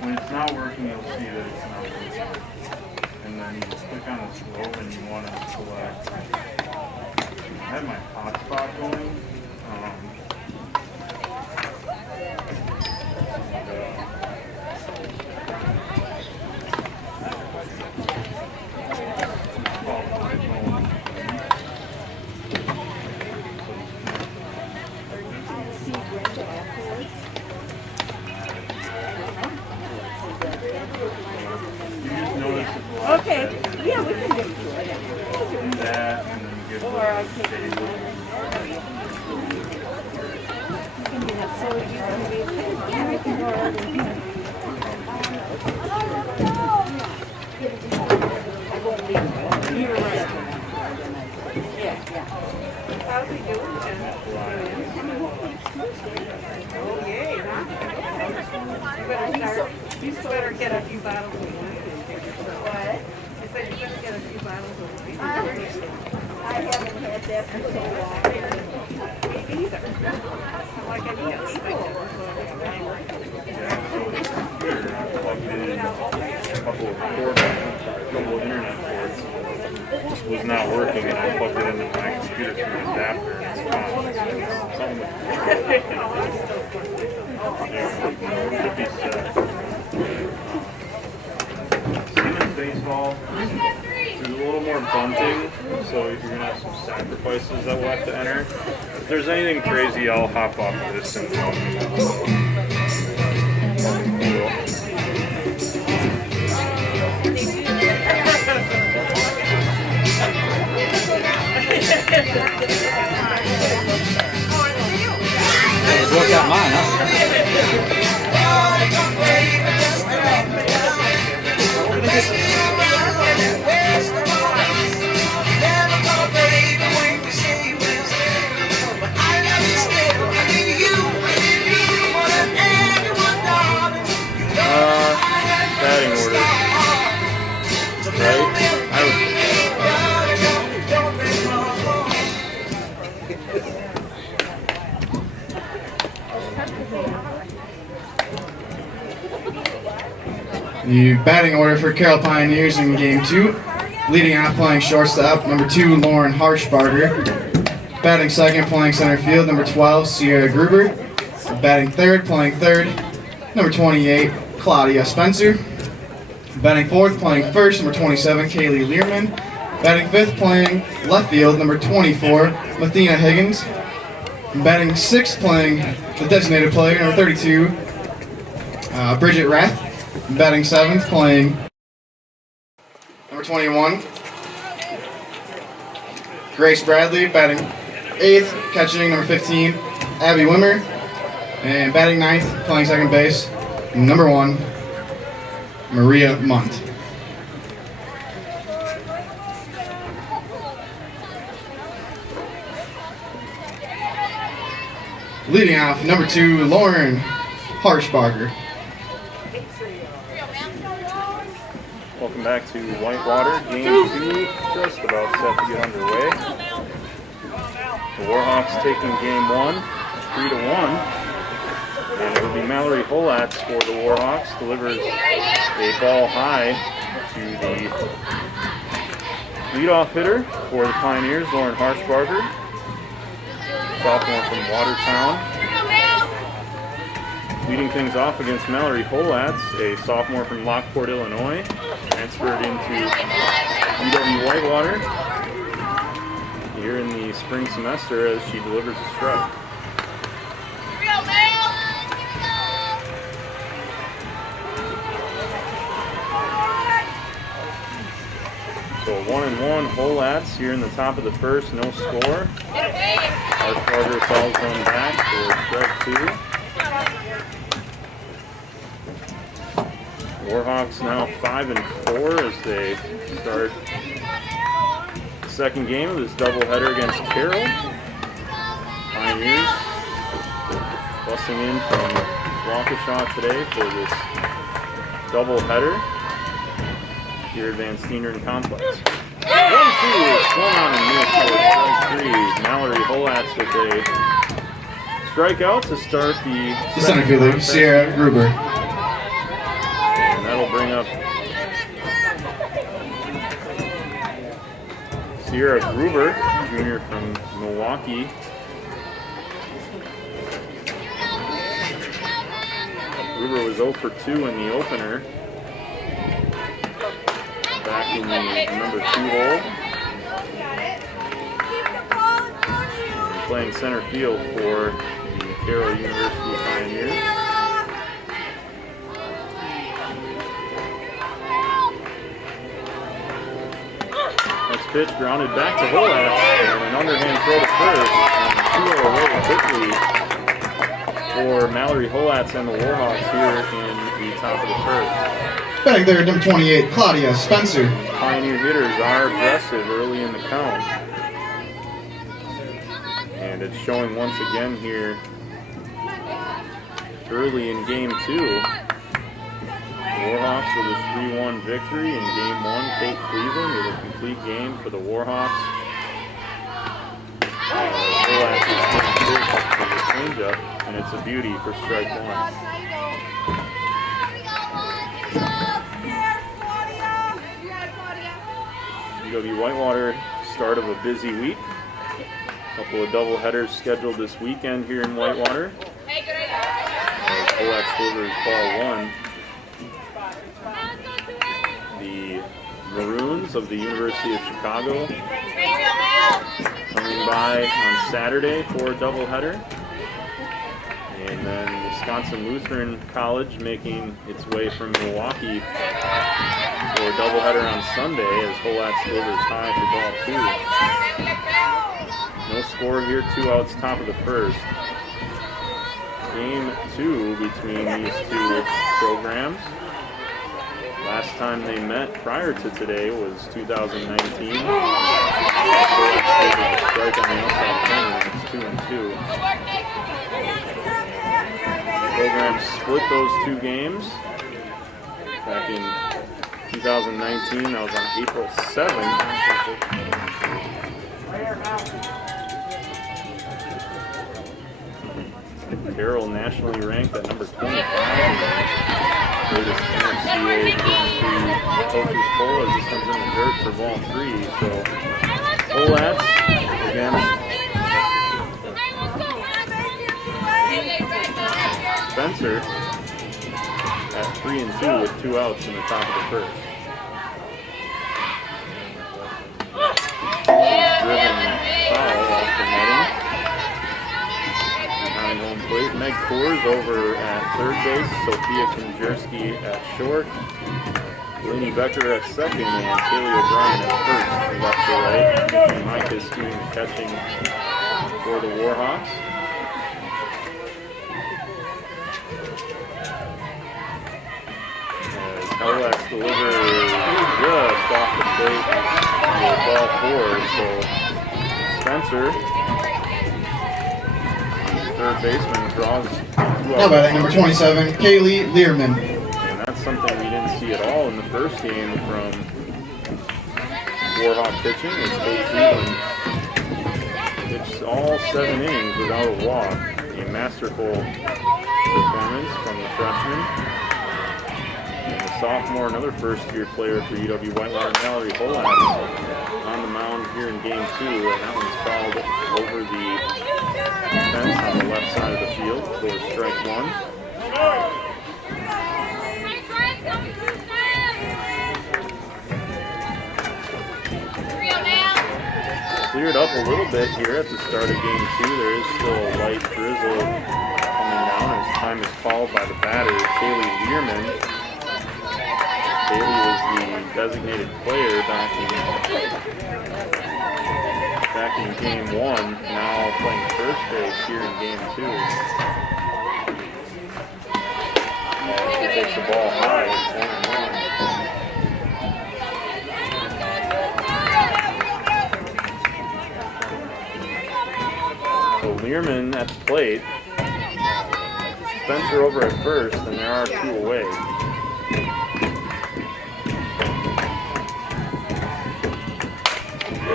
when it's not working, you'll see that it's not working. And then you just click on the slope and you want to select. I have my hotspot going. Okay, yeah, we can do it. Do that and then give Or I can do that so you can be, yeah, we can go around and You're right. Yeah. How's he doing? Oh, yay, huh? You better get a few bottles of wine. What? I said you better get a few bottles of wine. I haven't had that for so long. Me either. Like I need to sleep. Couple of internet cords just was not working, and I plugged it into my computer through an adapter, and it's fine. Something with the Siemens baseball is a little more bunting, so you're gonna have some sacrifices that we'll have to enter. If there's anything crazy, I'll hop off this and Look at mine, huh? batting order. Right? I would The batting order for Carroll Pioneers in Game 2. Leading off playing shortstop, number 2, Lauren Harshbarger. Batting second, playing center field, number 12, Sierra Gruber. Batting third, playing third, number 28, Claudia Spencer. Batting fourth, playing first, number 27, Kaylee Learman. Batting fifth, playing left field, number 24, Mathena Higgins. Batting sixth, playing the designated player, number 32, Bridget Rath. Batting seventh, playing number 21, Grace Bradley. Batting eighth, catching number 15, Abby Wimmer. And batting ninth, playing second base, number 1, Maria Munt. Leading off, number 2, Lauren Harshbarger. Welcome back to Whitewater. Game 2 just about set to get underway. The Warhawks taking game 1, 3-1. And it will be Mallory Holatz for the Warhawks. Delivers a ball high to the leadoff hitter for the Pioneers, Lauren Harshbarger, sophomore from Watertown. Leading things off against Mallory Holatz, a sophomore from Lockport, Illinois, transferred into UW-Whitewater here in the spring semester as she delivers a strike. So 1-1 Holatz here in the top of the first, no score. Harshbarger falls one back for strike 2. Warhawks now 5-4 as they start the second game of this doubleheader against Carroll. Pioneers busing in from Waukesha today for this doubleheader here at Van Steeneren Complex. 1-2 swung on and missed for strike 3. Mallory Holatz with a strikeout to start the center fielder, Sierra Gruber. And that'll bring up Sierra Gruber, junior from Milwaukee. Gruber was 0 for 2 in the opener. Back in the number 2 hole. Playing center field for the Carroll University Pioneers. Next pitch grounded back to Hollatz, and an underhand throw to first. And 2 away quickly for Mallory Hollatz and the Warhawks here in the top of the first. Back there, number 28, Claudia Spencer. Pioneer hitters are aggressive early in the count. And it's showing once again here early in game 2. Warhawks with a 3-1 victory in game 1. Kate Cleveland with a complete game for the Warhawks. Hollatz is for the changeup, and it's a beauty for strike 1. UW-Whitewater, start of a busy week. A couple of doubleheaders scheduled this weekend here in Whitewater. Hollatz delivers ball 1. The Maroons of the University of Chicago coming by on Saturday for a doubleheader. And then Wisconsin Lutheran College making its way from Milwaukee for a doubleheader on Sunday as Hollatz delivers high for ball 2. No score here, 2 outs, top of the first. Game 2 between these two programs. Last time they met prior to today was 2019. Hollatz delivers a strike on the outside corner, and it's 2-2. Programs split those 2 games back in 2019. That was on April 7th. Carroll nationally ranked at number 25. Latest NCAA coaches poll as this comes in the dirt for ball 3. So Hollatz against Spencer at 3-2 with 2 outs in the top of the first. Driven foul off the netting. Behind home plate, Meg Coors over at third base, Sophia Konjerski at short, Lainey Becker at second, and Kaylee O'Brien at first, left to right. Nikki Micas doing the catching for the Warhawks. Hollatz delivers just off the plate for ball 4. So Spencer, third baseman, draws 2 How about it, number 27, Kaylee Learman. And that's something we didn't see at all in the first game from Warhawk pitching. It's Kate Cleveland pitched all 7 innings without a walk. A masterful performance from the freshman. Sophomore, another first-year player for UW-Whitewater, Mallory Hollatz, on the mound here in game 2, and that one's fouled over the fence on the left side of the field for strike 1. Cleared up a little bit here at the start of game 2. There is still a light drizzle coming down as time is called by the batter, Kaylee Learman. Bailey was the designated player back in game 1, now playing first base here in game 2. She takes the ball high, it's 1-1. So Learman at the plate, Spencer over at first, and there are 2 away.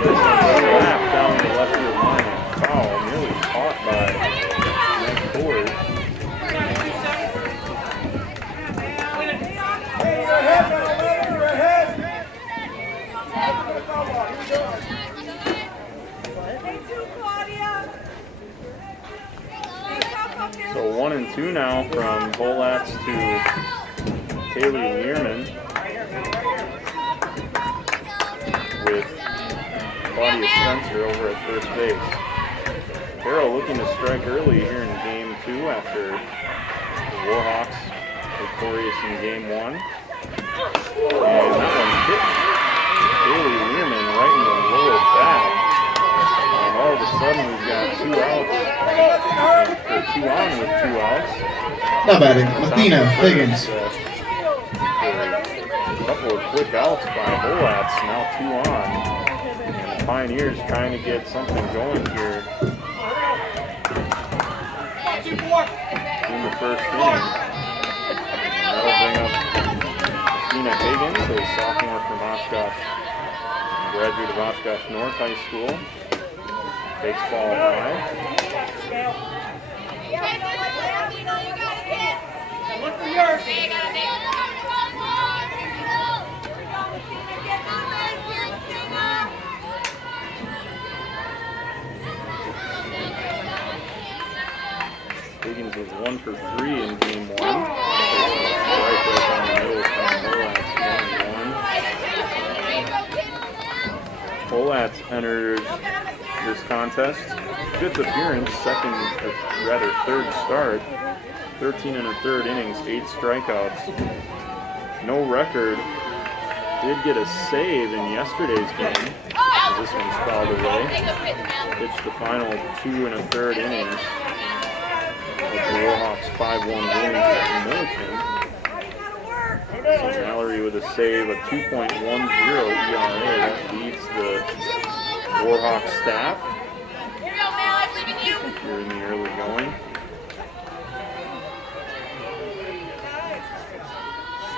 Slap down the left field line and foul, nearly caught by Meg scores. So 1 and 2 now from Bolats to Taylor Learman, with Claudia Spencer over at first base. Carroll looking to strike early here in game 2 after the Warhawks victorious in game 1. And that one hit Taylor Learman right in the lower back. And all of a sudden we've got 2 outs, or 2 on with 2 outs. Not batting. Mathena Higgins. A couple of quick outs by Bolats, now 2 on. And the Pioneers trying to get something going here in the first inning. And that'll bring up Mathena Higgins, a sophomore from Oshkosh, graduate of Oshkosh North High School. Takes ball high. Higgins was 1 for 3 in game 1. Right there down the middle from Bolats, 1-1. Bolats enters this contest, 5th appearance, third start, 13 1/3 innings, 8 strikeouts, no record. Did get a save in yesterday's game, as this one's fouled away. Pitched the final 2 1/3 innings of the Warhawks 5-1 win at Milliken. So Mallory with a save, a 2.10 ERA, that leads the Warhawks staff here in the early going.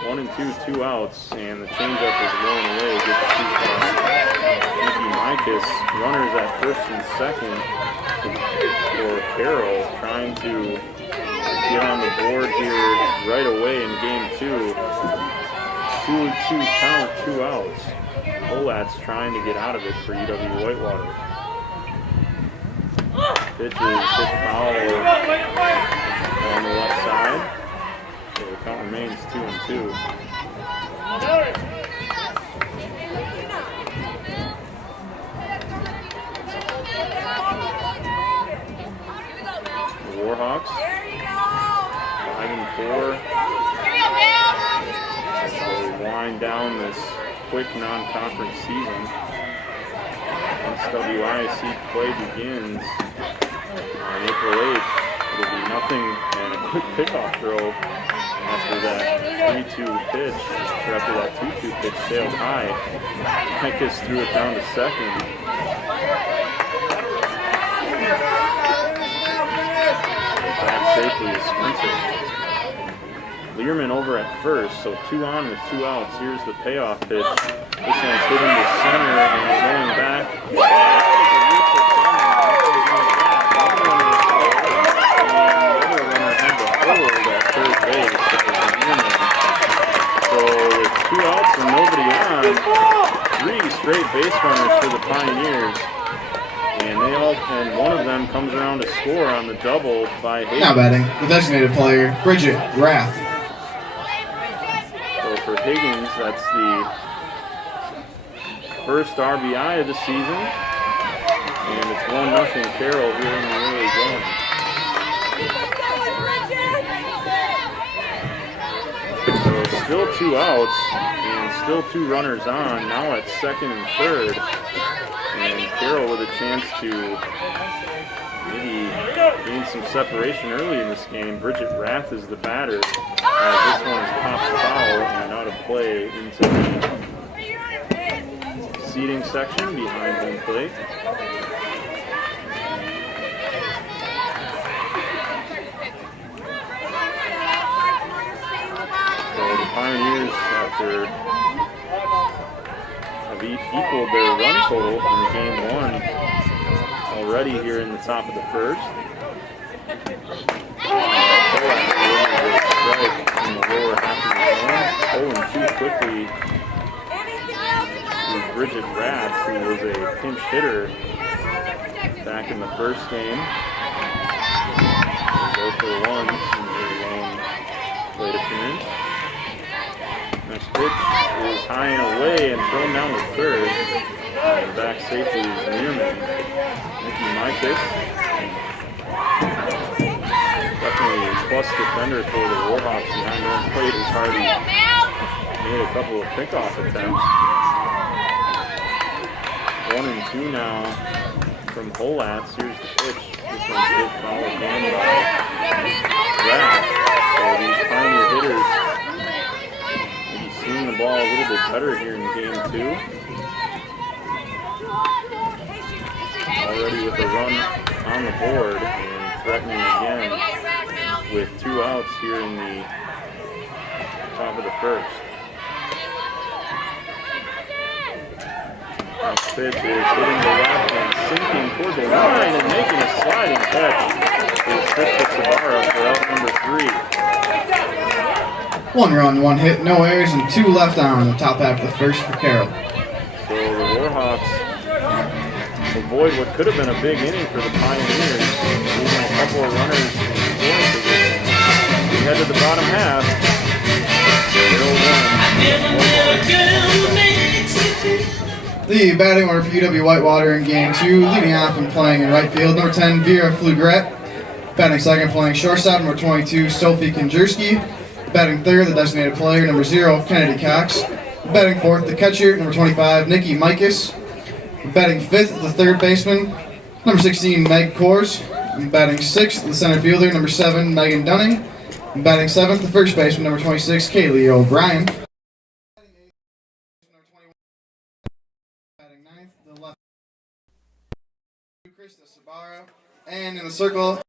1 and 2, 2 outs, and the changeup is blown away. Gets too far. Nikki Mikas, runners at first and second for Carroll, trying to get on the board here right away in game 2. 2-2 count, 2 outs. Bolats trying to get out of it for UW-Whitewater. Pitch is hit foul on the left side. So the count remains 2 and 2. The Warhawks 5 and 4. So we wind down this quick non-conference season. SWIC play begins on April 8th. It'll be nothing and a quick pickoff throw after that 3-2 pitch, or after that 2-2 pitch sailed high. Mikas threw it down to second. Back safely to Spencer. Learman over at first, so 2 on with 2 outs. Here's the payoff pitch. This one's hit into center and going back. And the other runner had to hold at third base. So with 2 outs and nobody on, 3 straight base runners for the Pioneers. And one of them comes around to score on the double by Higgins. Now batting, the designated player, Bridget Rath. So for Higgins, that's the first RBI of the season. And it's 1-0 Carroll here in the early going. So still 2 outs and still 2 runners on, now at second and third. And Carroll with a chance to maybe gain some separation early in this game. Bridget Rath is the batter, as this one is popped foul and out of play into the seating section behind home plate. So the Pioneers, after have equaled their run total from game 1 already here in the top of the first. Strike in the lower half of the zone. 0-2 quickly to Bridget Rath, who was a pinch hitter back in the first game. Go for one in her lone plate appearance. Next pitch is high and away and thrown down to third. And back safely is Nearman. Nikki Mikas. Definitely a plus defender for the Warhawks behind home plate as Hardy made a couple of pickoff attempts. 1-2 now from Holatz. Here's the pitch. This one's hit foul again by Rath. So these pioneer hitters maybe seeing the ball a little bit better here in game 2. Already with a run on the board and threatening again with 2 outs here in the top of the first. Next pitch is hitting the left and sinking toward the line and making a sliding catch is Krista Sabara for out number 3. 1 run, 1 hit, no errors, and 2 left on in the top half of the first for Carroll. So the Warhawks avoid what could have been a big inning for the Pioneers, losing a couple of runners in scoring position. We head to the bottom half. 0-1. The batting order for UW-Whitewater in game 2, leading off and playing in right field, number 10, Vera Flugret. Batting second, playing shortstop, number 22, Sophie Konjerski. Batting third, the designated player, number 0, Kennedy Cox. Batting fourth, the catcher, number 25, Nikki Mikas. Batting fifth, the third baseman, number 16, Meg Kors. Batting sixth, the center fielder, number 7, Megan Dunning. Batting seventh, the first baseman, number 26, Kaylee O'Brien. Batting ninth, the left, Krista Sabara. And in the circle,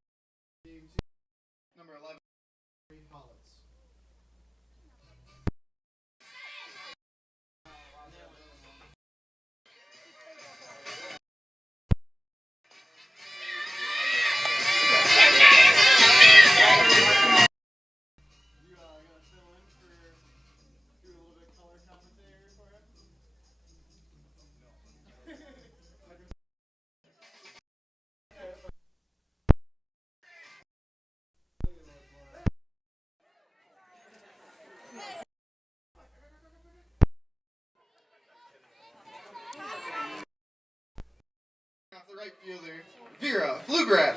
number 11, Hollitz. Off the right fielder, Vera Flugrat.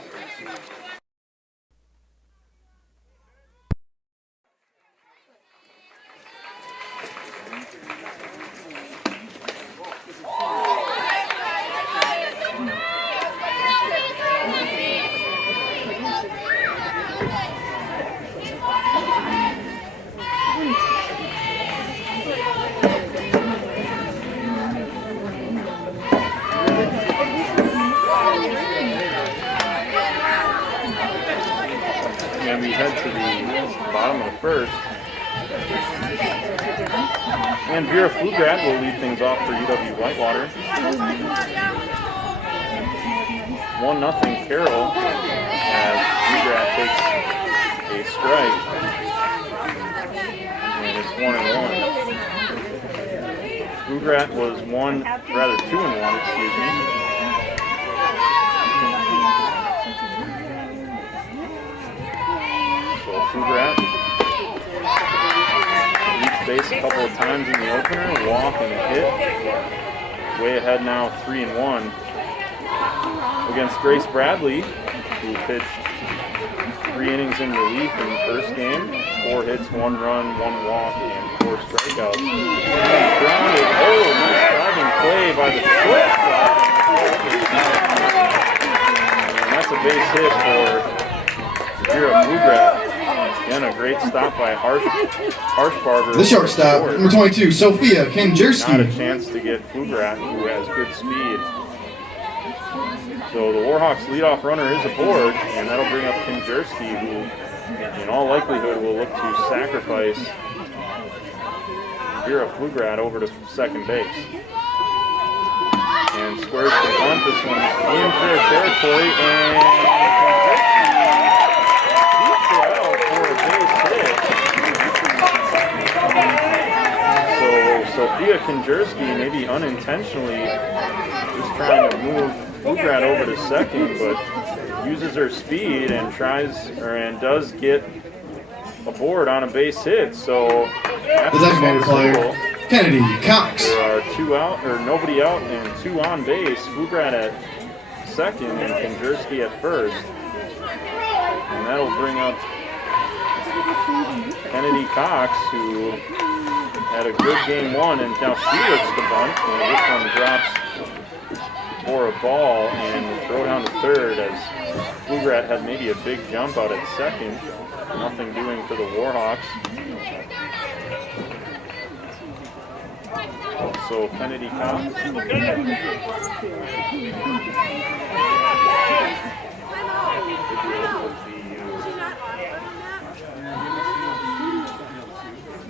And we head to the bottom of the first. And Vera Flugrat will lead things off for UW-Whitewater. 1-0 Carroll as Flugrat takes a strike. And it's 1-1. Flugrat was 2-1, excuse me. Flugrat reached base a couple of times in the opener, walk and a hit. Way ahead now, 3-1 against Grace Bradley, who pitched 3 innings in relief in the first game, 4 hits, 1 run, 1 walk, and 4 strikeouts. Grounded. Oh, nice driving play by the shortstop. And that's a base hit for Vera Flugrat. Again, a great stop by Harshbarger. The shortstop, number 22, Sophia Konjerski. Not a chance to get Flugrat, who has good speed. So the Warhawks leadoff runner is aboard, and that'll bring up Konjerski, who in all likelihood will look to sacrifice Vera Flugrat over to second base. And squares to bunt. This one's in fair territory, and Sophia Konjerski, maybe unintentionally, just trying to move Bugrat over to second, but uses her speed and does get a board on a base hit. So The designated player, Kennedy Cox. there are 2 out, or nobody out, and 2 on base. Bugrat at second and Konjerski at first. And that'll bring up Kennedy Cox, who had a good game 1, and now she looks the bunt, and this one drops for a ball and throw down to third as Bugrat had maybe a big jump out at second. Nothing doing for the Warhawks. So Kennedy Cox.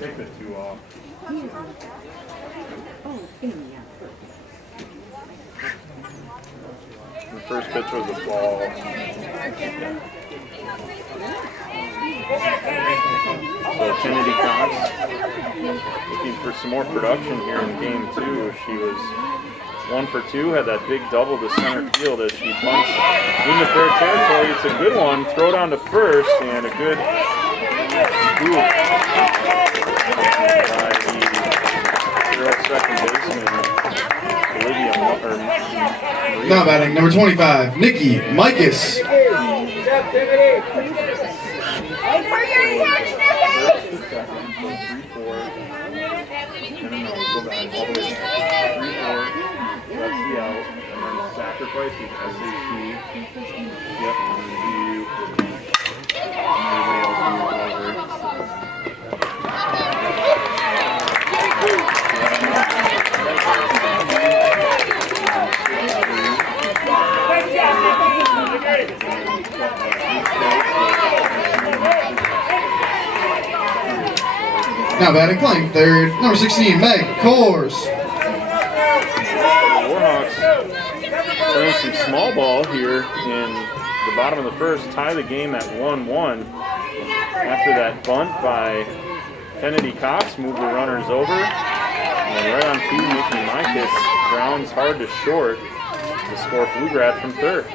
Take the 2 off. The first pitch was a ball. So Kennedy Cox looking for some more production here in game 2. She was 1 for 2, had that big double to center field as she bunts into fair territory. It's a good one. Throw down to first and a good scoop by the Carroll second baseman, Olivia. Now batting, number 25, Nikki Mikas. Wait for your catch, Nikki! 3-4. No, go back all the way back. 3-4. That's the out. And then sacrifice is SAT. Yep. And everybody else moves over. Now batting, playing third, number 16, Meg Coors. Warhawks playing some small ball here in the bottom of the first, tie the game at 1-1. After that bunt by Kennedy Cox, move the runners over. And right on cue, Nikki Mikas grounds hard to short to score Bugrat from third.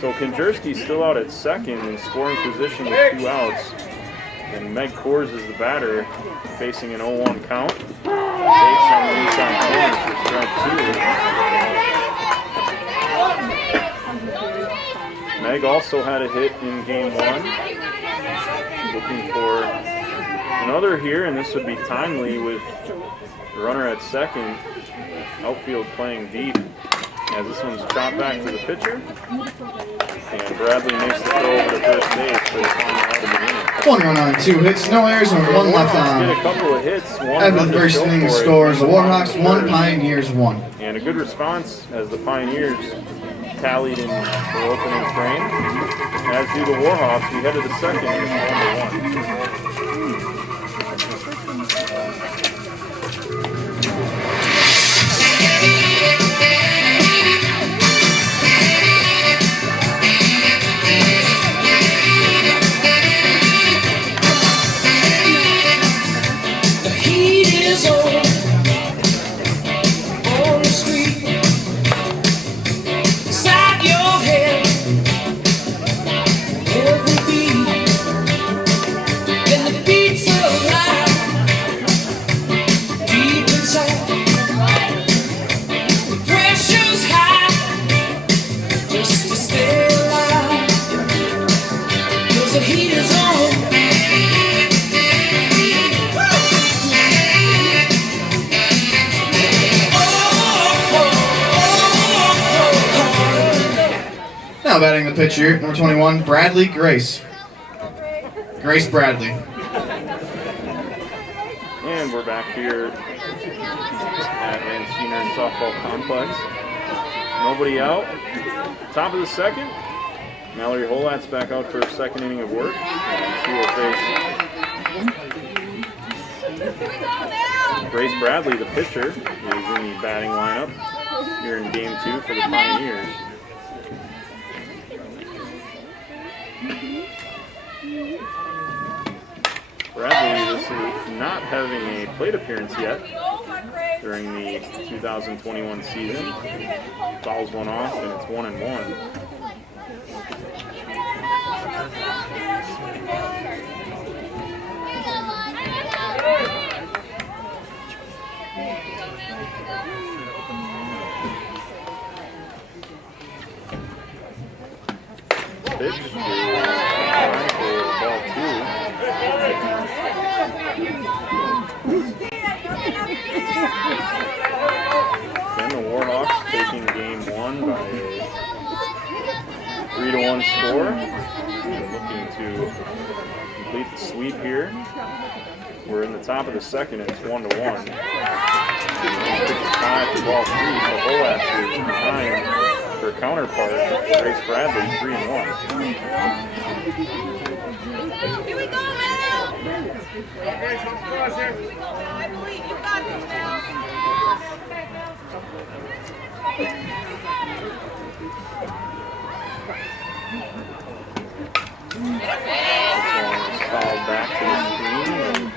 So Konjerski's still out at second in scoring position with 2 outs. And Meg Coors is the batter, facing an 0-1 count. Takes on the inside corner for strike 2. Meg also had a hit in game 1. Looking for another here, and this would be timely with the runner at second. Outfield playing deep. As this one's chopped back to the pitcher. And Bradley makes the throw over to first base for the final out of the inning. 1 run on, 2 hits, no errors, and 1 left on. Get a couple of hits. After the first inning, the scores: the Warhawks 1, Pioneers 1. And a good response as the Pioneers tallied in the opening frame. As do the Warhawks. We head to the second inning, 1-1. Now batting the pitcher, number 21, Bradley Grace. Grace Bradley. And we're back here at Manciner and Softball Complex. Nobody out. Top of the second. Mallory Holat's back out for a second inning of work. She will face Grace Bradley, the pitcher, is in the batting lineup here in game 2 for the Pioneers. Bradley, this is not having a plate appearance yet during the 2021 season. Fouls one off, and it's 1-1. Pitch to ball 2. Then the Warhawks taking game 1 by a 3-1 score. Looking to complete the sweep here. We're in the top of the second, and it's 1-1. 55 to ball 3, so Olaf is behind her counterpart, Grace Bradley, 3-1. Here we go, man! I believe you got this now. Fouled back to the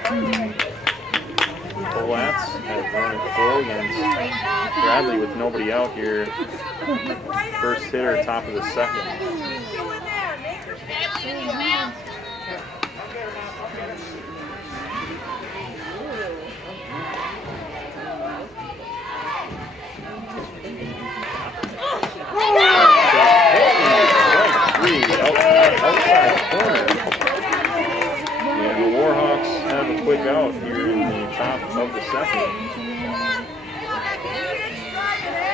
screen. Colats has run it full against Bradley with nobody out here. First hitter, top of the second. Outside corner. And the Warhawks have a quick out here in the top of the second.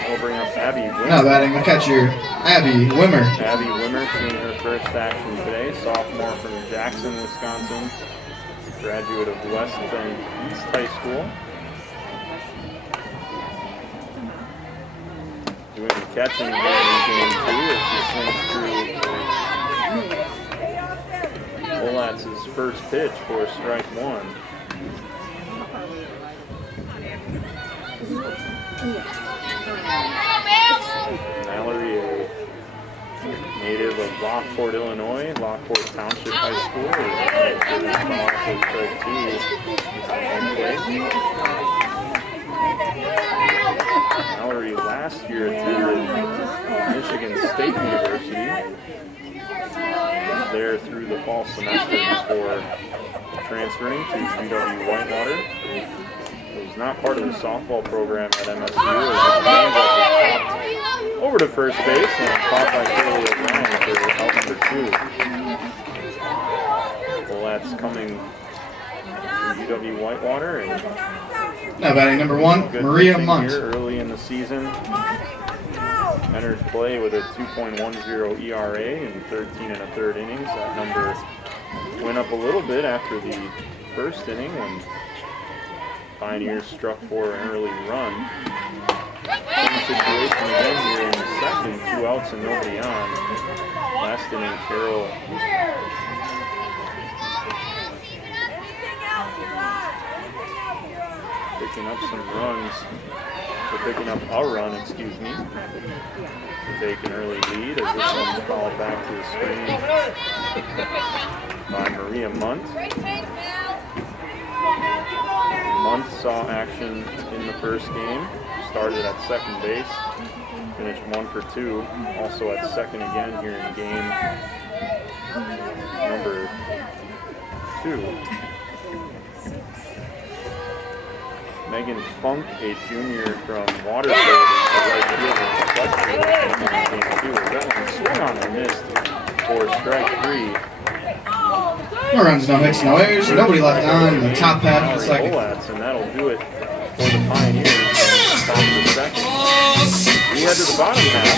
We'll bring up Abby Wimmer. Now batting the catcher, Abby Wimmer. Abby Wimmer seeing her first action today. Sophomore from Jackson, Wisconsin. Graduate of West and East High School. Doing the catching here in game 2 as she swings through Olatz's first pitch for strike 1. Mallory, a native of Lockport, Illinois, Lockport Township High School, is for strike 2 on home plate. Mallory last year attended Michigan State University. There through the fall semester before transferring to UW-Whitewater. It was not part of the softball program at MSU. As the game was popped over to first base and caught by Carroll O'Brien for out number 2. Well, that's coming to UW-Whitewater. Now batting number 1, Maria Munt. Early in the season. Entered play with a 2.10 ERA in 13 1/3 innings. That number went up a little bit after the first inning when Pioneers struck for an early run. Same situation again here in the second, 2 outs and nobody on. Last inning, Carroll picking up some runs. Picking up a run, excuse me, to take an early lead as this one's called back to the screen by Maria Munt. Munt saw action in the first game, started at second base, finished 1 for 2, also at second again here in game number 2. Megan Funk, a junior from Waterford, is right field in game 2. That one swung on and missed for strike 3. No runs, no hits, no errors, nobody left on in the top half of the second. And that'll do it for the Pioneers on the top of the second. We head to the bottom half.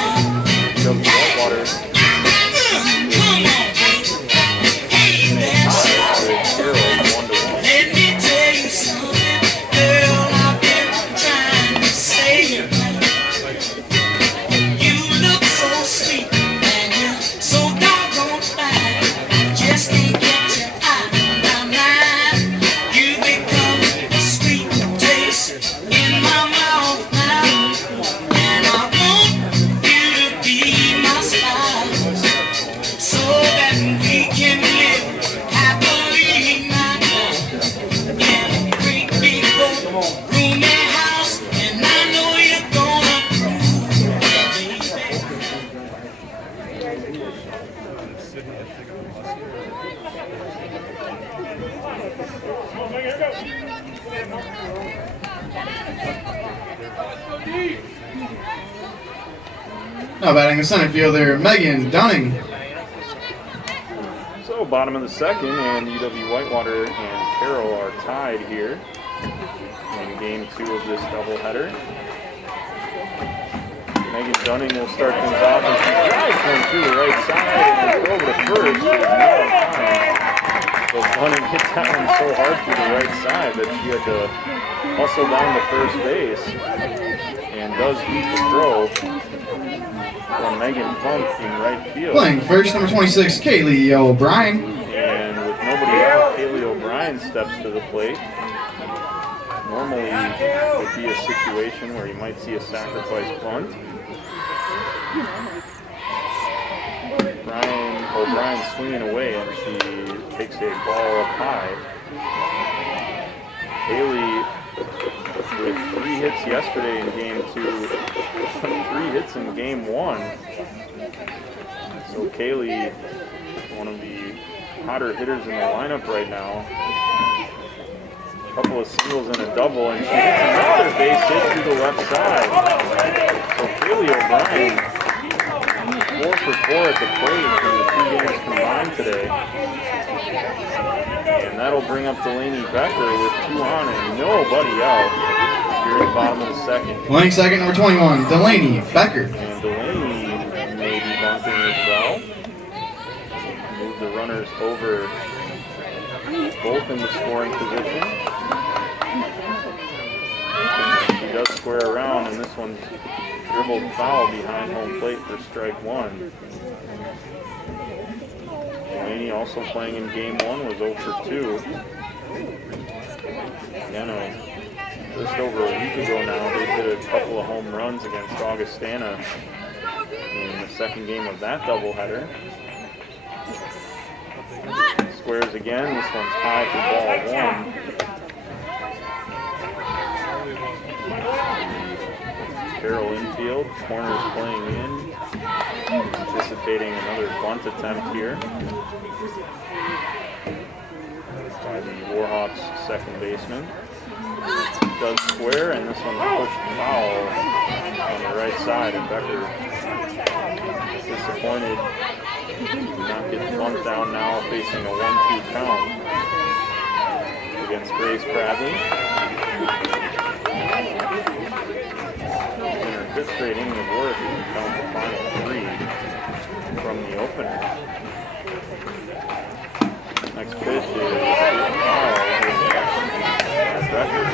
UW-Whitewater with Carroll 1-1. Now batting the center fielder, Megan Dunning. So bottom of the second, and UW-Whitewater and Carroll are tied here in game 2 of this doubleheader. Megan Dunning will start things off, and she drives one through the right side and throw to first. Not on time. So Dunning hit that one so hard through the right side that she had to hustle down to first base, and does beat the throw from Megan Funk in right field. Playing first, number 26, Kaylee O'Brien. And with nobody out, Kaylee O'Brien steps to the plate. Normally, it would be a situation where you might see a sacrifice bunt. O'Brien swinging away, and she takes a ball up high. Kaylee with 3 hits yesterday in game 2, 3 hits in game 1. So Kaylee, one of the hotter hitters in the lineup right now. A couple of singles and a double, and she hits another base hit to the left side. So Kaylee O'Brien, 4 for 4 at the plate in the 2 games combined today. And that'll bring up Delaney Becker with 2 on and nobody out here at the bottom of the second. Playing second, number 21, Delaney Becker. And Delaney may be bunting as well. Move the runners over, both in the scoring position. She does square around, and this one's dribbled foul behind home plate for strike 1. Delaney, also playing in game 1, was 0 for 2. Again, just over a week ago now, they did a couple of home runs against Augustana in the second game of that doubleheader. Squares again. This one's high for ball 1. Carroll infield. Corners playing in. Anticipating another bunt attempt here by the Warhawks second baseman. Does square, and this one's pushed foul on the right side, and Becker disappointed. Not get the bunt down now, facing a 1-2 count against Grace Bradley. In her 5th straight inning of work, you can count the final 3 from the opener. Next pitch is foul. Becker.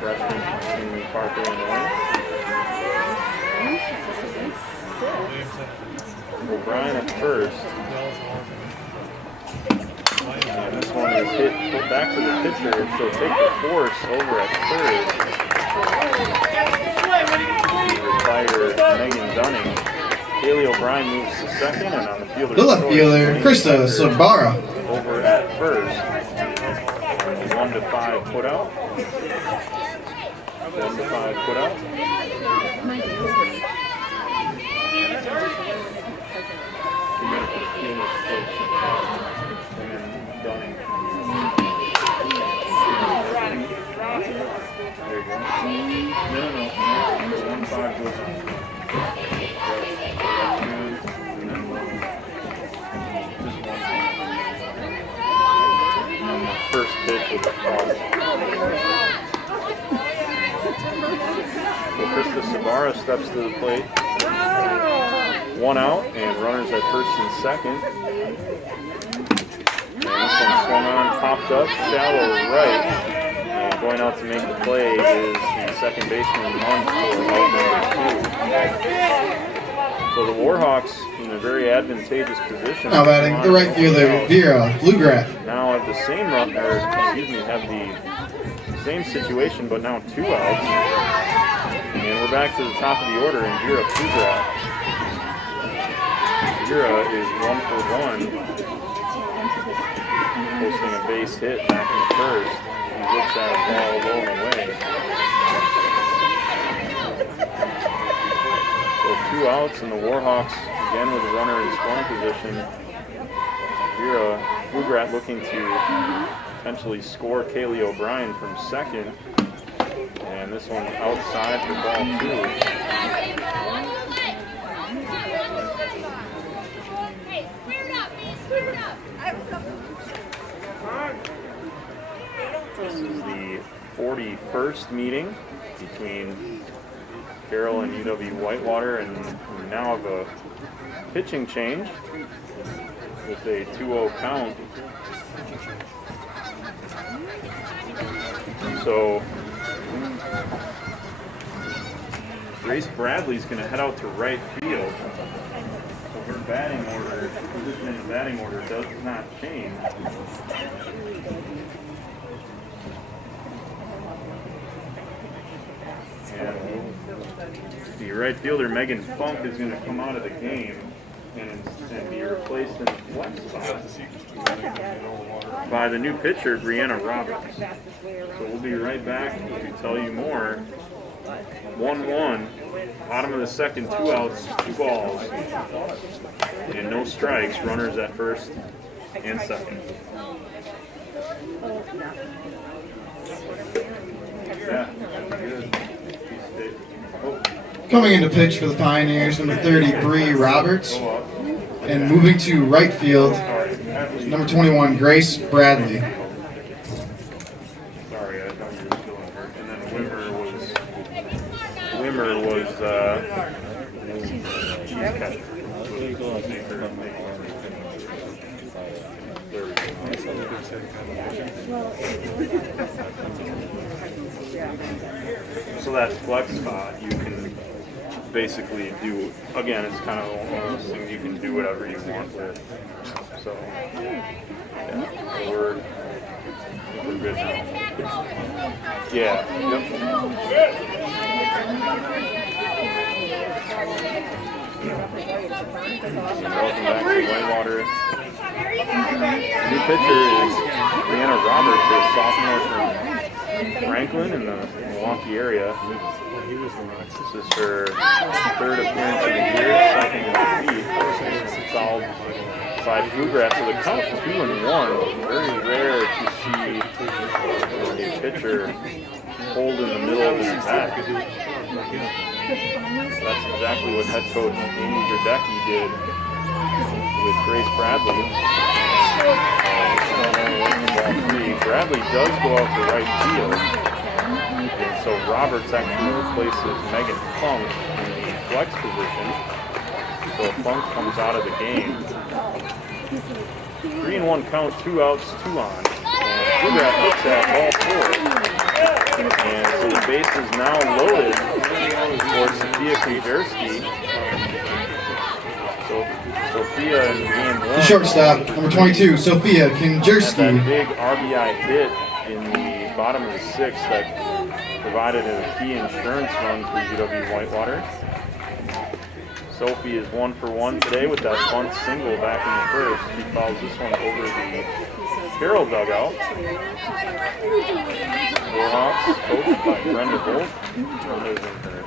Freshman from Park, Illinois. O'Brien at first. And this one is hit back to the pitcher. She'll take the force over at third. Retire Megan Dunning. Kaylee O'Brien moves to second, and on the fielder. The left fielder, Krista Sabara. Over at first. 1-5 put out. 1-5 put out. There you go. No. 1-5 goes on. First pitch with the foul. So Krista Sabara steps to the plate. 1 out, and runners at first and second. And this one swung on, popped up, shallow right. And going out to make the play is the second baseman, Munch, for out number 2. So the Warhawks in a very advantageous position. Now batting the right fielder, Vera Flugrat. Now have the same run, or excuse me, have the same situation, but now 2 outs. And we're back to the top of the order, and Vera Flugrat. Vera is 1 for 1, posting a base hit back in the first. He looks at a ball low and away. So 2 outs, and the Warhawks again with a runner in scoring position Vera Flugrat looking to potentially score Kaylee O'Brien from second. And this one outside for ball 2. This is the 41st meeting between Carroll and UW-Whitewater, and we now have a pitching change with a 2-0 count. So Grace Bradley's going to head out to right field. So her batting order, position in the batting order does not change. And the right fielder, Megan Funk, is going to come out of the game and be replaced in the flex spot by the new pitcher, Brianna Roberts. So we'll be right back to tell you more. 1-1, bottom of the second, 2 outs, 2 balls, and no strikes, runners at first and second. Yeah, good. Coming into pitch for the Pioneers, number 30, Bree Roberts. And moving to right field, number 21, Grace Bradley. Sorry, I thought you were still in hurt. And then Wimmer was cheese catcher. There we go. So that flex spot, you can basically do, again, it's kind of one of those things you can do whatever you want with. So, yeah, we're good now. Yeah. Yep. Welcome back to Whitewater. New pitcher is Brianna Roberts, a sophomore from Franklin in the Milwaukee area. This is her third appearance of the year, second in the feet. Fouled by Flugrat. So the count's 2-1. Very rare to see a pitcher hold in the middle of his bat. That's exactly what head coach Amy Gradecki did with Grace Bradley. Bradley does go out to right field. And so Roberts actually replaces Megan Funk in the flex position. So Funk comes out of the game. 3-1 count, 2 outs, 2 on. And Flugrat looks at ball 4. And so the base is now loaded for Sophia Konjerski. So Sophia in game 1. The shortstop, number 22, Sophia Konjerski. That big RBI hit in the bottom of the 6th that provided a key insurance run for UW-Whitewater. Sophie is 1 for 1 today with that bunt single back in the first. She fouls this one over the Carroll dugout. Warhawks, coached by Brenda Holt. Brenda's in her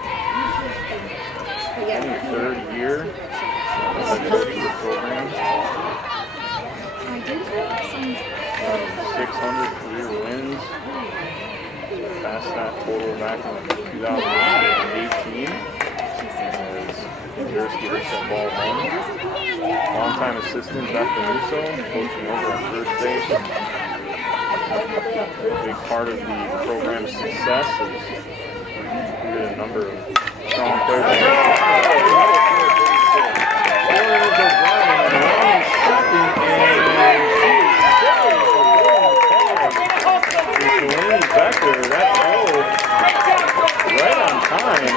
23rd year as a coach of the program. 600 career wins. Passed that total back in 2018. As Konjerski hits that ball home. Longtime assistant Beth Denuso, coaching over at first base. A big part of the program's success is included a number of strong players. Becker, that throw right on time.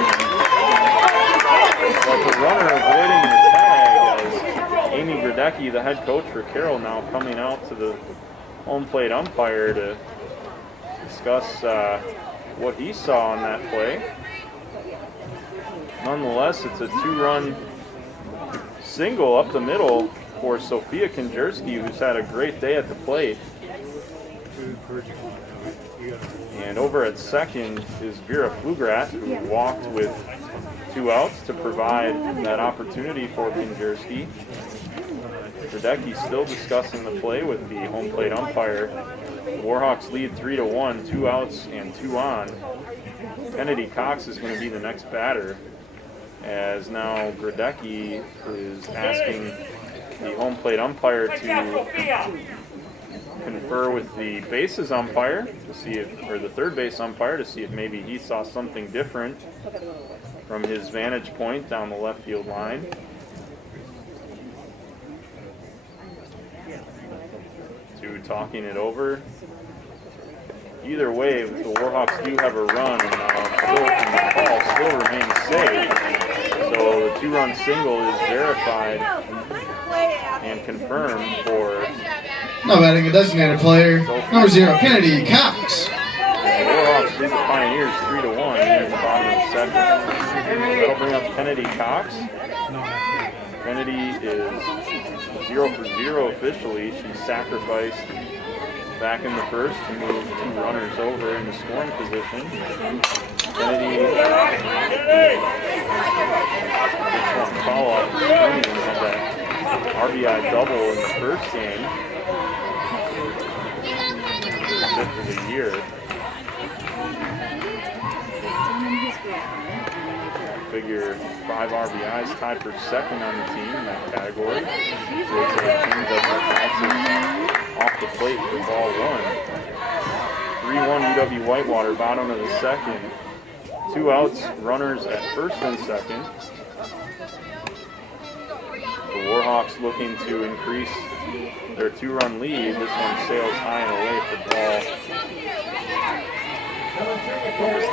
But the runner avoiding the tag as Amy Gradecki, the head coach for Carroll, now coming out to the home plate umpire to discuss what he saw on that play. Nonetheless, it's a 2-run single up the middle for Sophia Konjerski, who's had a great day at the plate. And over at second is Vera Flugrat, who walked with 2 outs to provide that opportunity for Konjerski. Grodecki still discussing the play with the home plate umpire. The Warhawks lead 3-1, 2 outs and 2 on. Kennedy Cox is going to be the next batter, as now Grodecki is asking the home plate umpire to confer with the bases umpire to see if, or the third base umpire to see if maybe he saw something different from his vantage point down the left field line. To talking it over. Either way, the Warhawks do have a run, and the call still remains safe. So the 2-run single is verified and confirmed for. Now batting a designated player, number 0, Kennedy Cox. The Warhawks lead the Pioneers 3-1 here in the bottom of the second. That'll bring up Kennedy Cox. Kennedy is 0 for 0 officially. She sacrificed back in the first to move 2 runners over into scoring position. Kennedy gets one follow-up screen and had that RBI double in the first game. Fifth of the year. Figure 5 RBIs, tied for second on the team in that category. So it's a team that passes off the plate for ball 1. 3-1 UW-Whitewater, bottom of the second. 2 outs, runners at first and second. The Warhawks looking to increase their 2-run lead. This one sails high and away for ball number 2.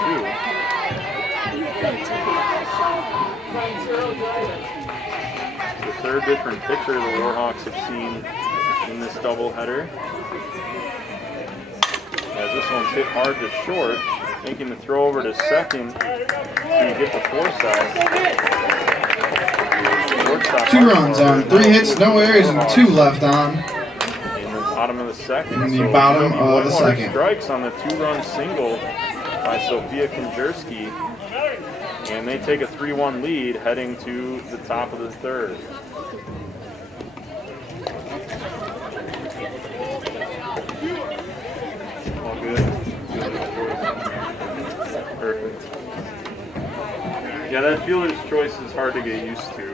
The third different pitcher the Warhawks have seen in this doubleheader. As this one's hit hard to short, making the throw over to second to get the foresight. 2 runs on 3 hits, no errors, and 2 left on. In the bottom of the second. In the bottom of the second. Strikes on the 2-run single by Sophia Konjerski. And they take a 3-1 lead heading to the top of the third. All good. Perfect. Yeah, that fielder's choice is hard to get used to.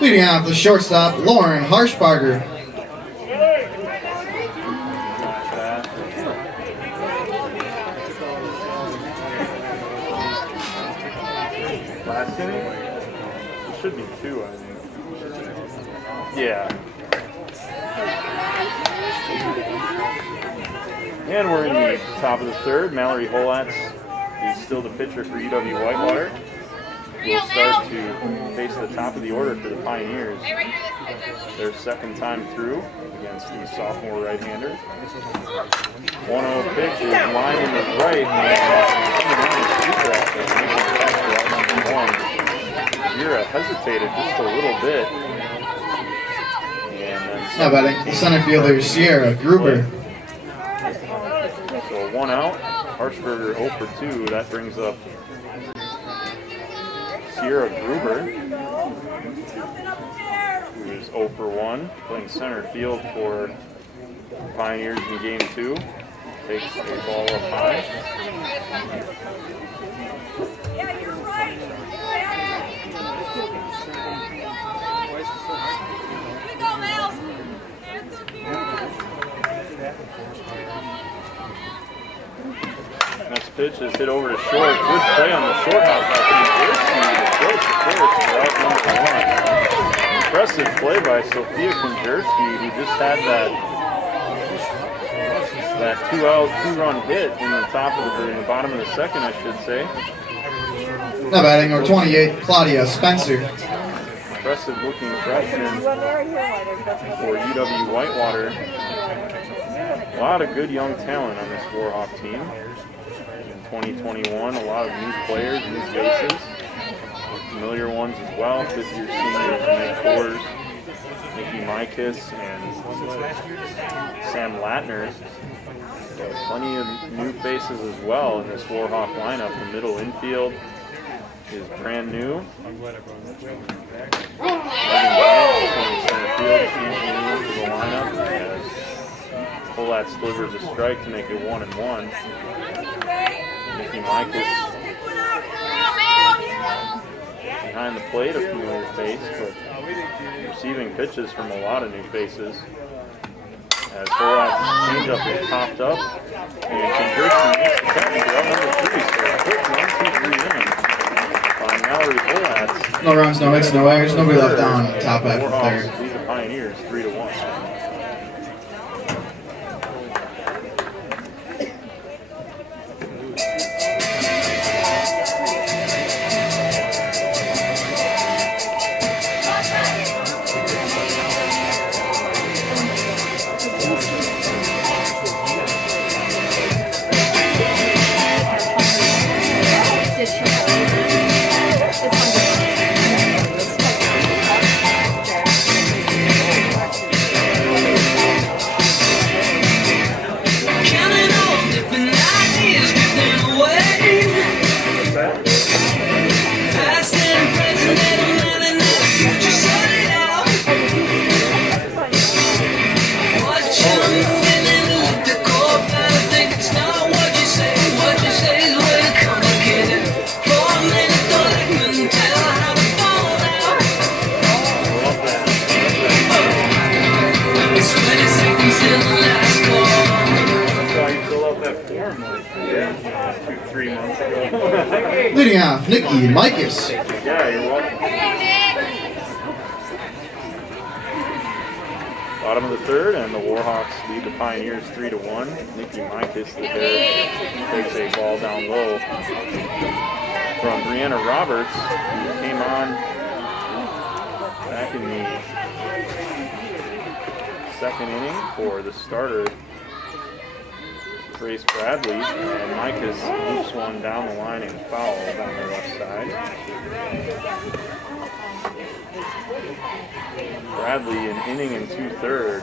Leading off the shortstop, Lauren Harshbarger. Last inning? It should be 2, I think. Yeah. And we're in the top of the third. Mallory Holatz is still the pitcher for UW-Whitewater. Will start to face the top of the order for the Pioneers. Their second time through against the sophomore right-hander. 1-0 pitch is line in the right. Vera hesitated just a little bit. And then Now batting the center fielder, Sierra Gruber. So 1 out. Harshbarger 0 for 2. That brings up Sierra Gruber, who is 0 for 1, playing center field for Pioneers in Game 2. Takes a ball up high. Next pitch is hit over to short. Good play on the short hop by Konjerski. Throws to first, out number 1. Impressive play by Sophia Konjerski, who just had that 2-run hit in the bottom of the second, I should say. Now batting number 28, Claudia Spencer. Impressive looking freshman for UW-Whitewater. A lot of good young talent on this Warhawk team. In 2021, a lot of new players, new faces. Familiar ones as well. Fifth-year seniors Meg Kors, Nikki Mikas, and Sam Latner. So plenty of new faces as well in this Warhawk lineup. The middle infield is brand new. Megan Bryant in center field. She's new to the lineup. As Polat slivers a strike to make it 1-1. Nikki Mikas behind the plate, a familiar face, but receiving pitches from a lot of new faces. As Polat's changeup is popped up, and Konjerski makes the catch for out number 3, so a quick 1-2-3 inning by Mallory Polat. No runs, no hits, no errors, nobody left on top after Warhawks third. lead the Pioneers 3-1. Leading off, Nikki Mikas. Yeah, you're welcome. Bottom of the third, and the Warhawks lead the Pioneers 3-1. Nikki Mikas, the hitter, takes a ball down low from Brianna Roberts, who came on back in the second inning for the starter, Grace Bradley, and Mikas loops one down the line and foul down the left side. Bradley, an inning and 2/3,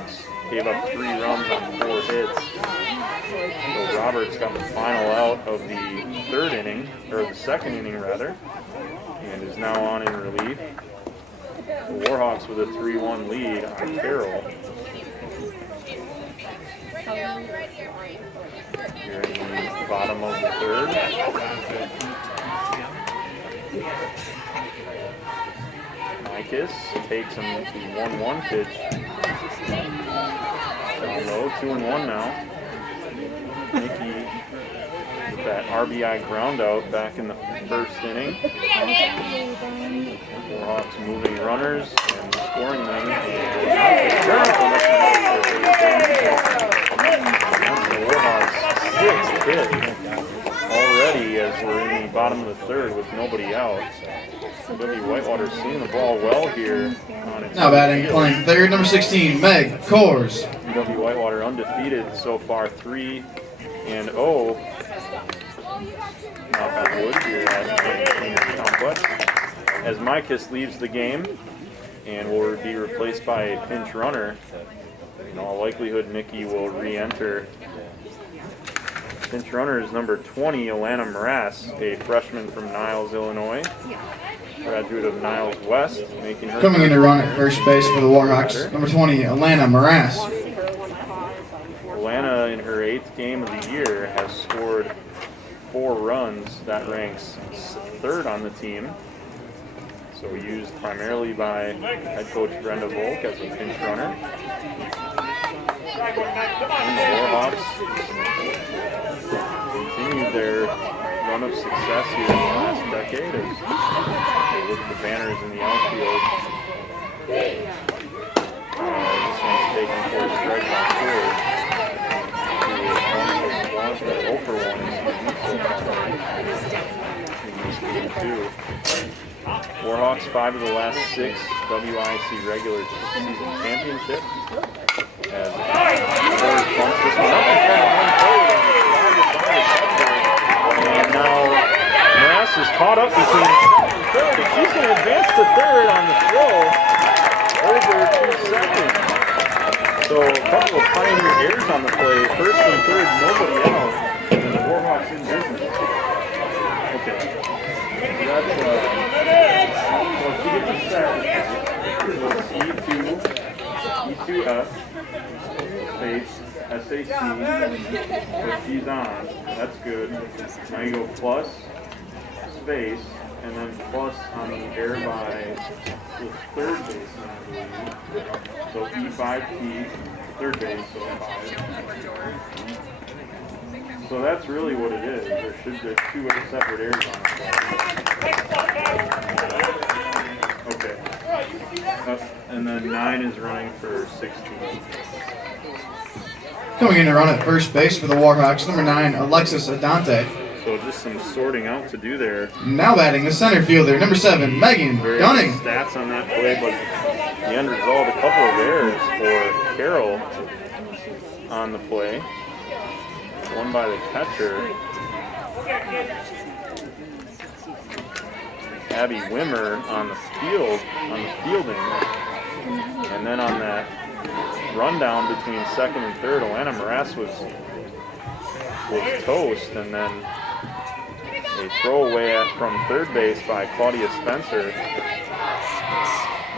gave up 3 runs on 4 hits. So Roberts got the final out of the third inning, or the second inning rather, and is now on in relief. The Warhawks with a 3-1 lead on Carroll. Here in the bottom of the third. Mikas takes him to 1-1 pitch. Down low, 2-1 now. Nikki with that RBI ground out back in the first inning. Warhawks moving runners and scoring them. The Warhawks' 6th hit already as we're in the bottom of the third with nobody out. UW-Whitewater seeing the ball well here on its Now batting, playing third, number 16, Meg Kors. UW-Whitewater undefeated so far, 3-0. Knock on wood here at Senior Complex. As Mikas leaves the game and will be replaced by a pinch runner, in all likelihood Nikki will re-enter. Pinch runner is number 20, Alana Morass, a freshman from Niles, Illinois. Graduate of Niles West, making her Coming in to run at first base for the Warhawks, number 20, Alana Morass. Alana, in her 8th game of the year, has scored 4 runs. That ranks 3rd on the team. So used primarily by head coach Brenda Volk as a pinch runner. And the Warhawks continue continued their run of success here in the last decade as they look at the banners in the outfield. This one's taken for a strike on four. The 0 for 1 in this game too. Warhawks 5 of the last 6 WIC regular season championships. As Warriors bumps this one up in front of home plate and now Morass is caught up between second and third, and she's going to advance to third on the throw over 2 seconds. So a couple of pioneer errors on the play. First and third, nobody out, and the Warhawks in business. Okay. That's once you get to second, E2F, space, SAC, so she's on. That's good. Now you go plus, space, and then plus on the air by the third baseman, I believe. So E5T, third base, so 5. So that's really what it is. There's 2 separate airs on it. Okay. And then 9 is running for 16. Coming in to run at first base for the Warhawks, number 9, Alexis Adante. So just some sorting out to do there. Now batting the center fielder, number 7, Megan Very Gunning. good stats on that play, but the end result, a couple of errors for Carroll on the play. One by the catcher. Abby Wimmer on the field, on the fielding. And then on that rundown between second and third, Alana Morass was toast, and then a throwaway from third base by Claudia Spencer.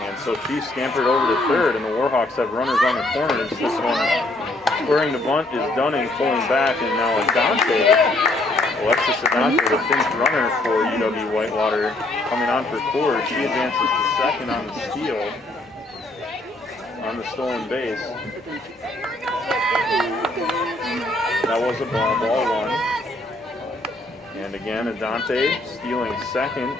And so she scampered over to third, and the Warhawks have runners on the corner. It's this one squaring the bunt is Dunning pulling back, and now Alexis Adante, the pinch runner for UW-Whitewater, coming on for Coors. She advances to second on the steal, on the stolen base. That was a ball 1. And again, Adante stealing second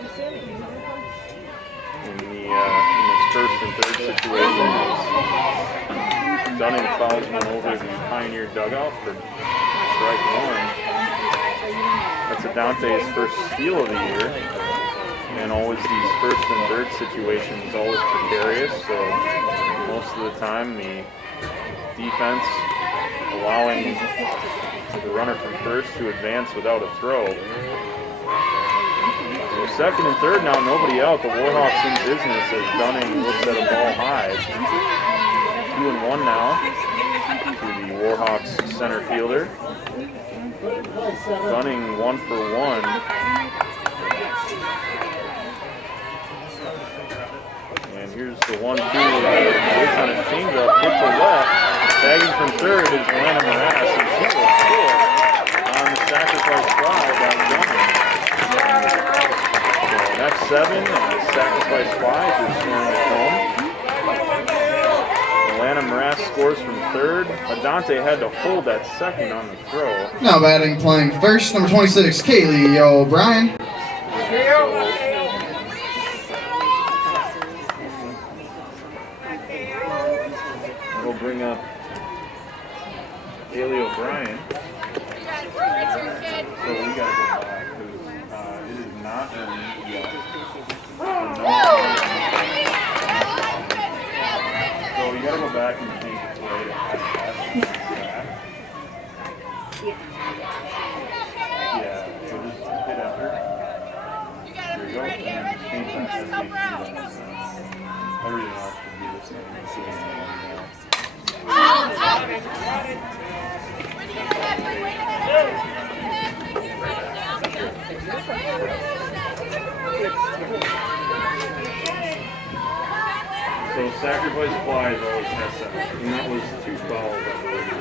in this first and third situation. Dunning fouls one over the Pioneer dugout for strike 1. That's Adante's first steal of the year. And always these first and third situations always precarious, so most of the time the defense allowing the runner from first to advance without a throw. So second and third now, nobody out. The Warhawks in business as Dunning looks at a ball high. 2-1 now to the Warhawks center fielder. Dunning 1 for 1. And here's the 1-2 based on a changeup, hit to left. Tagging from third is Alana Morass, and she will score on the sacrifice fly by Dunning. So that's 7, and the sacrifice fly is scoring at home. Alana Morass scores from third. Adante had to hold that second on the throw. Now batting, playing first, number 26, Kaylee O'Brien. We'll bring up Kaylee O'Brien. So we gotta go back because it is not done yet. So you gotta go back and change the play to back. Yeah, so just hit enter. There you go. And change that to everything else should be the same. So sacrifice fly is always S out, and that was 2 fouls, I believe.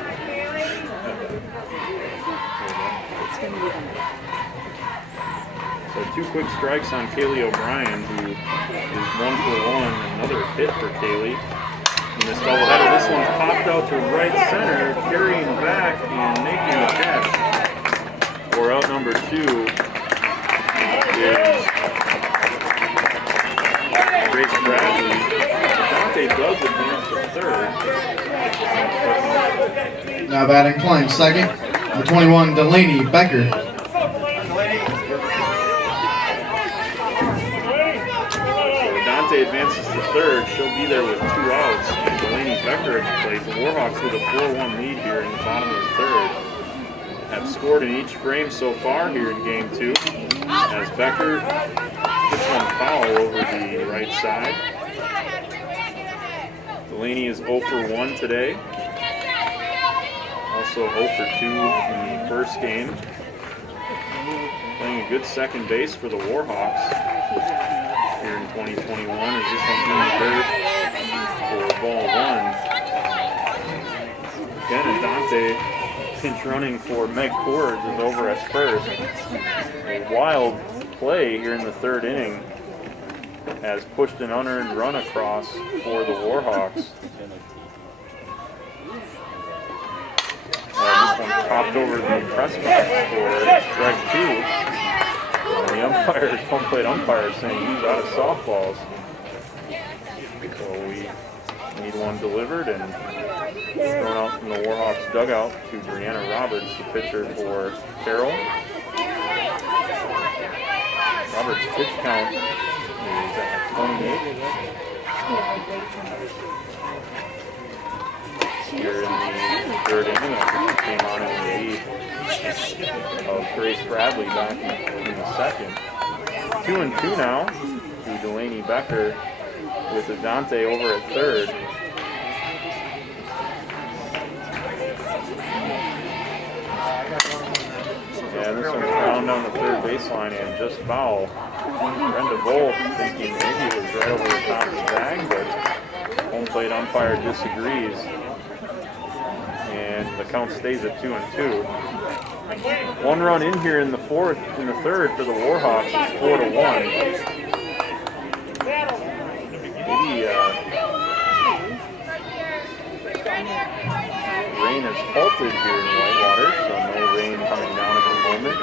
So 2 quick strikes on Kaylee O'Brien, who is 1 for 1. Another hit for Kaylee in this doubleheader. This one's popped out to right center, carrying back and making the catch For out number 2 is Grace Bradley. Dante does advance to third. Now batting, playing second, number 21, Delaney Becker. Dante advances to third. She'll be there with 2 outs. And Delaney Becker at the plate. The Warhawks with a 4-1 lead here in the bottom of the third. Have scored in each frame so far here in game 2. As Becker gets one foul over the right side. Delaney is 0 for 1 today. Also 0 for 2 in the first game. Playing a good second base for the Warhawks here in 2021 as this one's in the dirt for ball 1. Again, and Dante pinch running for Meg Cords is over at first. A wild play here in the third inning has pushed an unearned run across for the Warhawks. This one popped over the press box for strike 2. And the umpires, home plate umpire, saying he's out of softballs. So we need one delivered and thrown out from the Warhawks dugout to Brianna Roberts, the pitcher for Carroll. Roberts' pitch count is at 28. Here in the third inning, after she came on in relief of Grace Bradley back in the second. 2-2 now to Delaney Becker with Dante over at third. Yeah, this one's ground down the third baseline and just foul. Brenda Volk thinking maybe it was right over the top of the bag, but home plate umpire disagrees. And the count stays at 2-2. 1 run in here in the third for the Warhawks is 4-1. Maybe rain has halted here in Whitewater, so no rain coming down at the moment.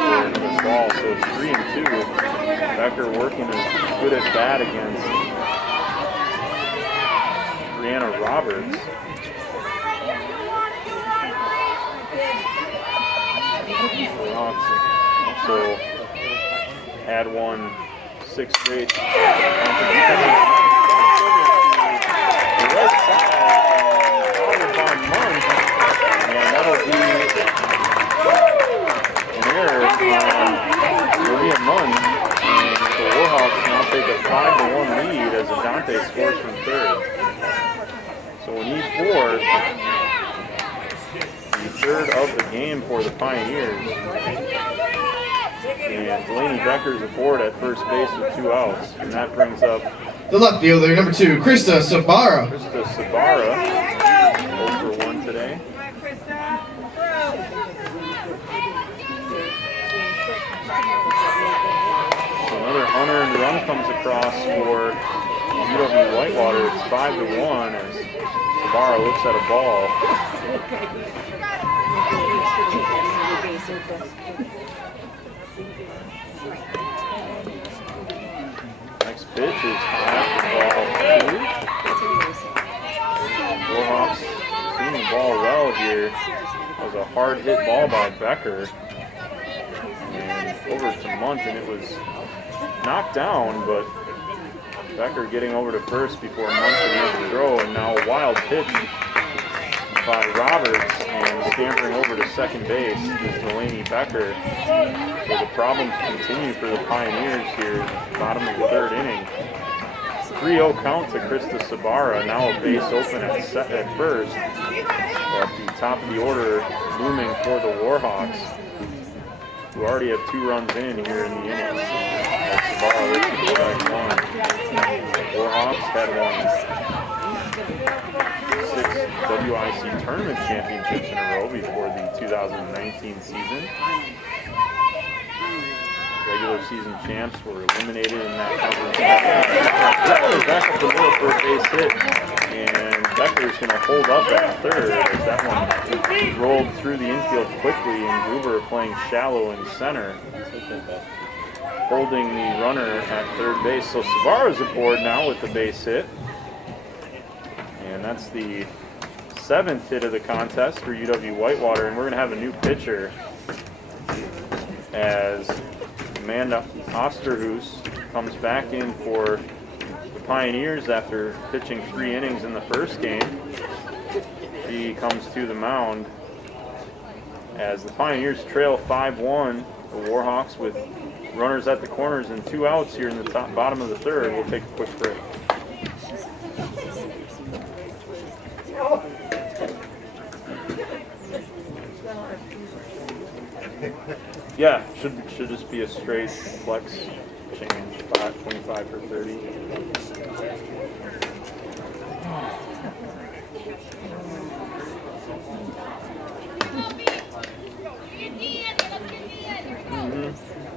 And this ball, so it's 3-2. Becker working a good at bat against Brianna Roberts. Also had won 6 straight. The right side, on Munn, and that'll be an error on Maria Munn. And the Warhawks now take a 5-1 lead as Dante scores from third. So we need 4. The third of the game for the Pioneers. And Delaney Becker's aboard at first base with 2 outs. And that brings up the left fielder, number 2, Krista Sabara. Krista Sabara, 0 for 1 today. So another unearned run comes across for UW-Whitewater. It's 5-1 as Sabara looks at a ball. Next pitch is high for ball 2. Warhawks seeing the ball well here. That was a hard hit ball by Becker. And over to Munt, and it was knocked down, but Becker getting over to first before Munt could even throw, and now a wild pitch by Roberts, and scampering over to second base is Delaney Becker. So the problems continue for the Pioneers here at the bottom of the third inning. 3-0 count to Krista Sabara, now a base open at first. At the top of the order, looming for the Warhawks, who already have 2 runs in here in the inning. Sabara looks to strike 1. Warhawks had won 6 WIC tournament championships in a row before the 2019 season. Regular season champs were eliminated in that conference. Back up the middle for a base hit, and Becker's going to hold up at third as that one rolled through the infield quickly, and Gruber playing shallow in center, holding the runner at third base. So Sabara's aboard now with the base hit. And that's the 7th hit of the contest for UW-Whitewater, and we're going to have a new pitcher as Amanda Osterhuis comes back in for the Pioneers after pitching 3 innings in the first game. She comes to the mound as the Pioneers trail 5-1. The Warhawks with runners at the corners and 2 outs here in the bottom of the third. We'll take a quick break. Yeah, should just be a straight flex change, 25 for 30.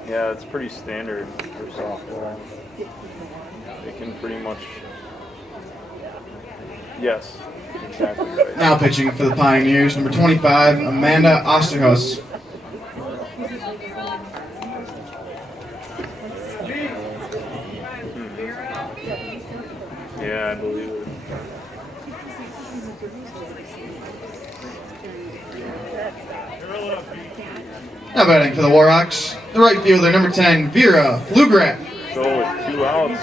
Yeah, it's pretty standard for softball. They can pretty much. Yes, exactly right. Now pitching for the Pioneers, number 25, Amanda Osterhuis. Yeah, I believe it. Now batting for the Warhawks, the right fielder, number 10, Vera Flugrat. So with 2 outs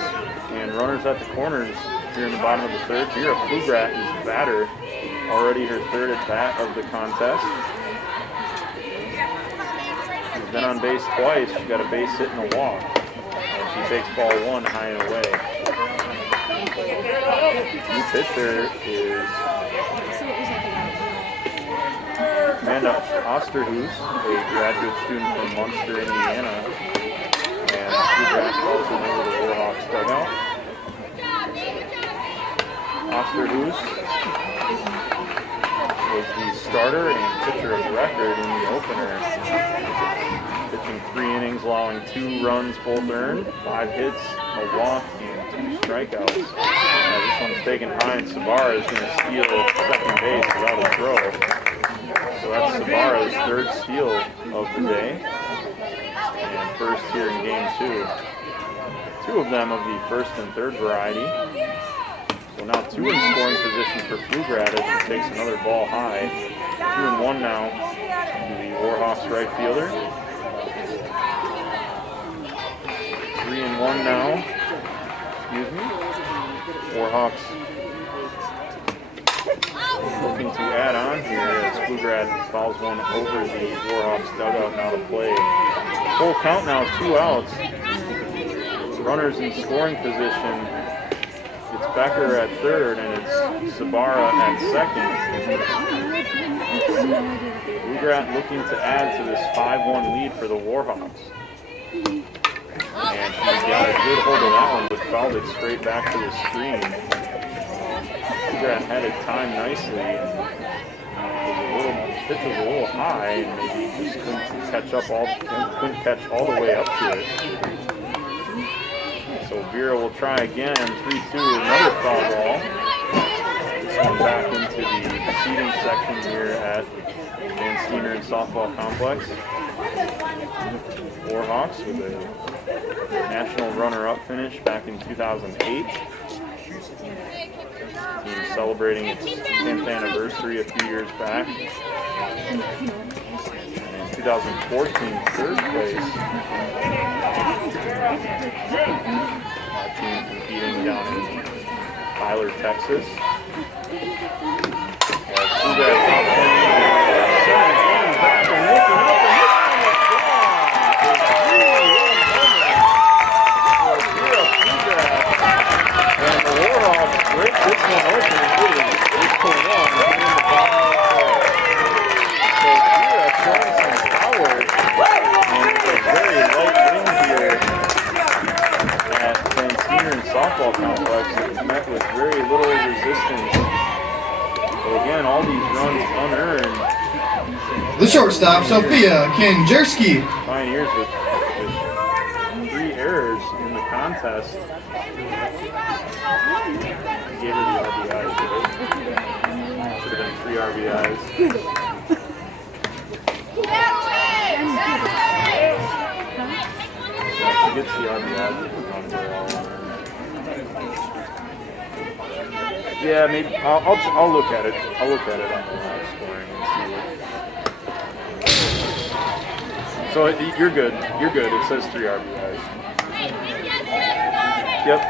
and runners at the corners here in the bottom of the third, Vera Flugrat is the batter. Already her 3rd at bat of the contest. She's been on base twice. She got a base hit and a walk. And she takes ball 1 high and away. New pitcher is Amanda Osterhuis, a graduate student from Munster, Indiana. And Flugrat falls in over the Warhawks dugout. Osterhuis was the starter and pitcher of record in the opener. Pitching 3 innings, allowing 2 runs both earned, 5 hits, a walk, and 2 strikeouts. This one's taken high, and Sabara is going to steal second base without a throw. So that's Sabara's 3rd steal of the day, and first here in game 2. 2 of them of the 1st and 3rd variety. So now 2 in scoring position for Flugrat as she takes another ball high. 2-1 now to the Warhawks right fielder. 3-1 now. Excuse me. Warhawks looking to add on here as Flugrat fouls one over the Warhawks dugout now to play. Full count now, 2 outs. Runners in scoring position. It's Becker at 3rd and it's Sabara at 2nd. Flugrat looking to add to this 5-1 lead for the Warhawks. And she got a good hold of that one, but fouled it straight back to the screen. Flugrat had it timed nicely. Pitch was a little high, and maybe just couldn't catch all the way up to it. So Vera will try again, 3-2, another foul ball. This one back into the seating section here at Van Steiner Softball Complex. Warhawks with a national runner-up finish back in 2008. Team celebrating its 10th anniversary a few years back. And in 2014, 3rd place. Team competing down in Tyler, Texas. As Flugrat top 10 back and looking up and and the Warhawks break this one open. It is 8-1 in the bottom of the third. So Vera showing some power, and it's a very light wind here at Van Steiner Softball Complex. It's met with very little resistance. So again, all these runs unearned. The shortstop, Sophia Kinjerski. Pioneers with 3 errors in the contest. contest. He gave her the RBIs, right? Should have been 3 RBIs. She gets the RBIs. Yeah, maybe I'll look at it. I'll look at it on the live scoring and see what. So you're good. You're good. It says 3 RBIs. Yep.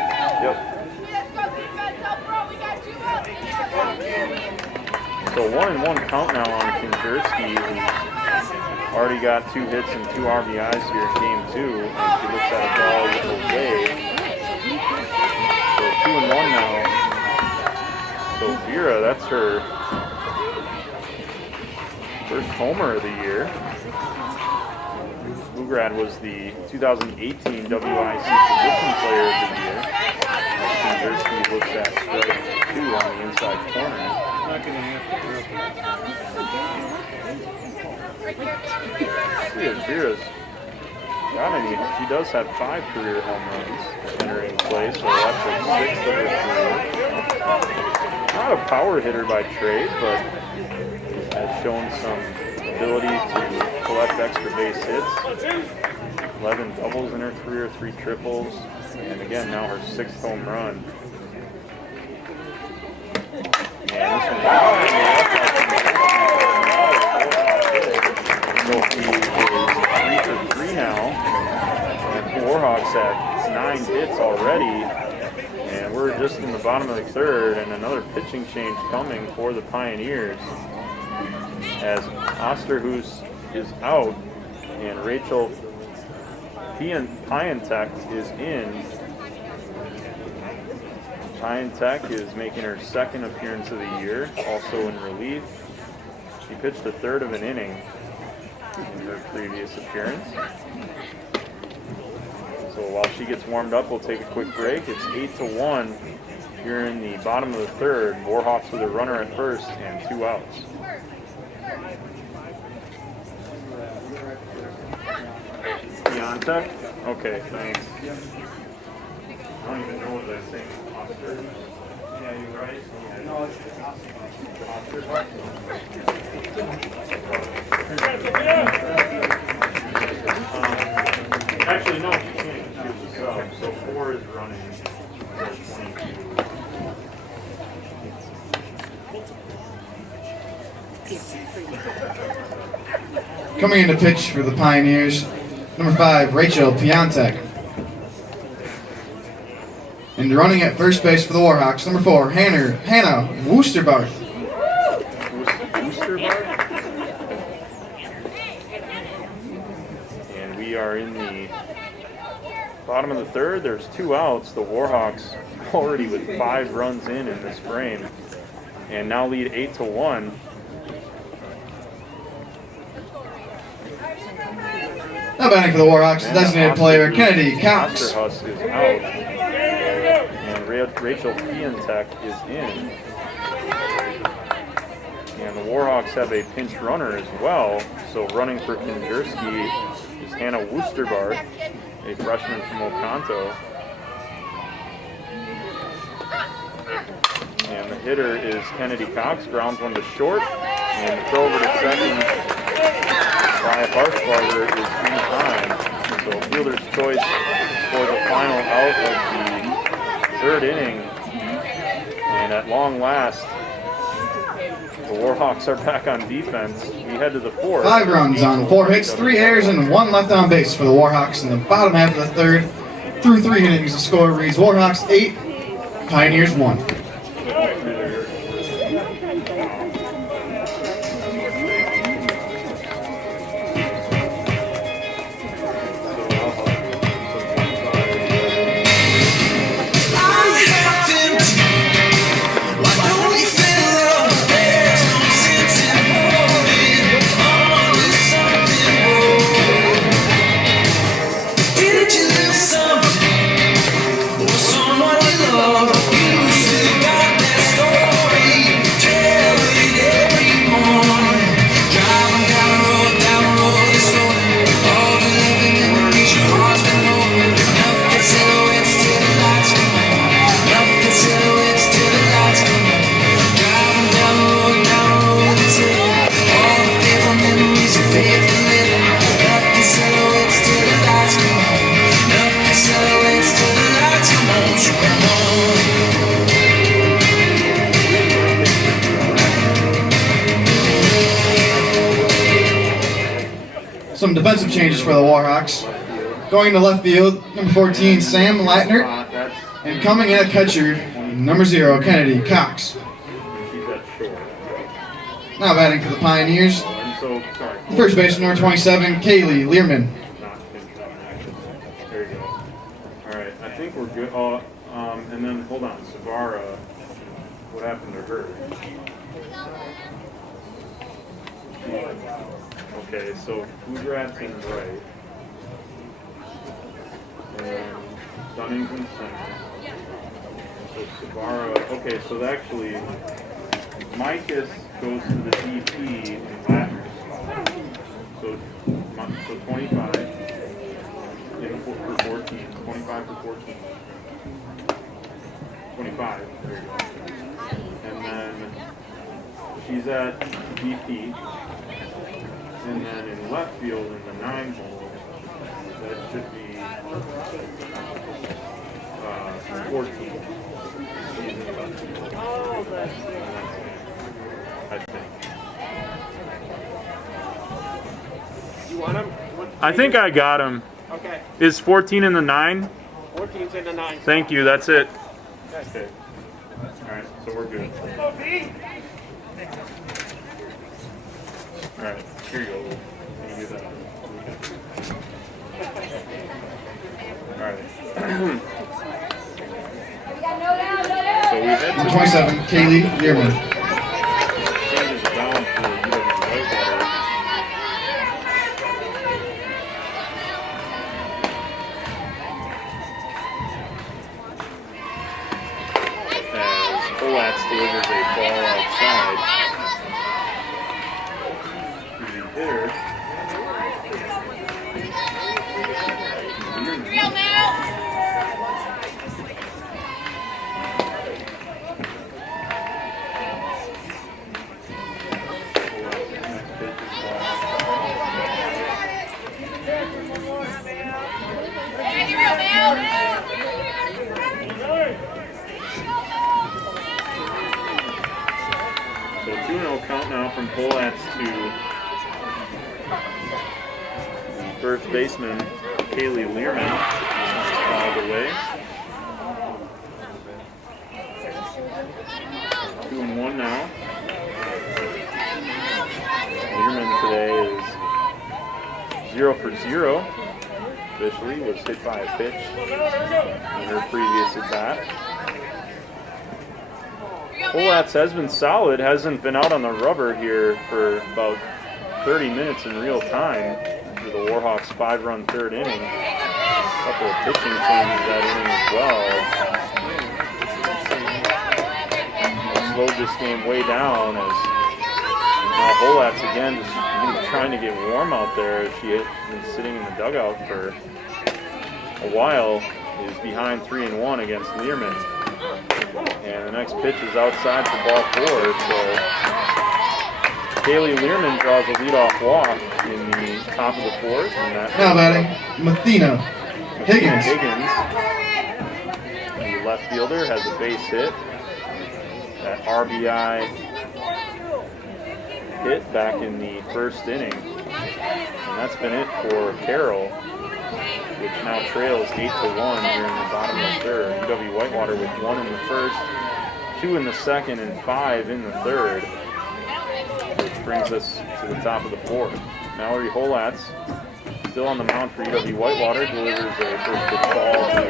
So 1-1 count now on Kinjerski, who's already got 2 hits and 2 RBIs here in game 2. And she looks at a ball away. So 2-1 now. So Vera, that's her first homer of the year. Ugrad was the 2018 WIC Position Player of the Year. Kinjerski looks at strike 2 on the inside corner. Not going to happen. See if Vera's got any. She does have 5 career home runs entering play, so that's her 6th of her career. Not a power hitter by trade, but has shown some ability to collect extra base hits. 11 doubles in her career, 3 triples, and again now her 6th home run. And this one's Sophie is 3 for 3 now, and the Warhawks have 9 hits already. And we're just in the bottom of the 3rd, and another pitching change coming for the Pioneers as Osterhus is out and Rachel Piantek is in. Piantek is making her 2nd appearance of the year, also in relief. She pitched a 1/3 of an inning in her previous appearance. So while she gets warmed up, we'll take a quick break. It's 8-1 here in the bottom of the 3rd. Warhawks with a runner at first and 2 outs. Piantek? Okay, thanks. I don't even know what that thing is. Yeah, you're right. No, it's actually, no, she can't. She was a sub. So 4 is running. 22. Coming in to pitch for the Pioneers, number 5, Rachel Piantek. And running at first base for the Warhawks, number 4, Hannah Woosterbarth. And we are in the bottom of the 3rd. There's 2 outs. The Warhawks already with 5 runs in this frame, and now lead 8-1. Now batting for the Warhawks, the designated player Kennedy Cox. Osterhus is out, and Rachel Piantek is in. And the Warhawks have a pinch runner as well. So running for Kinjerski is Hannah Woosterbarth, a freshman from Oconto. And the hitter is Kennedy Cox, grounds one to short, and the throw over to second by Harshbarger is in time. So fielder's choice for the final out of the 3rd inning. And at long last, the Warhawks are back on defense. We head to the 4th. 5 runs on 4 hits, 3 errors, and 1 left on base for the Warhawks in the bottom half of the 3rd. Through 3 innings, the score reads Warhawks 8, Pioneers 1. Did you lose someone you love? You should Some defensive changes for the Warhawks. Going to left field, number 14, Sam Latner. And coming in at catcher, number 0, Kennedy Cox. Now batting for the Pioneers, first baseman, number 27, Kaylee Learman. There you go. All right, I think we're good. Oh, and then hold on, Savara. What happened to her? Okay, so Woodrat's in right. And Dunning's in center. So Savara, okay, so actually, Micus goes to the DP in Latner's spot. So 25 for 14. 25 for 14. 25, there you go. And then she's at DP. And then in left field in the 9 hole, that should be 14. I think. You want him? I think I got him. Okay. Is 14 in the 9? 14's in the 9. Thank you, that's it. Okay. Alright, so we're good. Alright, here you go. Let me do that. Alright. So we had Number 27, Kaylee Learman. changes down for UW-Whitewater. As Colats delivers a ball outside to the hitter. So 2-0 count now from Polats to the first baseman, Kaylee Learman, all the way. 2-1 now. Learman today is 0 for 0. Officially was hit by a pitch in her previous at bat. Polats has been solid, hasn't been out on the rubber here for about 30 minutes in real time through the Warhawks' 5-run third inning. A couple of pitching changes that inning as well. Slowed this game way down as now Polats again just trying to get warm out there. She has been sitting in the dugout for a while, is behind 3-1 against Learman. And the next pitch is outside for ball 4, so Kaylee Learman draws a leadoff walk in the top of the 4th. And that Now batting, Mathena Higgins. The left fielder has a base hit. That RBI hit back in the first inning. And that's been it for Carroll, which now trails 8-1 here in the bottom of the third. UW-Whitewater with 1 in the first, 2 in the second, and 5 in the third, which brings us to the top of the 4th. Mallory Holats, still on the mound for UW-Whitewater, delivers a first pitch ball to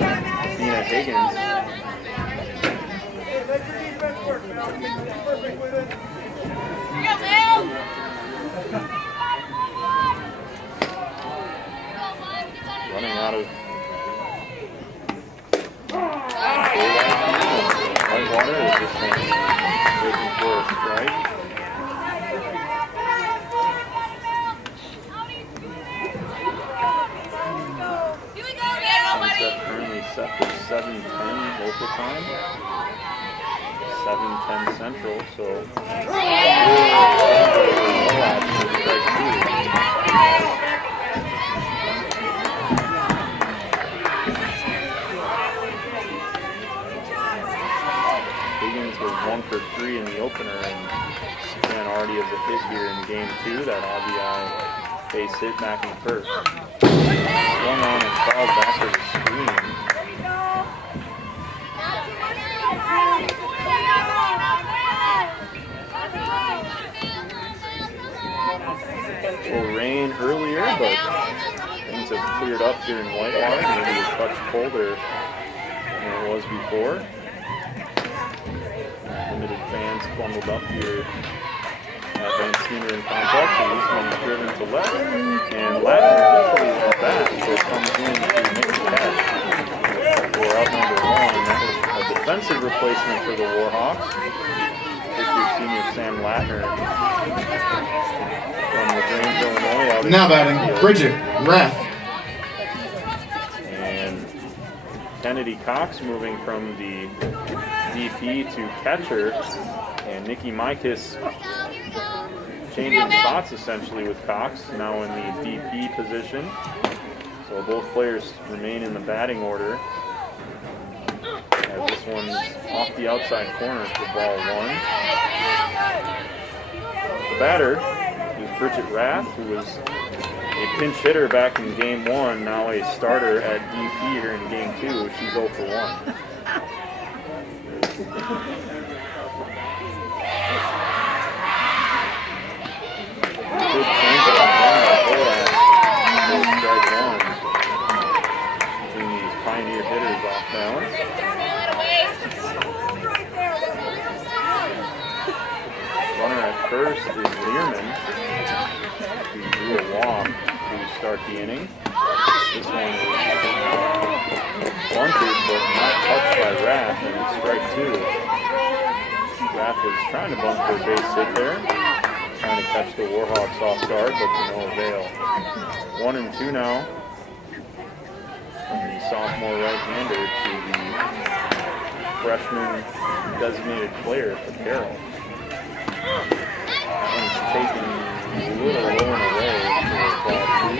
Athena Higgins. Running out of Whitewater is just looking for a strike. Set currently set for 7:10 local time, 7:10 Central. So strike 2. Higgins was 1 for 3 in the opener, and already has a hit here in game 2. That RBI base hit back in first. Swung on and fouled back to the screen. A little rain earlier, but things have cleared up here in Whitewater. Maybe a touch colder than it was before. Limited fans bundled up here at Van Steiner and Complex. So this one's driven to left. And Latin initially went back, so it comes in to make the catch. We're out number one, and that was a defensive replacement for the Warhawks. Fifth-year senior Sam Latner from LaGrange, Illinois. Out Now batting, Bridget Rath. And Kennedy Cox moving from the DP to catcher, and Nikki Mikas changing spots essentially with Cox, now in the DP position. So both players remain in the batting order. As this one's off the outside corner for ball one. The batter is Bridget Rath, who was a pinch hitter back in game one, now a starter at DP here in game two. She's 0 for 1. Good changeup by Bolas. Strike one. Keeping these Pioneer hitters off balance. Runner at first is Learman, who drew a walk to start the inning. This one is bunted but not touched by Rath, and it's strike two. Rath was trying to bunt for a base hit there, trying to catch the Warhawks off guard, but to no avail. 1-2 now. From the sophomore right-hander to the freshman designated player for Carroll. That one's taken a little low and away for ball two.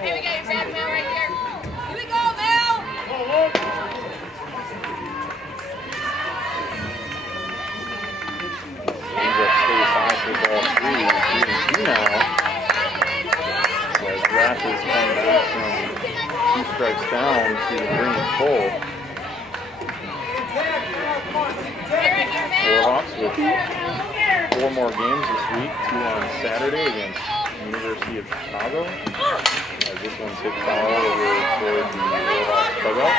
Here we go, your second Mel right here. Here we go, Mel! Changeup stays high for ball three. 3-2 now. As Rath has come back from 2 strikes down to bring it full. Warhawks with 4 more games this week, 2 on Saturday against University of Chicago. As this one's hit foul over toward the Warhawks dugout.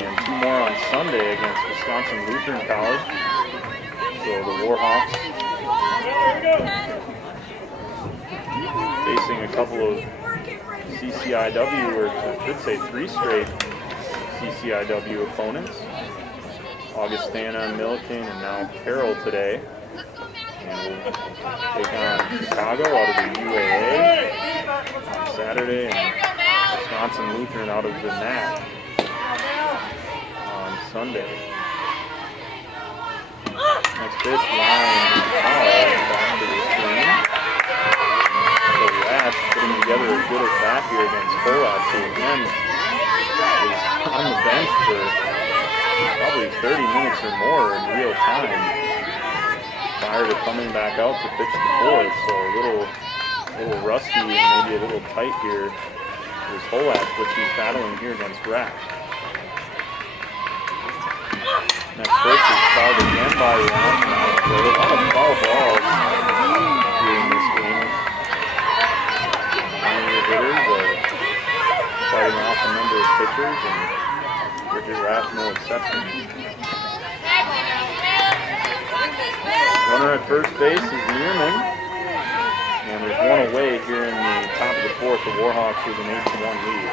And 2 more on Sunday against Wisconsin Lutheran College. So the Warhawks facing a couple of CCIW, or I should say 3 straight CCIW opponents. Augustana, Milliken, and now Carroll today. And we'll take on Chicago out of the UAA on Saturday, and Wisconsin Lutheran out of the NAC on Sunday. Next pitch, line foul back to the screen. So Rath putting together a good at bat here against Polak, who again is on the bench for probably 30 minutes or more in real time prior to coming back out to pitch the fourth. So a little rusty and maybe a little tight here is Polak, but she's battling here against Rath. Next pitch is fouled again by Rath. So a lot of foul balls here in this game. Pioneer hitters fighting off a number of pitchers, and Bridget Rath no exception. Runner at first base is Learman. And there's one away here in the top of the fourth. The Warhawks with an 8-1 lead.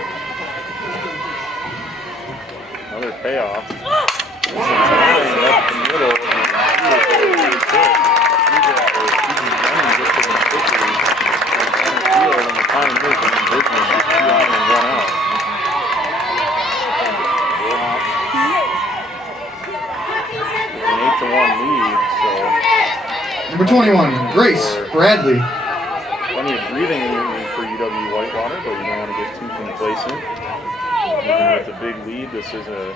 Another payoff. This one's line up the middle, and and the Pioneers are in business with 2 out and 1 out. Warhawks with an 8-1 lead, so Number 21, Grace Bradley. plenty of breathing room for UW-Whitewater, but you don't want to get too complacent. Even with a big lead, this is a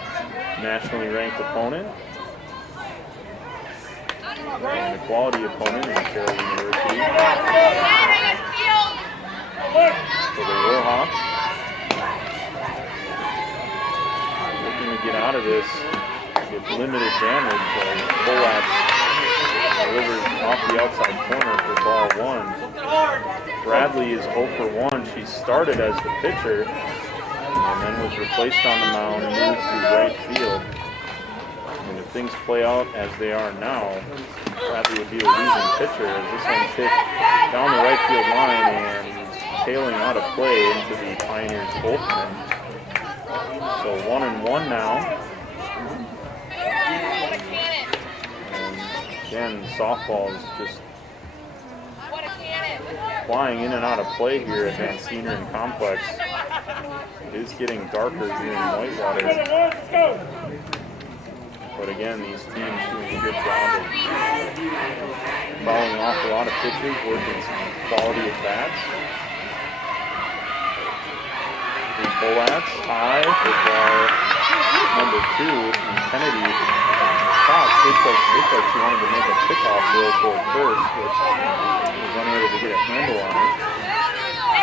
nationally ranked opponent. And a quality opponent in Carroll University. For the Warhawks. Looking to get out of this with limited damage as Polak delivers off the outside corner for ball 1. Bradley is 0 for 1. She started as the pitcher and then was replaced on the mound and moved to right field. And if things play out as they are now, Bradley would be a losing pitcher as this one's hit down the right field line and tailing out of play into the Pioneers bullpen. So 1-1 now. Again, softball is just flying in and out of play here at Van Steeneren Complex. It is getting darker here in Whitewater. But again, these teams doing a good job of fouling off a lot of pitches, working some quality at bats. These Bolats high for ball number 2, and Kennedy Fox looks like she wanted to make a pickoff throw toward first, which was unable to get a handle on it.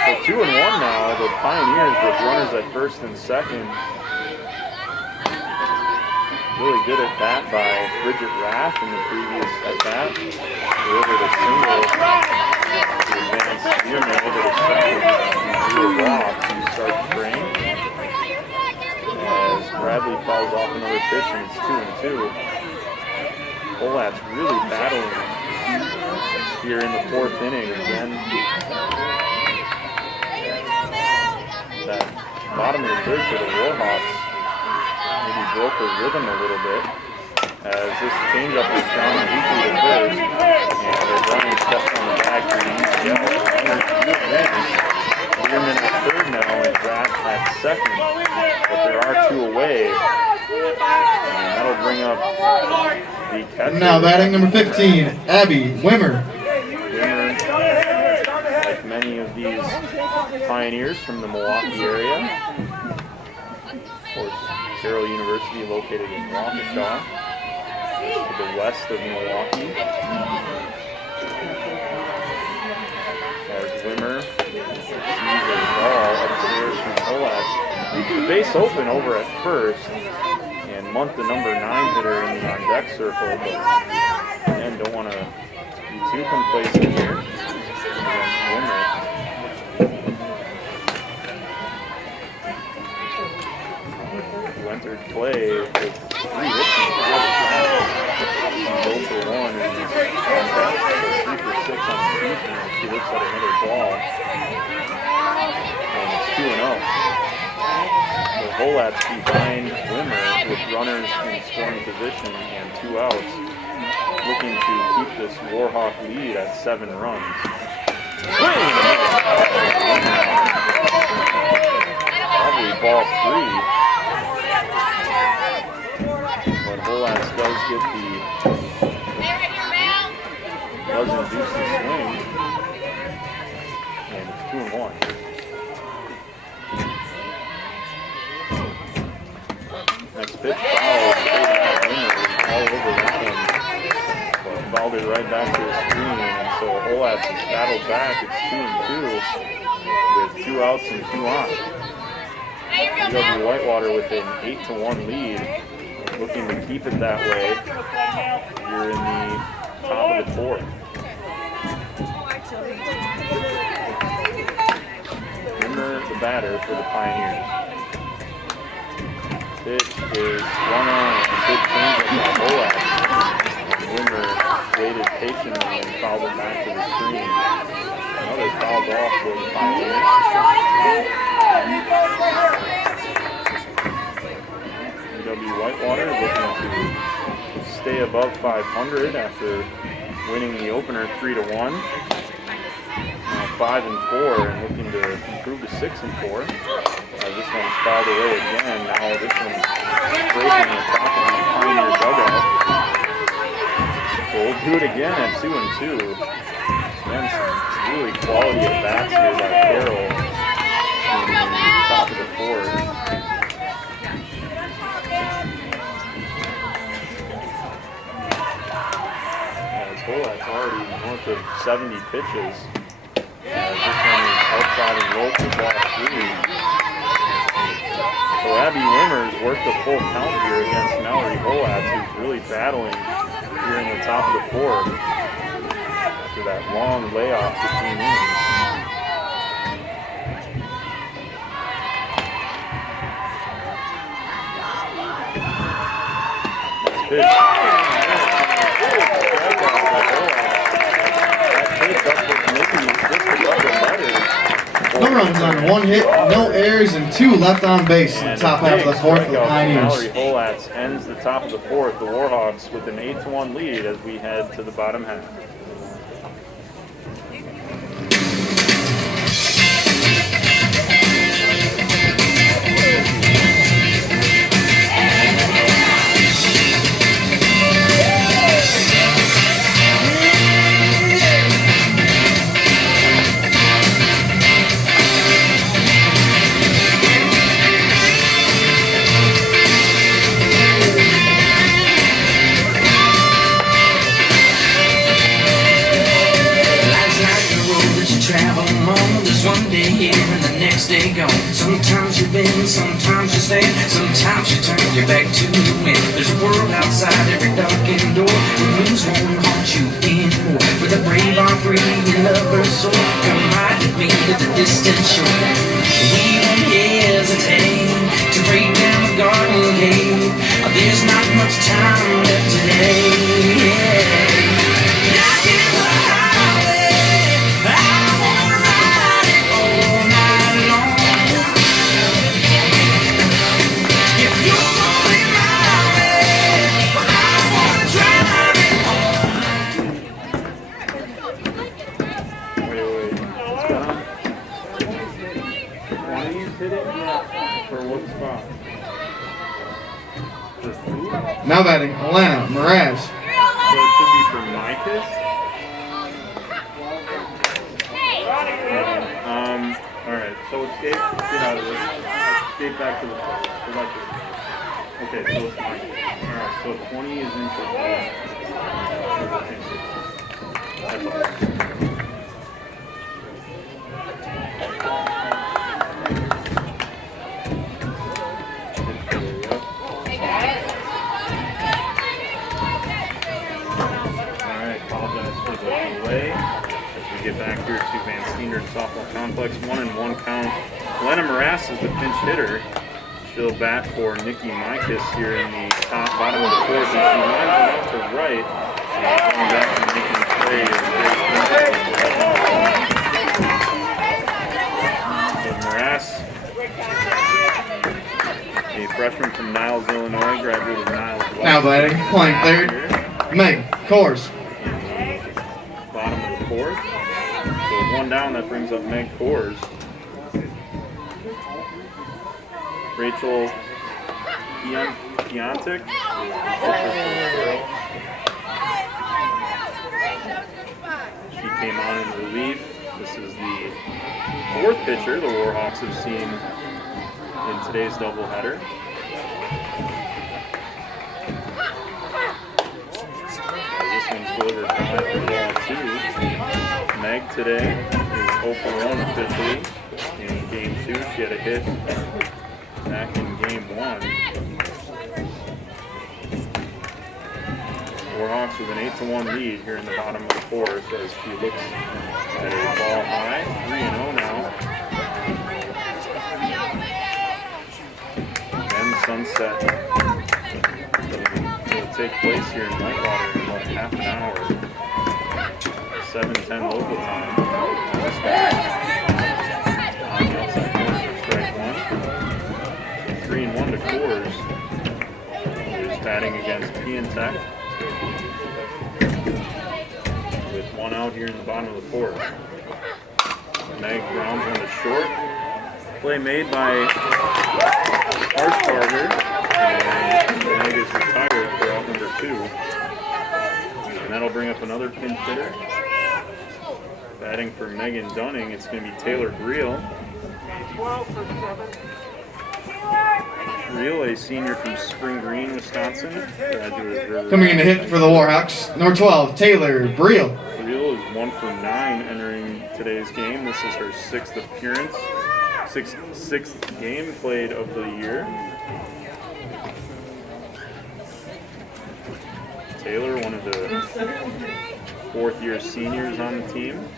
So 2-1 now. The Pioneers with runners at first and second. Really good at bat by Bridget Rath in the previous at bat. Delivered a single to advance Spearman over to second and drew a walk to start the frame. As Bradley fouls off another pitch and it's 2-2. Polat's really battling here in the 4th inning again. That bottom of the 3rd for the Warhawks maybe broke her rhythm a little bit as this changeup is down deeply to first and they're running steps on the bag for the ECL. Spearman at 3rd now and Rath at 2nd, but there are 2 away and that'll bring up the catcher. Now batting number 15, Abby Wimmer. Wimmer, like many of these Pioneers from the Milwaukee area. Of course, Carroll University located in Waukesha, to the west of Milwaukee. As Wimmer sees a ball upstairs from Polak. The base open over at first, and Munt, the number 9 hitter, in the on-deck circle, but again, don't want to be too complacent here against Wimmer. Who entered play with 3 hits and 5 attacks. 0 for 1 and he's on deck, so 3 for 6 on the season as she looks at another ball. And it's 2-0. The Volats behind Wimmer with runners in scoring position and 2 outs, looking to keep this Warhawk lead at 7 runs. Swing! Probably ball 3. But Volats does get does induce the swing. And it's 2-1. Next pitch fouled Wimmer all over that one. But fouled it right back to the screen. And so Volats has battled back. It's 2-2 with 2 outs and 2 on. UW-Whitewater with an 8-1 lead. Looking to keep it that way here in the top of the 4th. Wimmer, the batter for the Pioneers. Pitch is swung on and a good changeup by Volak. Wimmer waited patiently and fouled it back to the screen. Another foul ball for the Pioneers. UW-Whitewater looking to stay above 500 after winning the opener 3-1. Now 5-4 and looking to improve to 6-4. This one's fouled away again. Now this one's breaking the top of the Pioneer dugout. So we'll do it again at 2-2. Again, some really quality at bats here by Carroll in the top of the 4th. Polat's already north of 70 pitches. This one is outside and low for ball 3. So Abby Wimmers worked a full count here against Mallory Polat's, who's really battling here in the top of the 4th after that long layoff between innings. Pitch. No runs on 1 hit, no errors, and 2 left on base in the top half of the 4th for the Pioneers. Mallory Polat's ends the top of the 4th. The Warhawks with an 8-1 lead as we head to the bottom half. Sometimes you bend, sometimes you stand, sometimes you turn your back to the wind. There's a world outside every darkened door, where moons won't haunt you anymore. With a brave heart, free and lover's soul, come ride with me to the distant shore. We won't hesitate to break down the garden gate. There's not much time left today. Now batting, Alana Mraz. So it should be for Micus. Alright, so escape, get out of this. Escape back to the electric. Okay, so it's Micus. Alright, so 20 is in for that's all. Get back here to Van Steenert Softball Complex. 1-1 count. Glenna Morass is the pinch hitter. She'll bat for Nikki Micus here in the bottom of the 4th. And she lines it out to right. Going back and making play. So Morass, a freshman from Niles, Illinois, graduated of Niles. Now batting, playing third, Meg Kors. Bottom of the 4th. So 1 down, that brings up Meg Kors. Rachel Piantic. She came on in relief. This is the 4th pitcher the Warhawks have seen in today's doubleheader. This one's delivered high for ball 2. Meg today is 0 for 1 officially in game 2. She had a hit back in game 1. Warhawks with an 8-1 lead here in the bottom of the 4th as she looks at a ball high. 3-0 now. And sunset will take place here in Whitewater in about half an hour. 7:10 local time. This back on the outside corner for strike 1. 3-1 to Coors. Who's batting against Piantek with 1 out here in the bottom of the 4th. Meg grounds on the short. Play made by Harshbarger, and Meg is retired for out number 2. And that'll bring up another pinch hitter. Batting for Megan Dunning, it's going to be Taylor Greel. 12 for 7. Reel, a senior from Spring Green, Wisconsin. Graduate Coming in to hit for the Warhawks, number 12, Taylor Breel. Reel is 1 for 9 entering today's game. This is her 6th appearance, sixth game played of the year. Taylor, one of the 4th-year seniors on the team.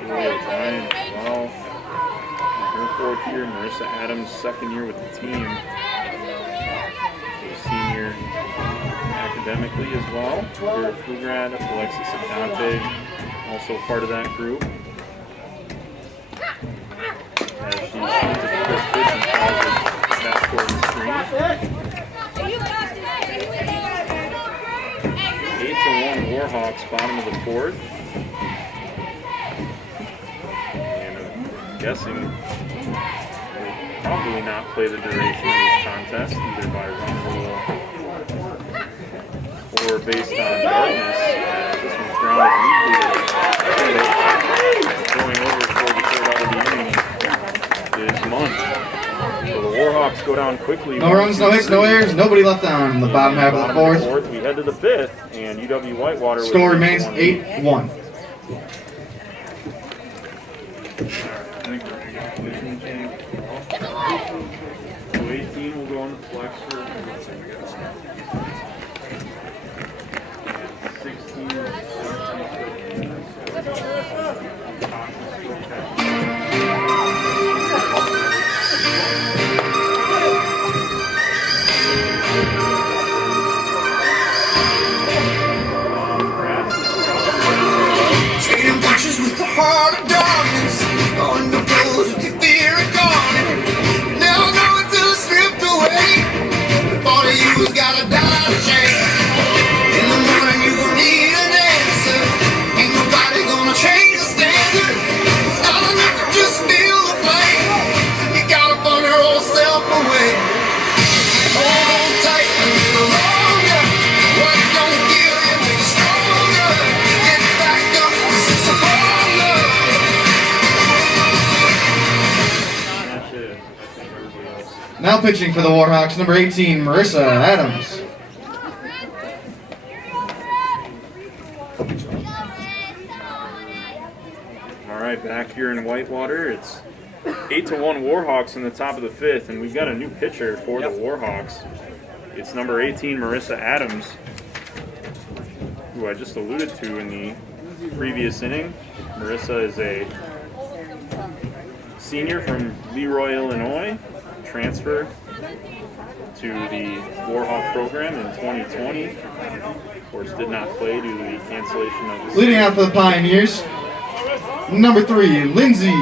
Julia Bryant as well. Her 4th year. Marissa Adams, 2nd year with the team. A senior academically as well. Vera Fugrad, Alexis Adante, also part of that group. As she swings at the first pitch and calls it back toward the screen. 8-1 Warhawks, bottom of the 4th. Guessing will probably not play the duration of this contest, either by run rule or based on darkness. This one's grounded weakly. Going over for the 3rd out of the inning is Munt. So the Warhawks go down quickly. No runs, no hits, no errors, nobody left on in the bottom half of the 4th. We head to the 5th, and UW-Whitewater. Score remains 8-1. So 18 will go on the flex for 16. Trading punches with the heart of darkness, on the blows with the fear of gone. Never know until it slipped away. The thought of you has got a dollar chain. In the morning you gon' need an answer. Ain't nobody gonna change the standard. It's not enough to just feel the flame. You gotta burn your old self away. Hold on tight a little longer. What don't kill you makes you stronger. Get back up, this is a formula. Now pitching for the Warhawks, number 18, Marissa Adams. All right, back here in Whitewater, it's 8-1 Warhawks in the top of the 5th, and we've got a new pitcher for the Warhawks. It's number 18, Marissa Adams, who I just alluded to in the previous inning. Marissa is a senior from Leroy, Illinois, transfer to the Warhawk program in 2020. Of course, did not play due to the cancellation of the Leading out for the Pioneers, number 3, Lindsay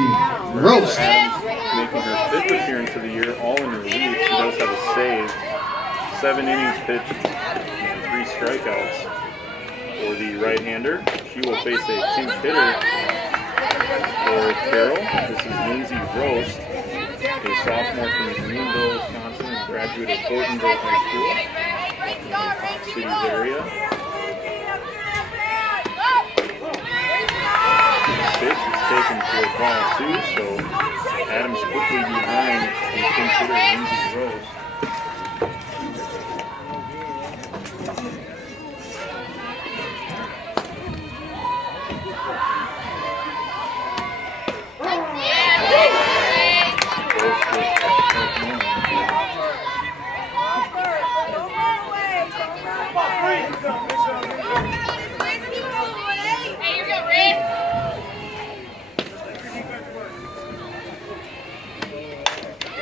Roast. Making her 5th appearance of the year, all in relief. She does have a save. 7 innings pitched and 3 strikeouts for the right-hander. She will face a pinch hitter for Carroll. This is Lindsay Roast, a sophomore from Greenville, Wisconsin, and graduate of Portenville High School, city's area. Pitch is taken for a ball 2, so Adams quickly behind the pinch hitter Lindsay Roast.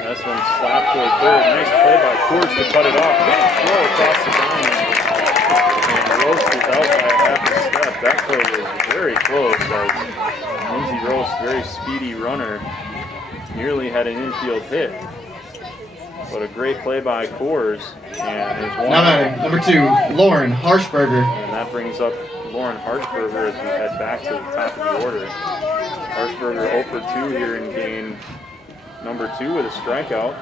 This one slapped to a 3rd. Nice play by Coors to cut it off. Good throw across the diamond. And Roast is out by a half a step. That play was very close as Lindsay Roast, very speedy runner, nearly had an infield hit. But a great play by Coors. And there's one. Now batting, number 2, Lauren Harshberger. And that brings up Lauren Harshberger as we head back to the top of the order. Harshberger 0 for 2 here in game number 2 with a strikeout.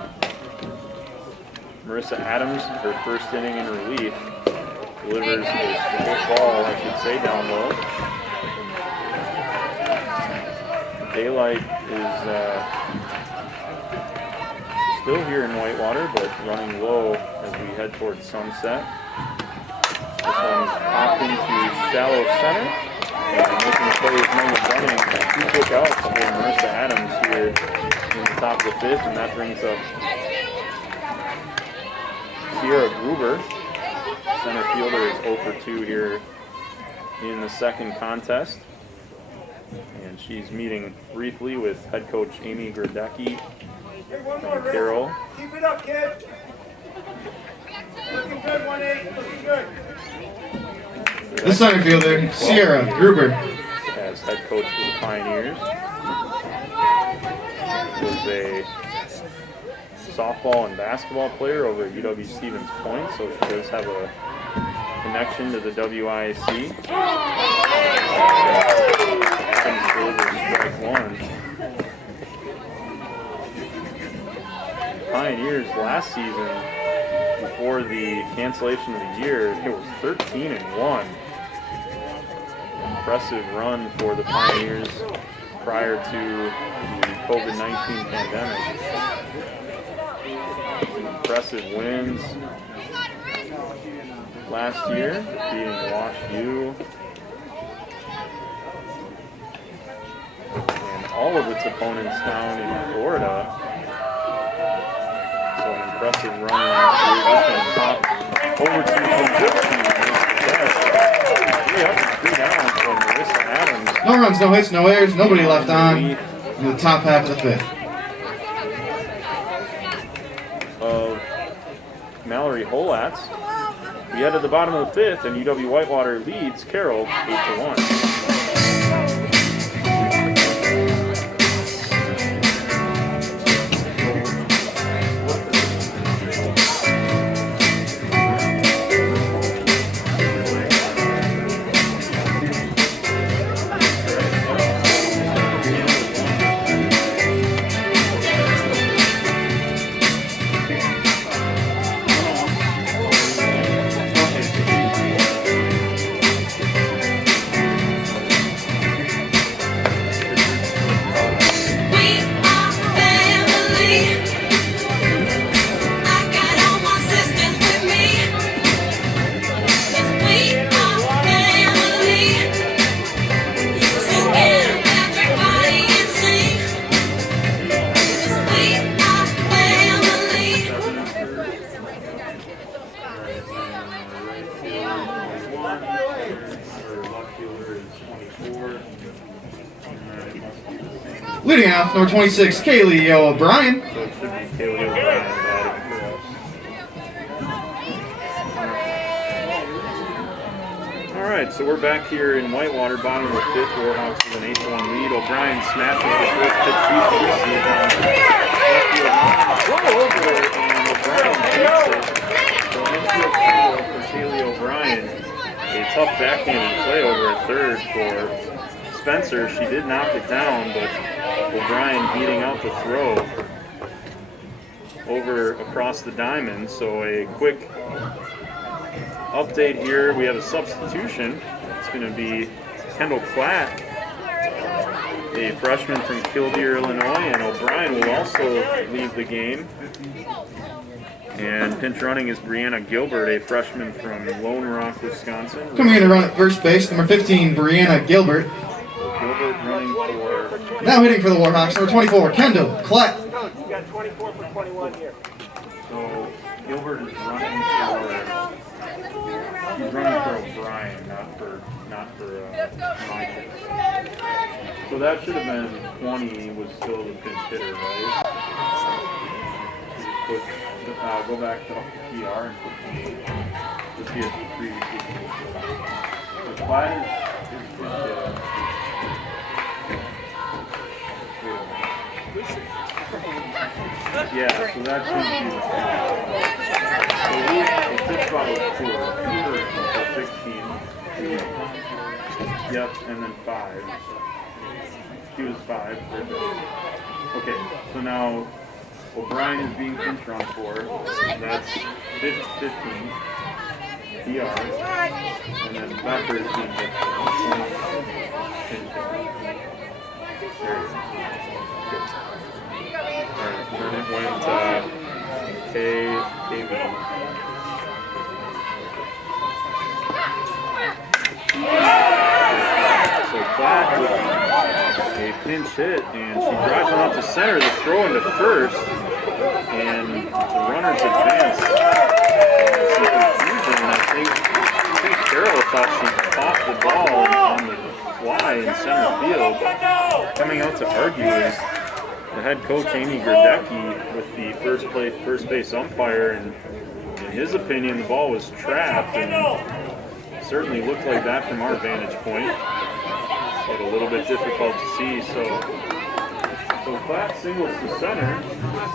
Marissa Adams, her 1st inning in relief, delivers a ball, I should say, down low. Daylight is still here in Whitewater, but running low as we head towards sunset. This one's popped into shallow center, and making the play is Noah Dunning. 2 quick outs for Marissa Adams here in the top of the 5th, and that brings up Sierra Gruber. Center fielder is 0 for 2 here in the second contest. And she's meeting briefly with head coach Amy Gradecki from Carroll. Keep it up, kid. Looking good, 1-8. Looking good. The center fielder, Sierra Gruber. As head coach for the Pioneers. Was a softball and basketball player over at UW-Stevens Point, so she does have a connection to the WIAC. Adams delivers strike 1. Pioneers last season, before the cancellation of the year, it was 13-1. Impressive run for the Pioneers prior to the COVID-19 pandemic. Impressive wins last year, beating Wash U and all of its opponents down in Florida. So an impressive run last year. This one popped over to the 3 up and 3 down from Marissa Adams. No runs, no hits, no errors, nobody left on in the top half of the 5th. Of Mallory Holatz. We head to the bottom of the 5th, and UW-Whitewater leads Carroll 8-1. Leading off, number 26, Kaylee O'Brien. So it should be Kaylee O'Brien batting for us. All right, so we're back here in Whitewater, bottom of the 5th. Warhawks with an 8-1 lead. O'Brien smashes the first pitch deep to receive on over, and O'Brien takes it. So infield single for Kaylee O'Brien. A tough backhanded play over at third for Spencer. She did knock it down, but O'Brien beating out the throw over across the diamond. So a quick update here. We have a substitution. It's going to be Kendall Platt, a freshman from Killdeer, Illinois, and O'Brien will also leave the game. And pinch running is Brianna Gilbert, a freshman from Lone Rock, Wisconsin. Coming in to run at first base, number 15, Brianna Gilbert. Gilbert running for... Now hitting for the Warhawks, number 24, Kendall Klatt. You got 24 for 21 here. So Gilbert is running for O'Brien, not for Mike. So that should have been 20 was still the pinch hitter, right? Go back to PR and put 28. Just see if the previously the Platt is pinch hitter. Yeah, so that should be the so this bottle is 4, 16. Yep, and then 5. She was 5. Okay, so now O'Brien is being pinch run for. That's 15. PR. And then Becker is being hit for 20. Tournament went KV. So Platt with a pinch hit, and she drives on out to center. The throw into first, and the runners advance. Some confusion, and I think Carroll thought she caught the ball on the fly in center field. Coming out to argue is the head coach Amy Grodecki with the first base umpire, and in his opinion the ball was trapped, and certainly looked like that from our vantage point, but a little bit difficult to see. So Platt singles to center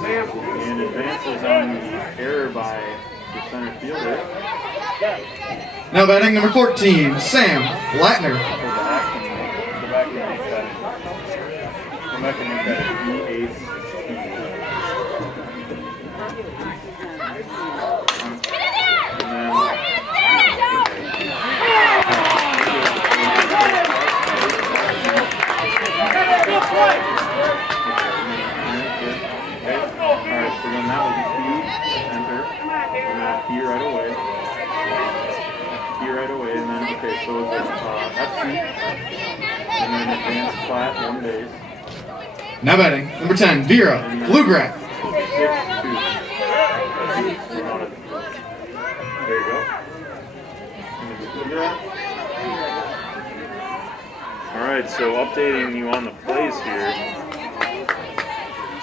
and advances on the error by the center fielder. Now batting number 14, Sam Latner. Go back and make that E8. Alright, so then that was a P, enter. We're gonna P right away. P right away, and then, okay, so it's FC. And then advance Platt, 1 base. Now batting number 10, Vera Lugrat. 6-2. There you go. Alright, so updating you on the plays here.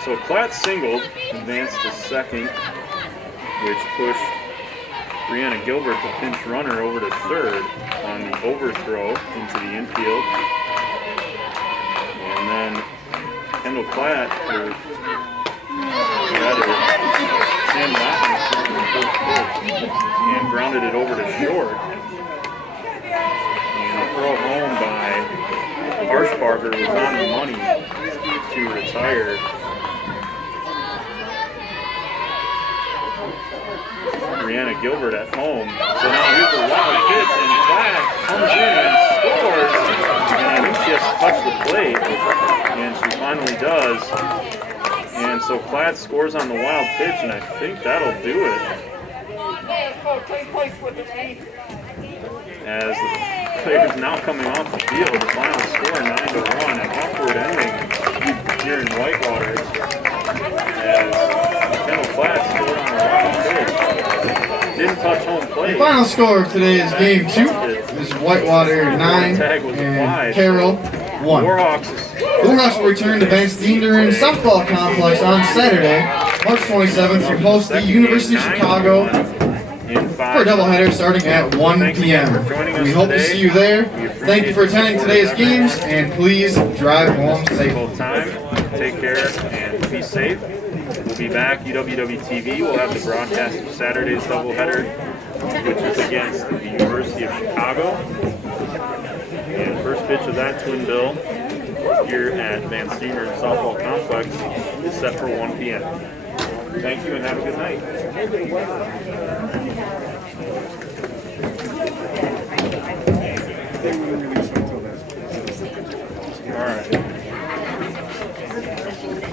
So Platt singled, advanced to second, which pushed Brianna Gilbert, the pinch runner, over to third on the overthrow into the infield. And then Kendall Platt, or rather, Sam Latin, and grounded it over to short. And a throw home by Harshbarger was on the money to retire. Brianna Gilbert at home. So now here's a wild pitch, and Platt comes in and scores. And I think she has to touch the plate, and she finally does. And so Platt scores on the wild pitch, and I think that'll do it. As the players now coming off the field, the final score 9-1, an upward ending here in Whitewater. As Kendall Platt scored on the wild pitch. Didn't touch home plate. The final score of today's game 2 is Whitewater 9 and Carroll 1. Warhawks will return to Van Steenderen Softball Complex on Saturday, March 27th to host the University of Chicago for a doubleheader starting at 1 p.m. We hope to see you there. Thank you for attending today's games, and please drive home safely. Take care and be safe. We'll be back. UW-TV will have the broadcast of Saturday's doubleheader, which is against the University of Chicago. And first pitch of that twin bill here at Van Steenderen Softball Complex is set for 1 p.m. Thank you and have a good night. All right.